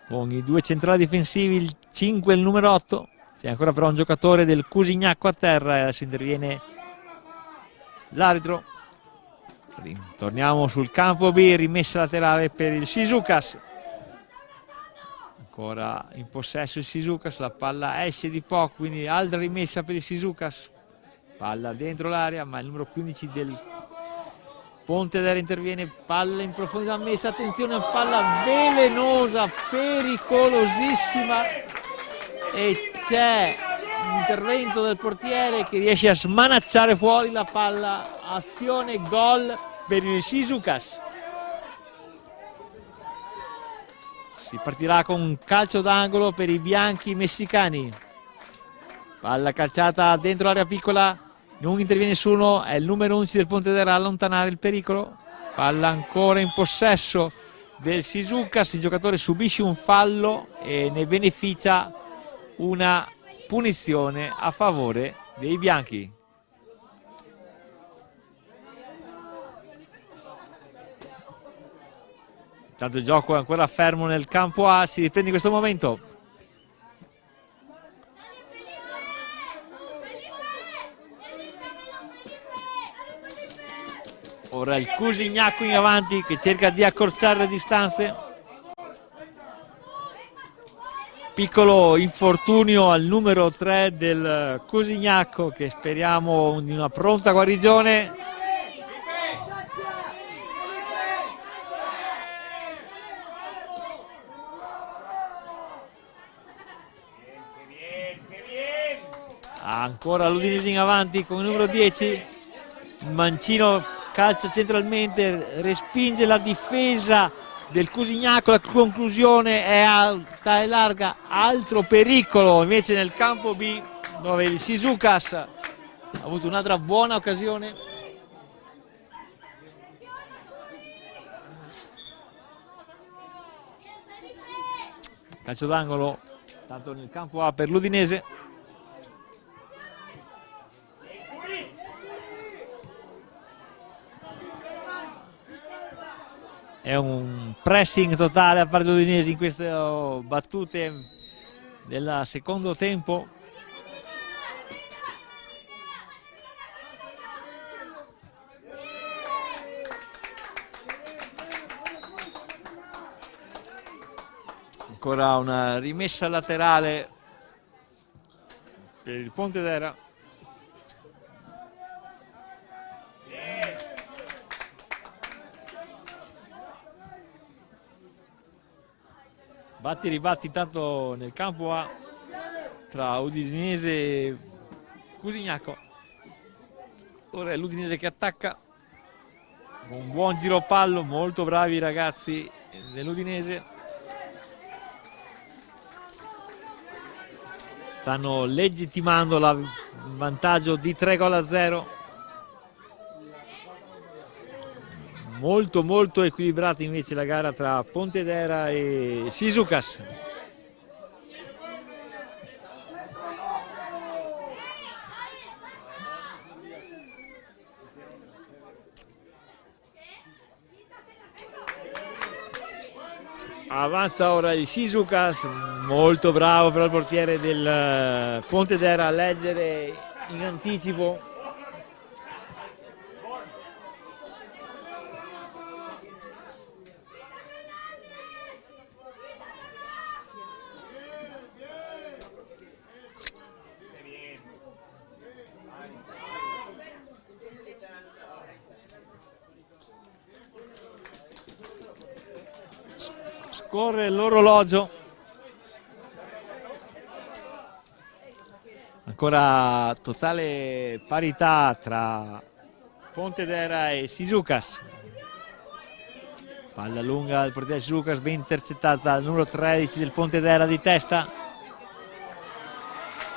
con i due centrali difensivi, il 5 e il numero 8. C'è ancora però un giocatore del Cusignacco a terra e adesso interviene l'arbitro. Torniamo sul campo B, rimessa laterale per il Sisukas. Ancora in possesso il Sisukas, la palla esce di poco, quindi altra rimessa per il Sisukas. Palla dentro l'area, ma il numero 15 del Pontedera interviene, palla in profondità messa, attenzione, palla velenosa, pericolosissima, e c'è un intervento del portiere che riesce a smanacciare fuori la palla. Azione gol per il Sisukas. Si partirà con un calcio d'angolo per i bianchi messicani. Palla calciata dentro l'area piccola, non interviene nessuno, è il numero 11 del Pontedera a allontanare il pericolo. Palla ancora in possesso del Sisukas, il giocatore subisce un fallo e ne beneficia una punizione a favore dei bianchi. Intanto il gioco è ancora fermo nel campo A, si riprende in questo momento. Ora il Cusignacco in avanti che cerca di accorciare le distanze. Piccolo infortunio al numero 3 del Cusignacco, che speriamo di una pronta guarigione. Ancora l'Udinese in avanti con il numero 10. Mancino calcia centralmente, respinge la difesa del Cusignacco, la conclusione è alta e larga. Altro pericolo invece nel campo B, dove il Sisukas ha avuto un'altra buona occasione. Calcio d'angolo tanto nel campo A per l'Udinese. È un pressing totale a parte dell'Udinese in queste battute del secondo tempo. Ancora una rimessa laterale per il Pontedera. Batti e ribatti intanto nel campo A tra Udinese e Cusignaco. Ora è l'Udinese che attacca con un buon giro pallo, molto bravi i ragazzi dell'Udinese. Stanno legittimando il vantaggio di 3-0. Molto equilibrata invece la gara tra Pontedera e Shizukas. Avanza ora il Shizukas, molto bravo però il portiere del Pontedera a leggere in anticipo. Scorre l'orologio, ancora totale parità tra Pontedera e Shizukas. Palla lunga del portiere Shizukas, ben intercettata dal numero 13 del Pontedera di testa.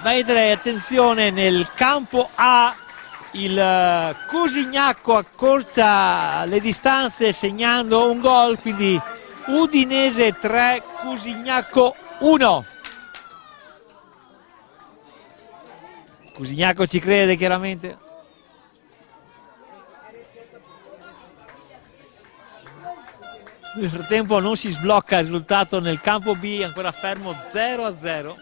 Vedere, attenzione, nel campo A il Cusignaco accorcia le distanze segnando un gol, quindi Udinese 3, Cusignaco 1. Cusignaco ci crede chiaramente. Nel frattempo non si sblocca il risultato nel campo B, ancora fermo 0-0.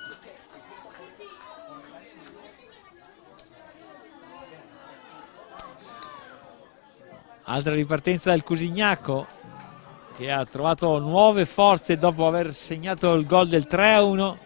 Altra ripartenza del Cusignaco, che ha trovato nuove forze dopo aver segnato il gol del 3-1.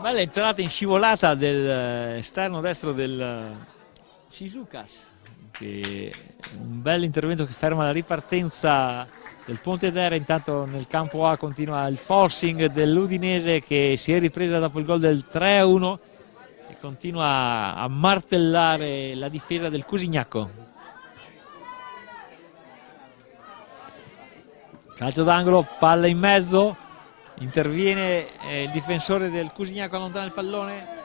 Bella entrata in scivolata dell'esterno destro del Shizukas. Un bel intervento che ferma la ripartenza del Pontedera. Intanto nel campo A continua il forcing dell'Udinese, che si è ripresa dopo il gol del 3-1 e continua a martellare la difesa del Cusignaco. Calcio d'angolo, palla in mezzo, interviene il difensore del Cusignaco, allontana il pallone.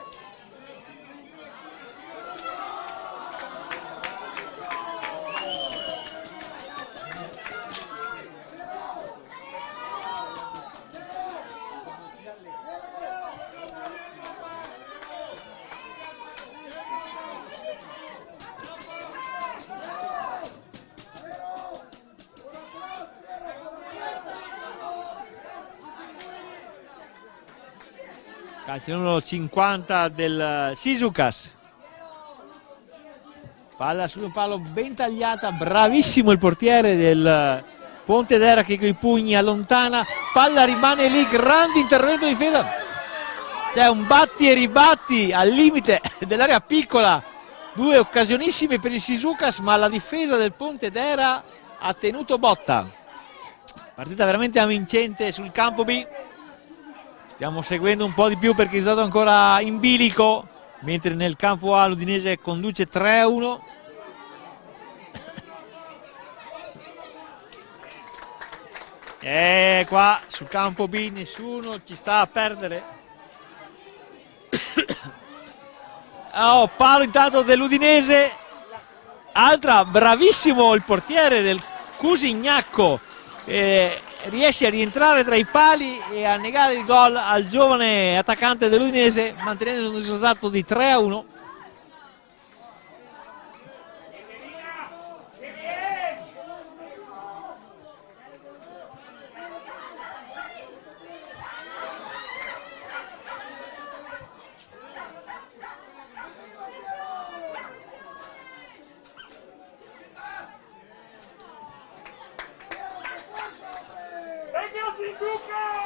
Calcio numero 50 del Shizukas. Palla sul palo ben tagliata, bravissimo il portiere del Pontedera che con i pugni allontana, palla rimane lì, grande intervento di difesa. C'è un batti e ribatti al limite dell'area piccola, due occasionissime per il Shizukas, ma la difesa del Pontedera ha tenuto botta. Partita veramente avvincente sul campo B. Stiamo seguendo un po' di più perché è stato ancora in bilico, mentre nel campo A l'Udinese conduce 3-1. E qua sul campo B nessuno ci sta a perdere. Oh, palo intanto dell'Udinese. Altra, bravissimo il portiere del Cusignaco. Riesce a rientrare tra i pali e a negare il gol al giovane attaccante dell'Udinese, mantenendo un risultato di 3-1.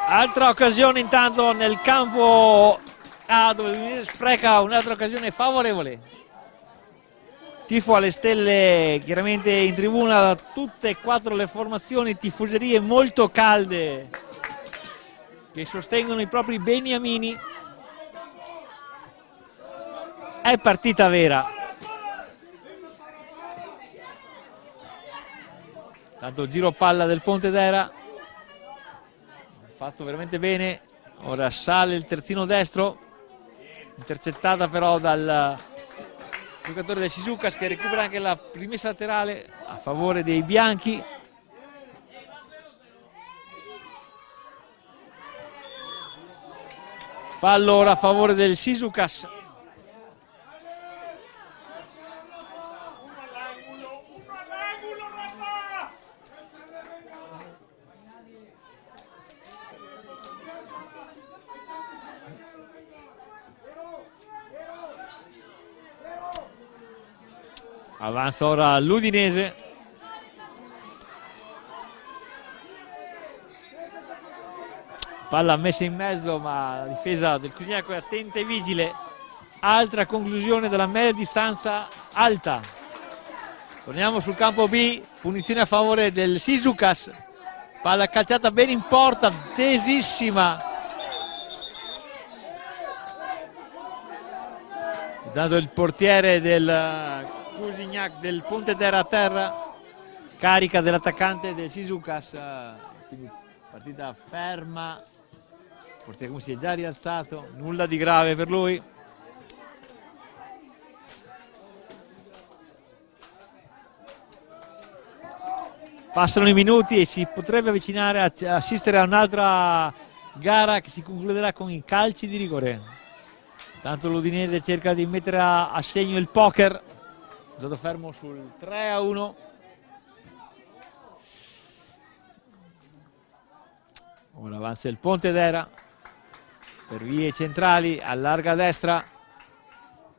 Altra occasione intanto nel campo A, dove spreca un'altra occasione favorevole. Tifo alle stelle chiaramente in tribuna da tutte e 4 le formazioni, tifoserie molto calde che sostengono i propri beniamini. È partita vera. Tanto giro palla del Pontedera, fatto veramente bene. Ora sale il terzino destro, intercettata però dal giocatore del Shizukas, che recupera anche la rimessa laterale a favore dei bianchi. Fallo ora a favore del Shizukas. Avanza ora l'Udinese. Palla messa in mezzo, ma la difesa del Cusinaco è attenta e vigile. Altra conclusione della media distanza alta. Torniamo sul campo B, punizione a favore del Shizukas. Palla calciata bene in porta, tesissima. Intanto il portiere del Cusignac del Pontedera a terra, carica dell'attaccante del Shizukas, quindi partita ferma, il portiere come si è già rialzato, nulla di grave per lui. Passano i minuti e si potrebbe avvicinare a assistere a un'altra gara che si concluderà con i calci di rigore. Tanto l'Udinese cerca di mettere a segno il poker, stato fermo sul 3-1. Ora avanza il Pontedera per vie centrali, allarga a destra,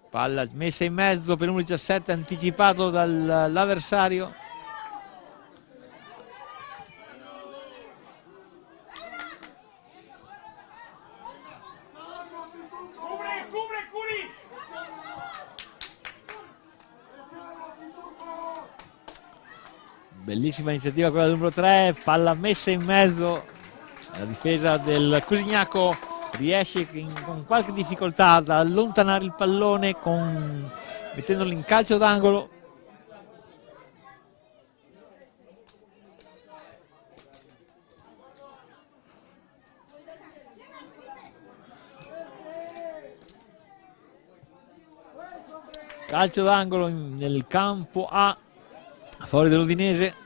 palla messa in mezzo per 1-17, anticipato dall'avversario. Bellissima iniziativa quella del numero 3, palla messa in mezzo, la difesa del Cusignaco riesce con qualche difficoltà ad allontanare il pallone mettendolo in calcio d'angolo. Calcio d'angolo nel campo A a favore dell'Udinese.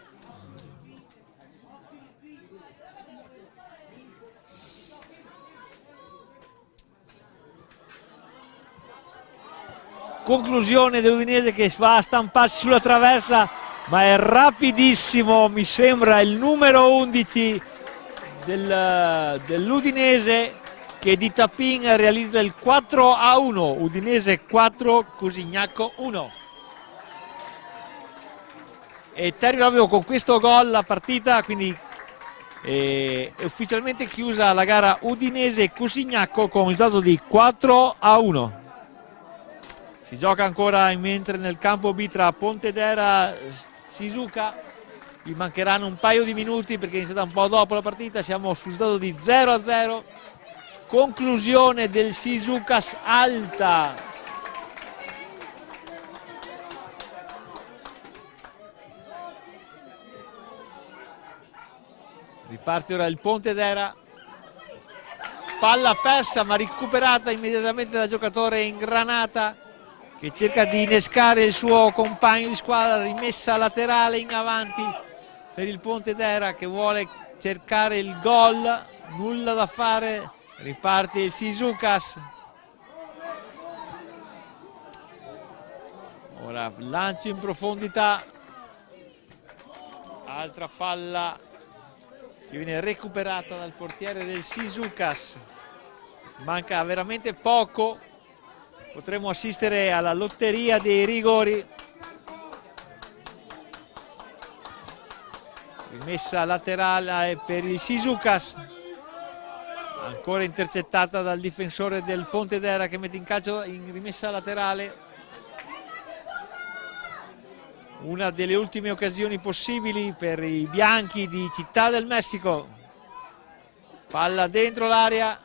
Conclusione dell'Udinese che va a stamparsi sulla traversa, ma è rapidissimo, mi sembra il numero 11 dell'Udinese, che di Tapin realizza il 4-1, Udinese 4, Cusignaco 1. E termina proprio con questo gol la partita, quindi è ufficialmente chiusa la gara Udinese-Cusignaco con il risultato di 4-1. Si gioca ancora mentre nel campo B tra Pontedera e Shizuka. Gli mancheranno un paio di minuti perché è iniziata un po' dopo la partita. Siamo sul risultato di 0-0. Conclusione del Shizukas alta. Riparte ora il Pontedera, palla persa ma recuperata immediatamente dal giocatore Ingranata, che cerca di innescare il suo compagno di squadra. Rimessa laterale in avanti per il Pontedera che vuole cercare il gol, nulla da fare, riparte il Shizukas. Ora lancio in profondità, altra palla che viene recuperata dal portiere del Shizukas. Manca veramente poco, potremo assistere alla lotteria dei rigori. messa laterale per il Shizukas, ancora intercettata dal difensore del Pontedera che mette in calcio in rimessa laterale. Una delle ultime occasioni possibili per i bianchi di Città del Messico. Palla dentro l'area.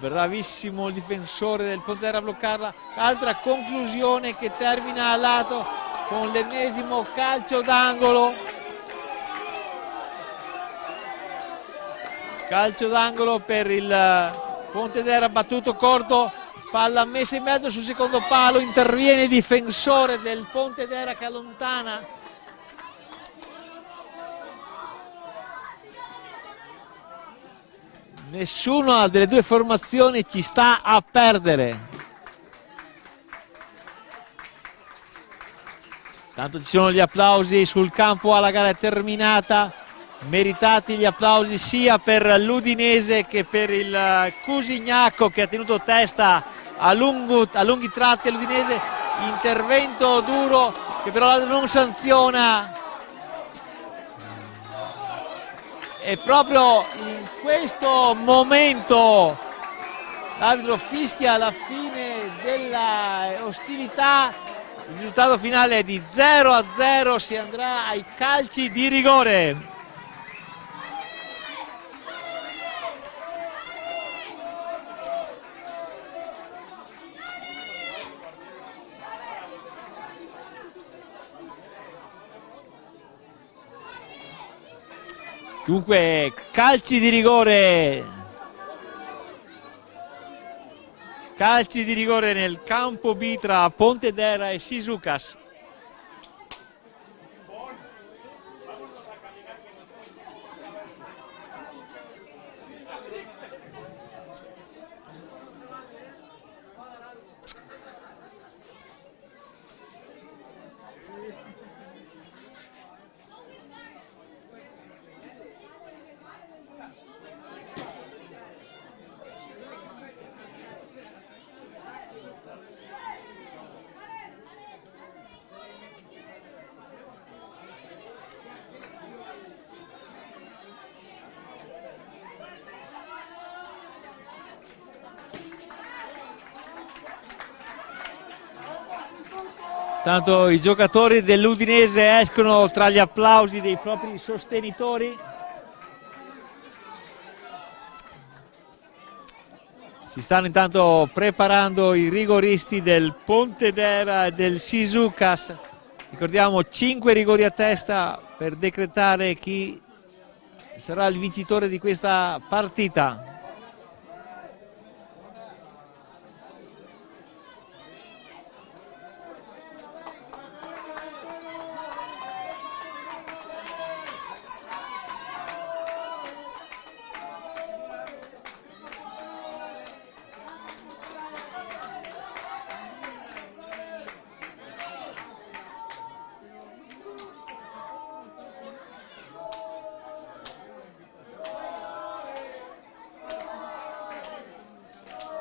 Bravissimo il difensore del Pontedera a bloccarla. Altra conclusione che termina a lato con l'ennesimo calcio d'angolo. Calcio d'angolo per il Pontedera, battuto corto. Palla messa in mezzo sul secondo palo, interviene il difensore del Pontedera che allontana. Nessuna delle due formazioni ci sta a perdere. Tanto ci sono gli applausi sul campo, la gara è terminata. Meritati gli applausi sia per l'Udinese che per il Cusignacco che ha tenuto testa a lunghi tratti all'Udinese. Intervento duro che però non sanziona, e proprio in questo momento l'arbitro fischia la fine della ostilità. Il risultato finale è di 0-0, si andrà ai calci di rigore. Dunque, calci di rigore nel campo B tra Pontedera e Shizukas. Tanto i giocatori dell'Udinese escono tra gli applausi dei propri sostenitori. Si stanno intanto preparando i rigoristi del Pontedera e del Shizukas. Ricordiamo 5 rigori a testa per decretare chi sarà il vincitore di questa partita.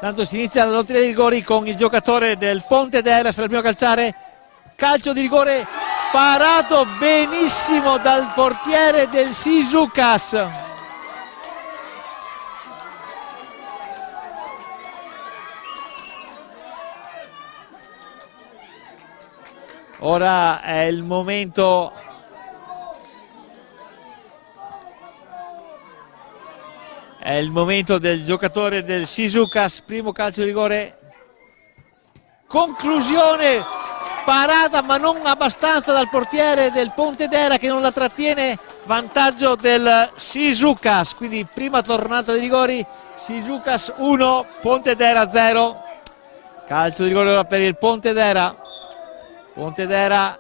Tanto si inizia la lotta dei rigori con il giocatore del Pontedera, sarà il primo a calciare. Calcio di rigore parato benissimo dal portiere del Shizukas. Ora è il momento del giocatore del Shizukas, primo calcio di rigore, conclusione, parata ma non abbastanza dal portiere del Pontedera che non la trattiene, vantaggio del Shizukas, quindi prima tornata di rigori, Shizukas 1, Pontedera 0, calcio di rigore ora per il Pontedera, Pontedera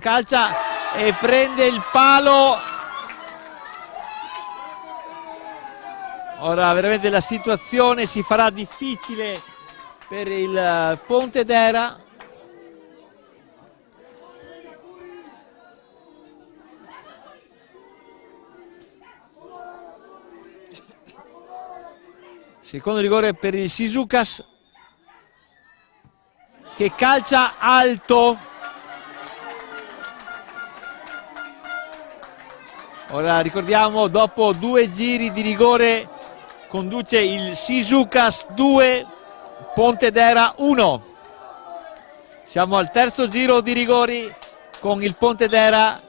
calcia e prende il palo. Ora veramente la situazione si farà difficile per il Pontedera. Secondo rigore per il Shizukas che calcia alto. Ora ricordiamo, dopo 2 giri di rigore conduce il Shizukas 2, Pontedera 1. Siamo al terzo giro di rigori con il Pontedera.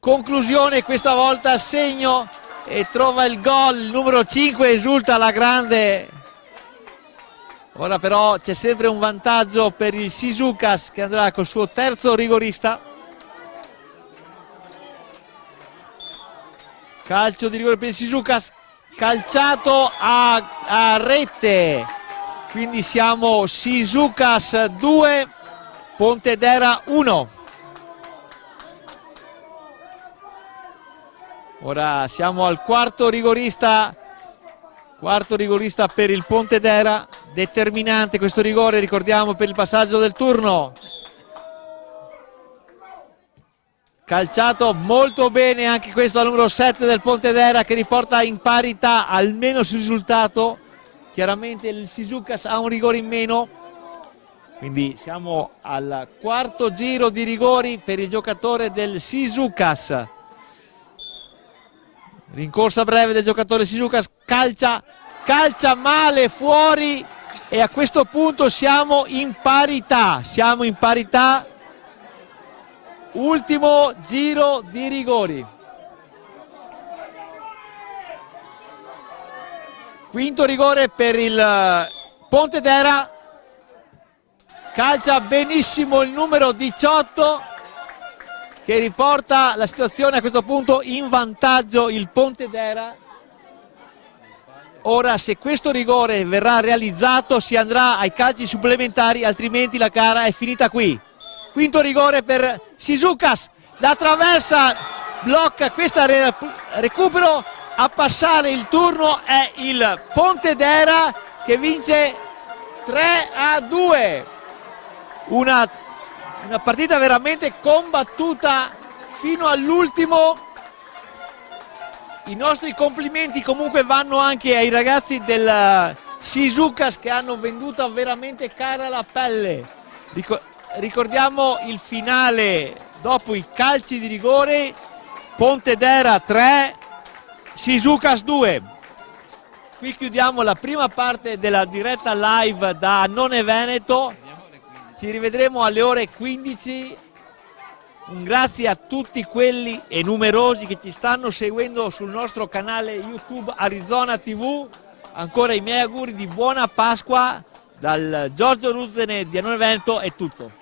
Conclusione, questa volta segno e trova il gol, il numero 5 esulta alla grande. Ora però c'è sempre un vantaggio per il Shizukas che andrà col suo terzo rigorista. Calcio di rigore per il Shizukas, calciato a rete, quindi siamo Shizukas 2, Pontedera 1. Ora siamo al quarto rigorista per il Pontedera, determinante questo rigore, ricordiamo, per il passaggio del turno. Calciato molto bene anche questo al numero 7 del Pontedera, che riporta in parità almeno sul risultato. Chiaramente il Shizukas ha un rigore in meno, quindi siamo al quarto giro di rigori per il giocatore del Shizukas. Rincorsa breve del giocatore Shizukas, calcia male fuori e a questo punto siamo in parità. Ultimo giro di rigori. Quinto rigore per il Pontedera. Calcia benissimo il numero 18 che riporta la situazione a questo punto in vantaggio il Pontedera. Ora, se questo rigore verrà realizzato, si andrà ai calci supplementari, altrimenti la gara è finita qui. Quinto rigore per Shizukas, la traversa, blocca questa recupero, a passare il turno è il Pontedera che vince 3-2. Una partita veramente combattuta fino all'ultimo. I nostri complimenti comunque vanno anche ai ragazzi del Shizukas che hanno venduto veramente cara la pelle. Ricordiamo il finale dopo i calci di rigore: Pontedera 3, Shizukas 2. Qui chiudiamo la prima parte della diretta live da Annone Veneto. Ci rivedremo alle ore 15. Un grazie a tutti quelli e numerosi che ci stanno seguendo sul nostro canale YouTube Arizona TV. Ancora i miei auguri di buona Pasqua dal Giorgio Ruzzene di Annone Veneto. È tutto.